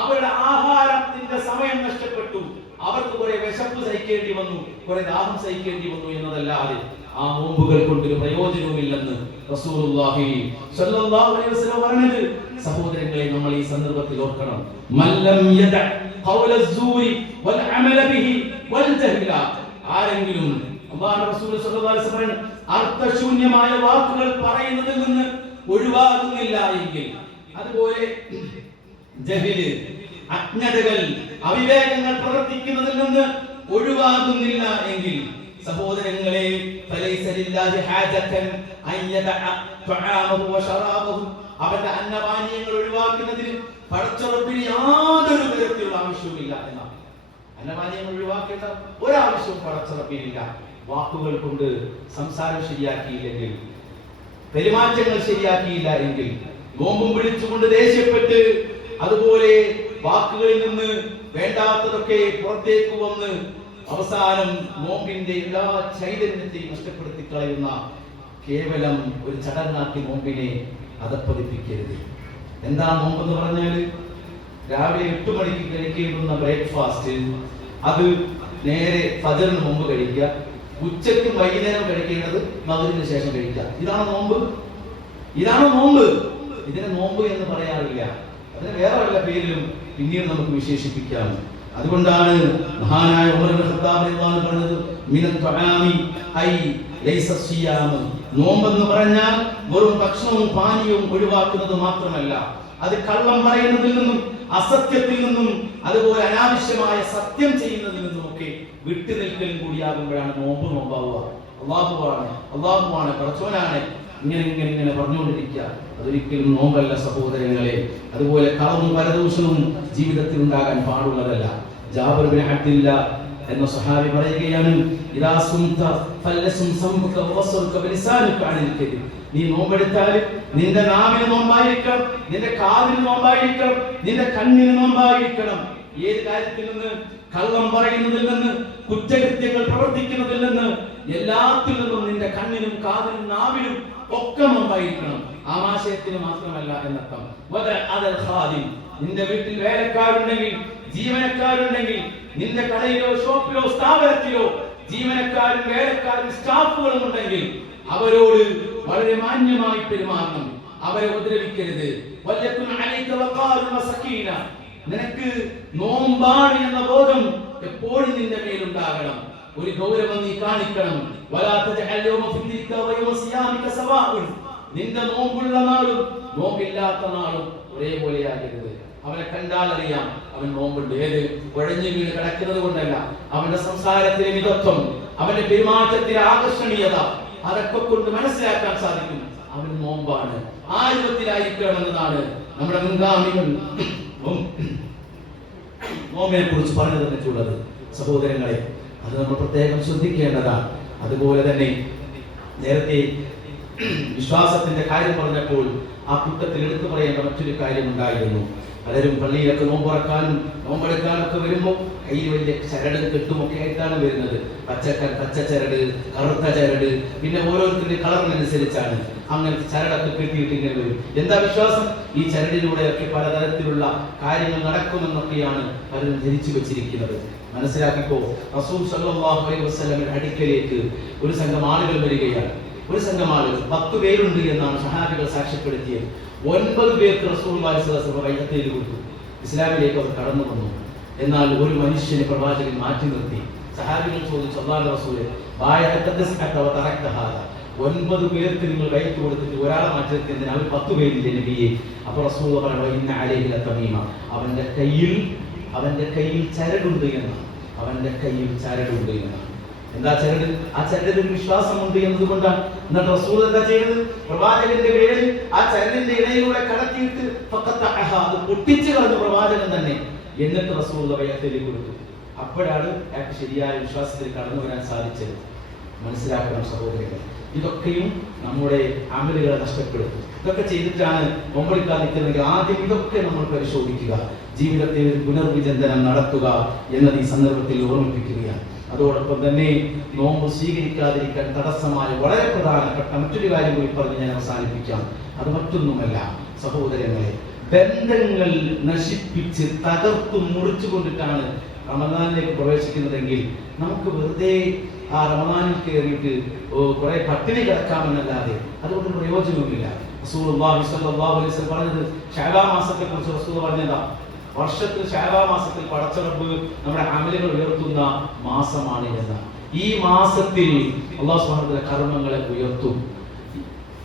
അവരുടെ ആഹാരത്തിന്റെ സമയം നഷ്ടപ്പെട്ടു, അവർക്ക് കുറെ വിശപ്പ് സഹിക്കേണ്ടി വന്നു, കുറെ ദാഹം സഹിക്കേണ്ടി വന്നു എന്നതല്ലാതെ ആ നോമ്പുകൾ കൊണ്ടൊരു പ്രയോജനവുമില്ലെന്ന് റസൂലുള്ളാഹി സ്വല്ലല്ലാഹു അലൈഹി വസല്ലം പറഞ്ഞത്. സഹോദരങ്ങളെ, നമ്മൾ ഈ സന്ദർഭത്തിൽ ഓർക്കണം. മല്ലം യദ ഖൗല അസ്സൂരി വൽ അമല ബിഹി വൽ ജഹ്ല, ആരെങ്കിലും അല്ലാഹുവിന്റെ റസൂൽ സ്വല്ലല്ലാഹു അലൈഹി വസല്ലം അർത്ഥശൂന്യമായ വാക്കുകൾ പറയുന്നതിൽ നിന്ന് ഒഴിവാകുന്നില്ല എങ്കിൽ, അതുപോലെ ജഹല്, അജ്ഞതകൾ, അവിവേകങ്ങൾ പ്രവർത്തിക്കുന്നതിൽ നിന്ന് ഒഴിവാകുന്നില്ല എങ്കിൽ, സഹോദരങ്ങളെ, ഫലൈസ ലില്ലാഹി ഹാജതൻ അൻ യദഅ തആമഹു വശറാബഹു, അവന്റെ അന്നപാനീയങ്ങൾ ഒഴിവാക്കുന്നതിന് പടച്ചറപ്പിന് യാതൊരു തരത്തിലുള്ള ആവശ്യവുമില്ല എന്നാണ്. അന്നപാനീയങ്ങൾ ഒഴിവാക്കേണ്ട ഒരാവശ്യവും പടച്ചറപ്പിനില്ല. വാക്കുകൾ കൊണ്ട് സംസാരം ശരിയാക്കിയില്ലെങ്കിൽ, പെരുമാറ്റങ്ങൾ ശരിയാക്കിയില്ല എങ്കിൽ, നോമ്പും പിടിച്ചുകൊണ്ട് ദേഷ്യപ്പെട്ട്, അതുപോലെ വാക്കുകളിൽ നിന്ന് വേണ്ടാത്തതൊക്കെ പുറത്തേക്ക് വന്ന് അവസാനം നോമ്പിന്റെ എല്ലാ ചൈതന്യത്തെയും നഷ്ടപ്പെടുത്തി കളയുന്ന കേവലം ഒരു ചടങ്ങാക്കി നോമ്പിനെ അതപ്പതിപ്പിക്കരുത്. എന്താ നോമ്പെന്ന് പറഞ്ഞാൽ, രാവിലെ 8 മണിക്ക് കഴിക്കേണ്ടുന്ന ബ്രേക്ക്ഫാസ്റ്റ് അത് നേരെ ഫജറിന് മുമ്പ് കഴിക്കുക, ഉച്ചയ്ക്കും വൈകുന്നേരം കഴിക്കേണ്ടത് മഗ്‌രിബിന് ശേഷം കഴിക്കുക. ഇതാണ് നോമ്പ്. ഇതാണ് നോമ്പ്. ഇതിനെ നോമ്പ് എന്ന് പറയാറില്ല. അതിന് വേറെ വല്ല പേരിലും പിന്നീട് നമുക്ക് വിശേഷിപ്പിക്കാം. അതുകൊണ്ടാണ് മഹാനായ ഉമർ ഇബ്നു ഖത്താബ് റളിയല്ലാഹു അൻഹു പറഞ്ഞത്, മിനൽ തുആമി ഐ ലൈസ സിയാം, നോമ്പെന്ന് പറഞ്ഞാൽ വെറും ഭക്ഷണവും പാനീയവും ഒഴിവാക്കുന്നത് മാത്രമല്ല, അത് കള്ളം പറയുന്നതിൽ നിന്നും, അസത്യത്തിൽ നിന്നും, അതുപോലെ അനാവശ്യമായ സത്യം ചെയ്യുന്നതിൽ നിന്നും ഒക്കെ വിട്ടുനിൽക്കലും കൂടിയാകുമ്പോഴാണ് നോമ്പ് നോമ്പാവുക. അള്ളാഹുവാണ് പടച്ചോനാണ് ഇങ്ങനെ പറഞ്ഞുകൊണ്ടിരിക്കുക. അതൊരിക്കലും നോമ്പല്ല സഹോദരങ്ങളെ. അതുപോലെ കളവും പരദൂഷണവും ജീവിതത്തിൽ ഉണ്ടാകാൻ പാടുള്ളതല്ല. ജാബിർ ബിൻ അബ്ദില്ലാ എന്ന സഹാബി പറയുകയാണ്, ഇദാ സുംത ഫലസും സംബക വസൽക ബിലിസാനിക അനിൽ കദിബ്, നീ നോമ്പെടുത്താൽ നിന്റെ നാവിന് നോമ്പായിരിക്കണം, നിന്റെ കാതിന് നോമ്പായിരിക്കണം, നിന്റെ കണ്ണിന് നോമ്പായിരിക്കണം. ഏത് കാര്യത്തിൽ നിന്ന്? കള്ളം പറയുന്നതിൽ നിന്ന്, കുറ്റകൃത്യങ്ങൾ പ്രവർത്തിക്കുന്നതിൽ നിന്ന്, എല്ലാത്തിൽ നിന്നും നിന്റെ കണ്ണിനും കാതിനും നാവിനും ഒക്കെ നോമ്പായിരിക്കണം. ആമാശയത്തിന് മാത്രമല്ല എന്നർത്ഥം. നിന്റെ വീട്ടിൽ വേലക്കാരുണ്ടെങ്കിൽ, ജീവനക്കാരുണ്ടെങ്കിൽ, നിന്റെ കടയിലോ ഷോപ്പിലോ സ്ഥാപനത്തിലോ ജീവനക്കാരും വേലക്കാരും സ്റ്റാഫുകളും ഉണ്ടെങ്കിൽ അവരോട് വളരെ മാന്യമായി പെരുമാറണം. അവരെ ഉപദ്രവിക്കരുത്. നിനക്ക് നോമ്പാണ് എന്ന ബോധം എപ്പോഴും നിന്റെ മേലുണ്ടാകണം. ഒരു ഗൗരവം നീ കാണിക്കണം. നിന്റെ നോമ്പുള്ള നാളും നോമ്പില്ലാത്ത നാളും ഒരേപോലെയാകരുത്. അവനെ കണ്ടാൽ അറിയാം അവൻ നോമ്പുണ്ട്. ഏത് കുഴഞ്ഞു വീണ് കിടക്കുന്നത് കൊണ്ടല്ല, അവന്റെ സംസാരത്തിലെ മിതത്വം, അവന്റെ പെരുമാറ്റത്തിലെ ആകർഷണീയത, അതൊക്കെ കൊണ്ട് മനസ്സിലാക്കാൻ സാധിക്കും അവൻ നോമ്പാണ്. ആ രൂപത്തിലായിരിക്കണമെന്നതാണ് നമ്മുടെ മുൻഗാമികൾ നോമ്പിനെ കുറിച്ച് പറഞ്ഞു തന്നിട്ടുള്ളത്. സഹോദരങ്ങളെ, അത് നമ്മൾ പ്രത്യേകം ശ്രദ്ധിക്കേണ്ടതാണ്. അതുപോലെ തന്നെ നേരത്തെ വിശ്വാസത്തിന്റെ കാര്യം പറഞ്ഞപ്പോൾ ആ കൂട്ടത്തിൽ എടുത്തു പറയേണ്ട മറ്റൊരു കാര്യം ഉണ്ടായിരുന്നു. പലരും പള്ളിയിലൊക്കെ നോമ്പുറക്കാനും നോമ്പെടുക്കാനും ഒക്കെ വരുമ്പോൾ കയ്യിൽ വലിയ ചരട് കെട്ടുമൊക്കെ ആയിട്ടാണ് വരുന്നത്. പച്ച ചരട്, കറുത്ത ചരട്, പിന്നെ ഓരോരുത്തരുടെ കളറിനനുസരിച്ചാണ് അങ്ങനത്തെ ചരടൊക്കെ കെട്ടിയിട്ട് ഇങ്ങനെ വരും. എന്താ വിശ്വാസം? ഈ ചരടിലൂടെയൊക്കെ പലതരത്തിലുള്ള കാര്യങ്ങൾ നടക്കുമെന്നൊക്കെയാണ് പലരും ധരിച്ചു വെച്ചിരിക്കുന്നത്. മനസ്സിലാക്കിക്കോ, റസൂൽ സല്ലല്ലാഹു അലൈഹി വസല്ലമയുടെ അടുക്കലേക്ക് ഒരു സംഘം ആളുകൾ വരികയാണ്. ഒരു സംഘം ആളുകൾ 10 പേരുണ്ട് എന്നാണ് സഹാബികൾ സാക്ഷ്യപ്പെടുത്തിയത്. 9 പേർക്ക് റസൂലുള്ളാഹി സ്വല്ലല്ലാഹു അലൈഹി വസല്ലം ബൈഅത്ത് കൊടുത്തു. ഇസ്ലാമിലേക്ക് അവർ കടന്നു വന്നു. എന്നാൽ ഒരു മനുഷ്യനെ പ്രവാചകൻ മാറ്റി നിർത്തി. സഹാബികൾ ചോദിച്ചു, അല്ലാഹുവിന്റെ റസൂലേ, തറക്തഹാദ, 9 പേർക്ക് നിങ്ങൾ ബൈഅത്ത് കൊടുത്തിട്ട് ഒരാളെ മാറ്റി നിർത്തി, എന്തിനാ? 10 പേരില്ലേ നബിയെ? അപ്പോൾ റസൂൽ പറഞ്ഞു, ഇന്ന അലൈഹി ലതമീമ, അവന്റെ കയ്യിൽ ചരടുണ്ട് എന്നാണ്. അവന്റെ കയ്യിൽ ചരടുണ്ട് എന്നാണ്. എന്താ ചരട്? ആ ചരടിൽ ഒരു വിശ്വാസമുണ്ട് എന്നതുകൊണ്ടാണ്. എന്നിട്ട് റസൂൽ എന്താ ചെയ്തത്? പ്രവാചകന്റെ പേരിൽ ആ ചരടിന്റെ ഇടയിലൂടെ കടത്തിയിട്ട് അത് പൊട്ടിച്ചു കളഞ്ഞു പ്രവാചകൻ തന്നെ. എന്നിട്ട് റസൂൽ ബൈഅത്ത് കൊടുത്തു. അപ്പോഴാണ് അയാൾക്ക് ശരിയായ വിശ്വാസത്തിൽ കടന്നു വരാൻ സാധിച്ചത്. മനസ്സിലാക്കണം സഹോദരങ്ങൾ, ഇതൊക്കെയും നമ്മുടെ അമലുകളെ നഷ്ടപ്പെടുത്തും. ഇതൊക്കെ ചെയ്തിട്ടാണ് നോമ്പെടുക്കാൻ നിൽക്കുന്നതെങ്കിൽ ആദ്യം ഇതൊക്കെ നമ്മൾ പരിശോധിക്കുക, ജീവിതത്തിൽ പുനർവിചിന്തനം നടത്തുക എന്നത് ഈ സന്ദർഭത്തിൽ ഓർമ്മിപ്പിക്കുകയാണ്. അതോടൊപ്പം തന്നെ നോമ്പ് സ്വീകരിക്കാതിരിക്കാൻ തടസ്സമായ വളരെ പ്രധാനപ്പെട്ട മറ്റൊരു കാര്യം കൂടി പറഞ്ഞ് ഞാൻ അവസാനിപ്പിക്കാം. അത് മറ്റൊന്നുമല്ല സഹോദരങ്ങളെ, ബന്ധങ്ങൾ നശിപ്പിച്ച് തകർത്തു മുറിച്ചു കൊണ്ടിട്ടാണ് റമദാനിലേക്ക് പ്രവേശിക്കുന്നതെങ്കിൽ നമുക്ക് വെറുതെ ആ റമദാനിൽ കയറിയിട്ട് കുറെ പട്ടിണി കിടക്കാമെന്നല്ലാതെ അതുകൊണ്ട് പ്രയോജനവുമില്ല. റസൂലുള്ളാഹി സ്വല്ലല്ലാഹു അലൈഹി വസല്ലം പറഞ്ഞത് ശഅബാൻ മാസത്തെ കുറിച്ച് റസൂൽ പറഞ്ഞതാ, വർഷത്തിൽ ശഅബാൻ മാസത്തിൽ പടച്ചറബ് നമ്മുടെ അമലുകൾ ഉയർത്തുന്ന മാസമാണ് എന്ന്. ഈ മാസത്തിൽ അല്ലാഹു സുബ്ഹാനഹു വ തആല കർമ്മങ്ങളെ ഉയർത്തും.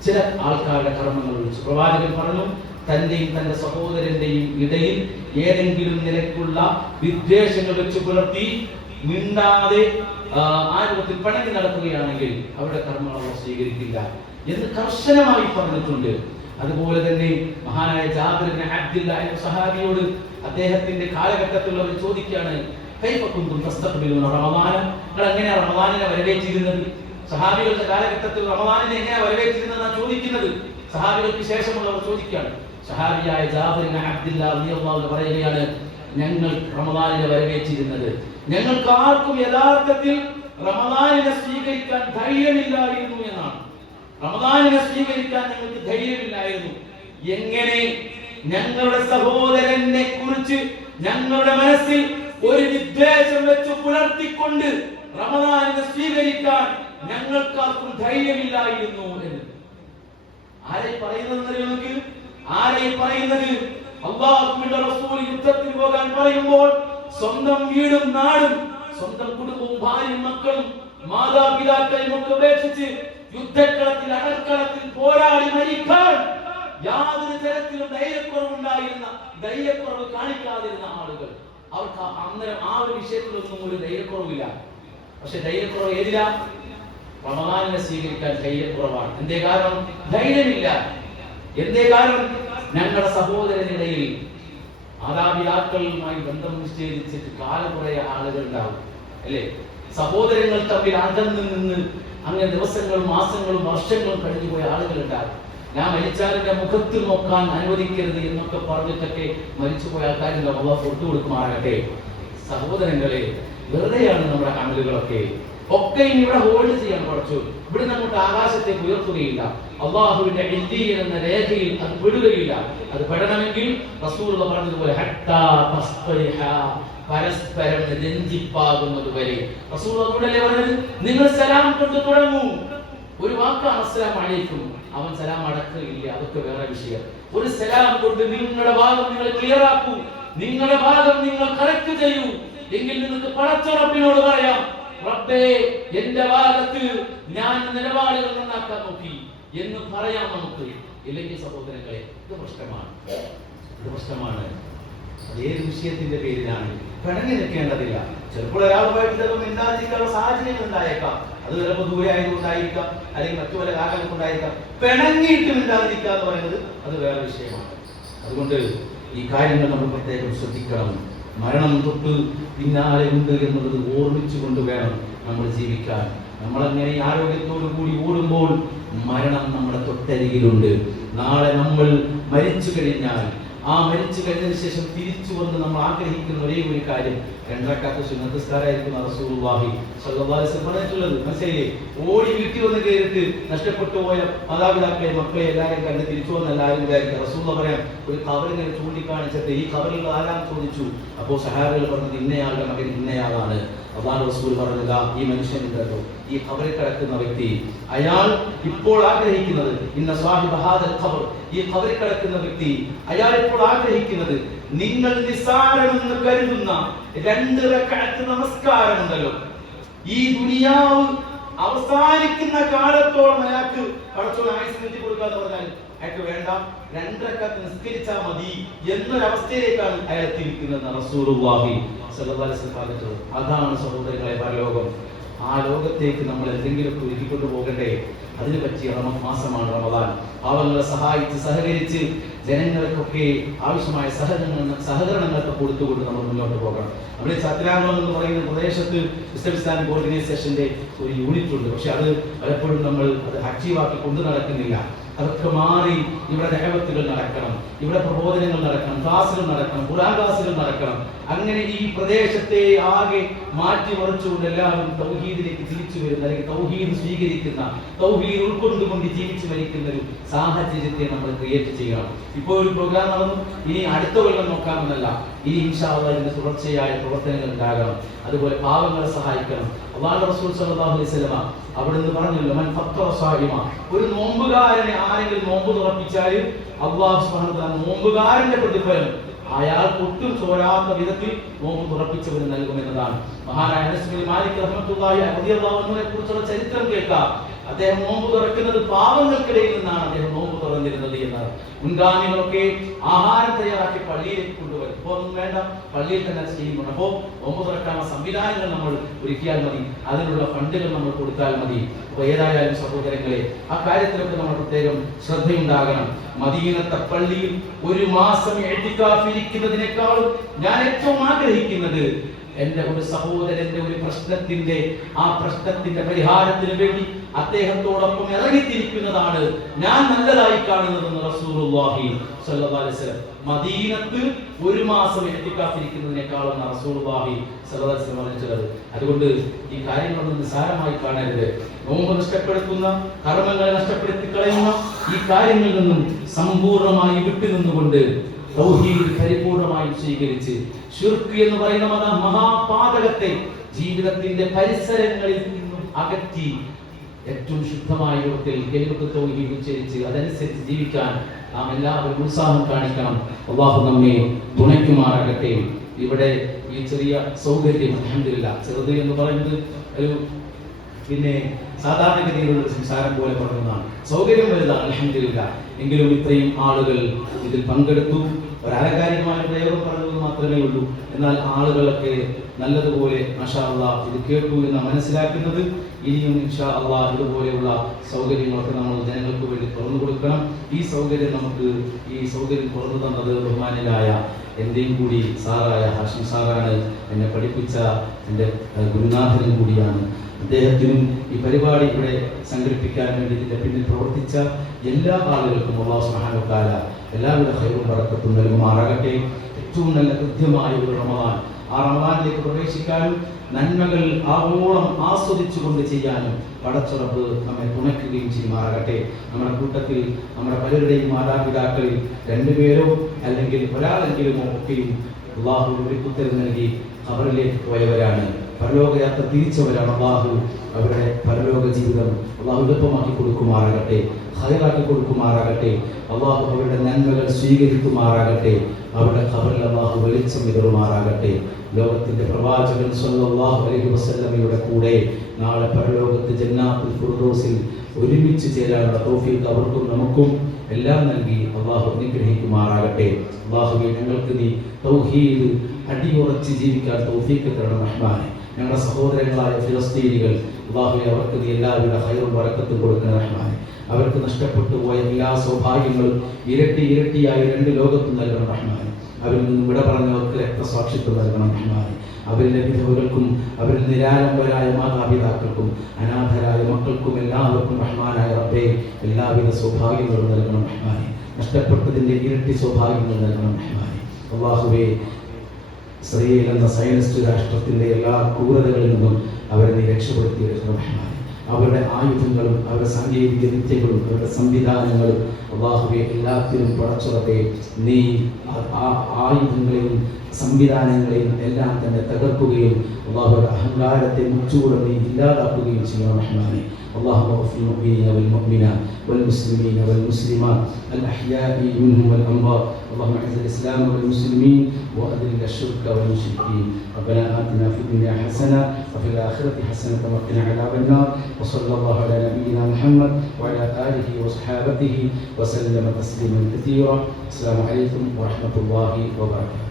ചില ആൾക്കാരുടെ കർമ്മങ്ങൾ ഒഴിച്ച്. പ്രവാചകൻ പറഞ്ഞു, തന്റെയും തന്റെ സഹോദരന്റെയും ഇടയിൽ ഏതെങ്കിലും നിലയ്ക്കുള്ള വിദ്വേഷങ്ങൾ വെച്ച് പുലർത്തി മിണ്ടാതെ ആ രൂപത്തിൽ പണങ്ങി നടക്കുകയാണെങ്കിൽ അവരുടെ കർമ്മങ്ങൾ അവർ സ്വീകരിക്കില്ല എന്ന് കർശനമായി പറഞ്ഞിട്ടുണ്ട്. അതുപോലെ തന്നെ മഹാനായ ജാബിർ ഇബ്നു അബ്ദുല്ലാഹ് എന്ന സഹാബിയോട് അദ്ദേഹത്തിന്റെ കാലഘട്ടത്തിലുള്ളവർ ചോദിക്കുകയാണ്, കൈഫ കുന്തും തസ്തഖ്ബിലൂന റമദാന, നിങ്ങൾ എങ്ങനെയാണ് റമദാനിനെ വരവേറ്റിരുന്നത്? സഹാബികളുടെ കാലഘട്ടത്തിൽ റമദാനിനെ എങ്ങനെയാണ് വരവേറ്റിരുന്നതെന്നാണ് ചോദിക്കുന്നത്. സഹാബികൾക്ക് ശേഷമുള്ളവർ ചോദിക്കുകയാണ്. സഹാബിയായ ജാബിർ ഇബ്നു അബ്ദുല്ലാഹ് റളിയല്ലാഹു അൻഹു പറയുകയാണ്, ഞങ്ങൾ റമദാനിനെ വരവേറ്റിരുന്നത്, ഞങ്ങൾക്ക് ആർക്കും യഥാർത്ഥത്തിൽ റമദാനിനെ സ്വീകരിക്കാൻ ധൈര്യമില്ലായിരുന്നു എന്നാണ്. റമദാനിനെ സ്വീകരിക്കാൻ ഞങ്ങൾക്ക് ധൈര്യമില്ലായിരുന്നു. എങ്ങനെ ഞങ്ങളുടെ സഹോദരനെ കുറിച്ച് ഞങ്ങളുടെ മനസ്സിൽ ഒരു വിദ്വേഷം വെച്ച് പുലർത്തിക്കൊണ്ട് റമദാനിനെ സ്വീകരിക്കാൻ ഞങ്ങൾക്കാർക്കും ധൈര്യമില്ലായിരുന്നു എന്ന് ആരെ പറയുന്നത്? ആരെ പറയുന്നത്? അല്ലാഹുവിന്റെ റസൂൽ യുദ്ധത്തിന് പോകാൻ പറയുമ്പോൾ സ്വന്തം വീടും നാടും സ്വന്തം കുടുംബവും ഭാര്യയും മക്കളും മാതാപിതാക്കളെയും ഒക്കെ ഉപേക്ഷിച്ച് യുദ്ധക്കളത്തിൽ അടർക്കളത്തിൽ പോരാടി മരിക്കാൻ യാതൊരു തരത്തിലും ധൈര്യക്കുറവ് കാണിക്കാതിരുന്ന ആളുകൾ, അവർക്ക് അന്നേരം ആ ഒരു വിഷയത്തിലൊന്നും ഒരു ധൈര്യക്കുറവില്ല. പക്ഷെ ധൈര്യക്കുറവ് ഏതിലാ? റമദാനിനെ സ്വീകരിക്കാൻ ധൈര്യക്കുറവാണ്. എന്തേ കാരണം? ധൈര്യമില്ല. എന്തേ കാരണം? ഞങ്ങളുടെ സഹോദരനിടയിൽ മാതാപിതാക്കളുമായി ബന്ധം നിശ്ചയിച്ചിട്ട് കാലം കുറേ ആളുകൾ ഉണ്ടാവും അല്ലേ? സഹോദരങ്ങൾ തമ്മിൽ അകന്നു നിന്ന് അങ്ങനെ ദിവസങ്ങളും മാസങ്ങളും വർഷങ്ങളും കഴിഞ്ഞു പോയ ആളുകൾ ഉണ്ടാവും. ഞാൻ മരിച്ചാലിന്റെ മുഖത്ത് നോക്കാൻ അനുവദിക്കരുത് എന്നൊക്കെ പറഞ്ഞിട്ടൊക്കെ മരിച്ചുപോയ ആൾക്കാരുടെ അല്ലാഹു പുറത്തു കൊടുക്കുമാറാകട്ടെ. സഹോദരങ്ങളെ, വെറുതെയാണ് നമ്മുടെ അമലുകളൊക്കെ. ഒക്കെ ഇവിടെ ഹോൾഡ് ചെയ്യാൻ കുറച്ചു. ഇവിടെ നമുക്ക് ആകാശത്തേക്ക് ഉയർത്തുകയില്ല. അള്ളാഹുവിന്റെ ഇൽദീൻ എന്ന രേഖയിൽ അത് പെടുകയില്ല. അത് പെടണമെങ്കിൽ റസൂലുള്ളാഹി പറഞ്ഞതുപോലെ ഹത്താ തസ്തരിഹ, പരസ്പരം രഞ്ജിപ്പാകുന്നത് വരെ. റസൂലുള്ളാഹി പറഞ്ഞത്, നിങ്ങൾ സലാം കൊണ്ട് തുടങ്ങൂ. ഒരു വാക്കാണ് അസ്സലാമു അലൈക്കും, അവൻ സലാം അടക്കുകയില്ല, അതൊക്കെ വേറെ വിഷയം. ഒരു സലാം കൊണ്ട് നിങ്ങളുടെ ഭാഗം നിങ്ങൾ ക്ലിയർ ആക്കൂ, നിങ്ങളുടെ ഭാഗം നിങ്ങൾ കറക്റ്റ് ചെയ്യൂ. എങ്കിൽ നിങ്ങൾക്ക് പടച്ചുറപ്പിനോട് പറയാം, റബ്ബേ എന്റെ ഭാഗത്ത് ഞാൻ നിലപാടുകൾ നന്നാക്കാൻ നോക്കി എന്ന് പറയാം നമുക്ക്. ഇല്ലെങ്കിൽ സഹോദരങ്ങളെ, ഇത് പ്രശ്നമാണ്. അതേത് വിഷയത്തിന്റെ പേരിലാണ് പിണങ്ങി നിൽക്കേണ്ടതില്ല. ചിലപ്പോൾ ഒരാളുമായിട്ട് ചിലപ്പോൾ മിണ്ടാതിരിക്കാനുള്ള സാഹചര്യങ്ങൾ ഉണ്ടായേക്കാം. അത് ചിലപ്പോൾ ദൂരെ ആയതുകൊണ്ടായിരിക്കാം, അല്ലെങ്കിൽ മറ്റു പല കാരണങ്ങൾ കൊണ്ടായിരിക്കാം. പിണങ്ങിയിട്ട് മിണ്ടാതിരിക്കുക എന്ന് പറയുന്നത് അത് വേറെ വിഷയമാണ്. അതുകൊണ്ട് ഈ കാര്യങ്ങൾ നമ്മൾ പ്രത്യേകം ശ്രദ്ധിക്കണം. മരണം തൊട്ട് പിന്നാലെ ഉണ്ട് എന്നുള്ളത് ഓർമ്മിച്ചുകൊണ്ട് വേണം നമ്മൾ ജീവിക്കാൻ. നമ്മളങ്ങനെ ആരോഗ്യത്തോടു കൂടി ഓടുമ്പോൾ മരണം നമ്മുടെ തൊട്ടരികിലുണ്ട്. നാളെ നമ്മൾ മരിച്ചു കഴിഞ്ഞാൽ, ആ മരിച്ചു കഴിഞ്ഞതിന് ശേഷം തിരിച്ചു വന്ന് നമ്മൾ ആഗ്രഹിക്കുന്ന ഒരേ ഒരു കാര്യം 2 റക്അത്ത് സുന്നത്ത് നിസ്കാരമായിരിക്കും റസൂലുള്ളാഹി സ്വല്ലല്ലാഹു അലൈഹി വസല്ലം പറഞ്ഞിട്ടുള്ളത്. മനസ്സിലായില്ലേ? ഓടി വീട്ടിൽ വന്ന് കയറിയിട്ട് നഷ്ടപ്പെട്ടു പോയ മാതാപിതാക്കളെ മക്കളെ എല്ലാവരെയും കണ്ട് തിരിച്ചു വന്ന് എല്ലാവരും വിചാരിക്കും റസൂലുള്ളാഹി പറയാം, ഒരു ഖബറിനെ ചൂണ്ടിക്കാണിച്ചിട്ട് ഈ ഖബറിൽ ആരാൻ ചോദിച്ചു. അപ്പോൾ സഹാബികൾ പറഞ്ഞത് ഇന്നയാളുടെ മകൻ ഇന്നയാളാണ്. അല്ലാഹു റസൂൽ പറഞ്ഞത്, ഈ മനുഷ്യനുണ്ടല്ലോ, ഈ ഖബറിൽ കിടക്കുന്ന വ്യക്തി, അയാൾ ഇപ്പോൾ ആഗ്രഹിക്കുന്നത് ഇന്ന സാഹിബ ഹാദൽ ഖബർ, ഈ ഖബറിൽ കിടക്കുന്ന വ്യക്തി അയാൾ ഇപ്പോൾ ആഗ്രഹിക്കുന്നത് നിങ്ങൾ നിസ്സാരമെന്ന് കരുതുന്ന 2 റക്അത്ത് നമസ്കാരമുണ്ടല്ലോ, ഈ ദുനിയാവ് അവസാനിക്കുന്ന കാലത്തോളം അയാൾക്ക് പടച്ചോൻ ആയുസ് നീട്ടി കൊടുക്കാന്ന് പറഞ്ഞാൽ അയാൾക്ക് വേണ്ട, 2 റക്അത്ത് നിസ്കരിച്ചാൽ മതി എന്നൊരവസ്ഥയിലേക്കാണ് അയാൾ എത്തിയിരിക്കുന്നത് റസൂലുള്ളാഹി സ്വല്ലല്ലാഹു അലൈഹി വസല്ലം പറഞ്ഞത്. അതാണ് സഹോദരങ്ങളെ പരലോകം. ആ ലോകത്തേക്ക് നമ്മൾ എന്തെങ്കിലുമൊക്കെ ഒരുക്കിക്കൊണ്ടു പോകണ്ടേ? അതിന് പറ്റിയ മാസമാണ് റമദാൻ. പാവങ്ങളെ സഹായിച്ച് സഹകരിച്ച് ജനങ്ങൾക്കൊക്കെ ആവശ്യമായ സഹകരണങ്ങളൊക്കെ കൊടുത്തുകൊണ്ട് നമ്മൾ മുന്നോട്ട് പോകണം. നമ്മുടെ ചത്രാകുളം എന്ന് പറയുന്ന പ്രദേശത്ത് ഇസ്ലാമിക് ഓർഗനൈസേഷന്റെ ഒരു യൂണിറ്റ് ഉണ്ട്. പക്ഷെ അത് പലപ്പോഴും നമ്മൾ അത് ആക്റ്റീവാക്കി കൊണ്ടു നടക്കുന്നില്ല. അതൊക്കെ മാറി ഇവിടെ ദഅവത്തുകൾ നടക്കണം, ഇവിടെ പ്രബോധനങ്ങൾ നടക്കണം, ക്ലാസുകൾ നടക്കണം, ഖുർആൻ ക്ലാസുകൾ നടക്കണം. അങ്ങനെ ഈ പ്രദേശത്തെ ആകെ മാറ്റിമറിച്ചുകൊണ്ട് എല്ലാവരും തൗഹീദിലേക്ക് തിരിച്ചു വരുന്ന, അല്ലെങ്കിൽ തൗഹീദ് സ്വീകരിക്കുന്ന, തൗഹീദ് ഉൾക്കൊണ്ടുകൊണ്ട് ജീവിച്ചു മരിക്കുന്ന ഒരു സാഹചര്യത്തെ നമ്മൾ ക്രിയേറ്റ് ചെയ്യണം. ഇപ്പോൾ ഒരു പ്രോഗ്രാം നടന്നു, ഇനി അടുത്ത കൊല്ലം നോക്കാമെന്നല്ല, ഇനി ഇൻഷാ അല്ലാഹ് ഇതിന്റെ തുടർച്ചയായ പ്രവർത്തനങ്ങൾ ഉണ്ടാകണം. അതുപോലെ പാവങ്ങളെ സഹായിക്കണം. അല്ലാഹു റസൂൽ സ്വല്ലല്ലാഹു അലൈഹി വസല്ലം അവിടുന്ന് പറഞ്ഞല്ലോ, മൻ ഫത്തറ സായിമ, ഒരു നോമ്പുകാരനെ ആരെങ്കിലും നോമ്പ് തുറപ്പിച്ചാൽ അല്ലാഹു സുബ്ഹാനഹു വ തആല നോമ്പുകാരന്റെ പ്രതിഫലം അയാൾക്ക് ഒട്ടും ചോരാത്ത വിധത്തിൽ നോമ്പ് തുറപ്പിച്ചവന് നൽകുമെന്നതാണ്. മഹാനായ അനസ് ബിൻ മാലിക് റഹ്മത്തുള്ളാഹി റളിയല്ലാഹു അൻഹുവിനെ കുറിച്ചുള്ള ചരിത്രം കേൾക്കാം. അദ്ദേഹം നോമ്പ് തുറക്കുന്നത് പാവങ്ങൾക്കിടയിൽ നിന്നാണ് അദ്ദേഹം നോമ്പ് തുറന്നിരുന്നത് എന്നാണ്. മുൻഗാമികളൊക്കെ ആഹാരം തയ്യാറാക്കി പള്ളിയിലേക്ക് കൊണ്ടുവരും. ഇപ്പോൾ ഒന്നും വേണ്ട, പള്ളിയിൽ തന്നെ ചെയ്യുന്നുണ്ട്. അപ്പോൾ നോമ്പ് തുറക്കാനുള്ള സംവിധാനങ്ങൾ നമ്മൾ ഒരുക്കിയാൽ മതി, അതിനുള്ള ഫണ്ടുകൾ നമ്മൾ കൊടുത്താൽ മതി. അപ്പോൾ ഏതായാലും സഹോദരങ്ങളെ, ആ കാര്യത്തിലൊക്കെ നമ്മൾ പ്രത്യേകം ശ്രദ്ധയുണ്ടാകണം. മദീനത്തെ പള്ളിയിൽ ഒരു മാസം ഇരിക്കുന്നതിനേക്കാളും ഞാൻ ഏറ്റവും ആഗ്രഹിക്കുന്നത് എന്റെ ഒരു സഹോദരന്റെ ഒരു ആ പ്രശ്നത്തിന്റെ പരിഹാരത്തിന് വേണ്ടി അദ്ദേഹത്തോടൊപ്പം ഇറങ്ങിത്തിരിക്കുന്നതാണ് ഞാൻ നല്ലതായി കാണുന്നതെന്ന് റസൂലുള്ളാഹി സ്വല്ലല്ലാഹു അലൈഹി വസല്ലം. മദീനത്ത് ഒരു മാസം ഇരിക്കുന്നതിനേക്കാളും റസൂലുള്ളാഹി സ്വല്ലല്ലാഹു അലൈഹി വസല്ലം പറഞ്ഞത്. അതുകൊണ്ട് ഈ കാര്യങ്ങളൊന്നും നിസ്സാരമായി കാണരുത്. നോമ്പ് നഷ്ടപ്പെടുത്തുന്ന, കർമ്മങ്ങളെ നഷ്ടപ്പെടുത്തി കളയുന്ന ഈ കാര്യങ്ങളിൽ നിന്നും സമ്പൂർണ്ണമായി വിട്ടുനിന്നുകൊണ്ട് തൗഹീദ് പരിപൂർണമായി സ്വീകരിച്ച് ശിർക്ക് എന്ന് പറയുന്ന മഹാപാതകത്തെ ജീവിതത്തിന്റെ പരിസരങ്ങളിൽ നിന്നും അകറ്റി ഏറ്റവും ശുദ്ധമായ രൂപത്തിൽ കലിമത്ത് തൗഹീദ് ഉച്ചരിച്ച് അതനുസരിച്ച് ജീവിക്കാൻ നാം എല്ലാവരും ഉത്സാഹം കാണിക്കണം. അല്ലാഹു നമ്മെ തുണയ്ക്കുമാറാകട്ടെ. ഇവിടെ ഈ ചെറിയ സൗകര്യം അൽഹംദുലില്ലാ, ചെറുത് എന്ന് പറയുന്നത് ഒരു സാധാരണഗതിയിലുള്ള സംസാരം പോലെ പറഞ്ഞതാണ്. സൗകര്യം വലുതാണ് അൽഹംദുലില്ലാ. എങ്കിലും ഇത്രയും ആളുകൾ ഇതിൽ പങ്കെടുത്തു. ഒരാലകാരികമായ പ്രയോഗം പറഞ്ഞത് മാത്രമേ ഉള്ളൂ. എന്നാൽ ആളുകളൊക്കെ നല്ലതുപോലെ മാഷാ അല്ലാഹ് ഇത് കേട്ടു എന്ന് മനസ്സിലാക്കുന്നത്. ഇനിയും ഇൻഷാ അല്ലാഹ് ഇതുപോലെയുള്ള സൗകര്യങ്ങളൊക്കെ നമ്മൾ ജനങ്ങൾക്ക് വേണ്ടി തുറന്നു കൊടുക്കണം. ഈ സൗകര്യം തുറന്നു തന്നത് ബഹുമാനിയായ എന്റെയും കൂടി സാറായ ഹാഷിം സാറാണ്. എന്നെ പഠിപ്പിച്ച എൻ്റെ ഗുരുനാഥനും കൂടിയാണ്. അദ്ദേഹത്തിനും ഈ പരിപാടി ഇവിടെ സംഘടിപ്പിക്കാൻ വേണ്ടി ഇതിന്റെ പിന്നിൽ പ്രവർത്തിച്ച എല്ലാ ആളുകൾക്കും അല്ലാഹു സുബ്ഹാനഹു വ തആല എല്ലാവിധ ഖൈറും ബറക്കത്തും നൽകുമാറാകട്ടെ. ഏറ്റവും നല്ല കൃത്യമായ ഒരു റമദാൻ, ആ റമദാനിലേക്ക് പ്രവേശിക്കാനും നന്മകൾ ആവോളം ആസ്വദിച്ചുകൊണ്ട് ചെയ്യാനും പടച്ച റബ്ബ് നമ്മെ തുണയ്ക്കുകയും ചെയ്യുമാറാകട്ടെ. നമ്മുടെ കൂട്ടത്തിൽ നമ്മുടെ പലരുടെയും മാതാപിതാക്കളിൽ രണ്ടുപേരോ അല്ലെങ്കിൽ ഒരാളെങ്കിലുമോ ഒക്കെയും അല്ലാഹു ഒരു ഉത്തരം നൽകി ഖബറിലേക്ക് പോയവരാണ്, പരലോകയാത്ര തിരിച്ചവരാണ്. അല്ലാഹു അവരുടെ പരലോക ജീവിതം അല്ലാഹു എളുപ്പമാക്കി കൊടുക്കുമാറാകട്ടെ, ഖൈറാക്കി കൊടുക്കുമാറാകട്ടെ. അല്ലാഹു അവരുടെ നന്മകൾ സ്വീകരിക്കുമാറാകട്ടെ. അവരുടെ ഖബറിൽ അല്ലാഹു വെളിച്ചം വിതറുമാറാകട്ടെ. ലോകത്തിന്റെ പ്രവാചകൻ സ്വല്ലല്ലാഹു അലൈഹി വസല്ലമയുടെ കൂടെ നാളെ പരലോകത്ത് ജന്നാത്തുൽ ഫിർദൗസിൽ ഒരുമിച്ച് ചേരാനുള്ള തൗഫീഖ് അവർക്കും നമുക്കും എല്ലാം നൽകി അല്ലാഹു അനുഗ്രഹിക്കുമാറാകട്ടെ. അല്ലാഹുവേ, ഞങ്ങൾക്ക് നീ തൗഹീദ് അടിയുറച്ച് ജീവിക്കാൻ തൗഫീഖ് തരണം റഹ്മാനെ. ഞങ്ങളുടെ സഹോദരങ്ങളായ ഫിലസ്തീനികൾ അല്ലാഹുവേ, അവർക്ക് നീ എല്ലാവിധ ഖൈറും ബറക്കത്തും കൊടുക്കണം റഹ്മാനെ. അവർക്ക് നഷ്ടപ്പെട്ടു പോയ എല്ലാ സൗഭാഗ്യങ്ങളും ഇരട്ടിയായി രണ്ട് ലോകത്തും നൽകണം റഹ്മാനെ. അവരിൽ നിന്നും വിട പറഞ്ഞവർക്ക് രക്തസാക്ഷിത്വം നൽകണം റഹ്മാനെ. അവരിലെ വിധവകൾക്കും അവരിൽ നിരാലംബരായ മാതാപിതാക്കൾക്കും അനാഥരായ മക്കൾക്കും എല്ലാവർക്കും റഹ്മാനായ റബ്ബേ എല്ലാവിധ സൗഭാഗ്യങ്ങളും നൽകണം റഹ്മാനെ. നഷ്ടപ്പെട്ടതിൻ്റെ ഇരട്ടി സൗഭാഗ്യങ്ങൾ നൽകണം റഹ്മാനെ. അല്ലാഹുവേ, ഇസ്രായേൽ എന്ന സയനിസ്റ്റ് രാഷ്ട്രത്തിന്റെ എല്ലാ ക്രൂരതകളിൽ നിന്നും അവരെ നീ രക്ഷപ്പെടുത്തി റഹ്മാനെ. അവരുടെ ആയുധങ്ങളും അവരുടെ സാങ്കേതിക വിദ്യകളും അവരുടെ സംവിധാനങ്ങളും അല്ലാഹുവേ എല്ലാത്തിനും പടച്ചുറപ്പെ നീ ആ ആയുധങ്ങളെയും സംവിധാനങ്ങളെയും എല്ലാം തന്നെ തകർക്കുകയും അല്ലാഹുവിന്റെ അഹങ്കാരത്തെ മുച്ചുകൂടെ നീ ഇല്ലാതാക്കുകയും ചെയ്യണം റഹ്മാനെ. اللهم اغفر للمؤمنين والمؤمنات والمسلمين والمسلمات الأحياء منهم والأموات. اللهم اعز الإسلام والمسلمين وأذل الشرك والمشركين. ربنا آتنا في الدنيا حسنة وفي الآخرة حسنة وقنا عذاب النار. وصلى الله على نبينا محمد وعلى آله وصحابته وسلم تسليما كثيرا. السلام عليكم ورحمة الله وبركاته.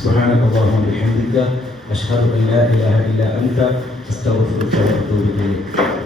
سبحانك اللهم وبحمدك أشهد أن لا إله إلا أنت أستغفرك وأتوب إليك.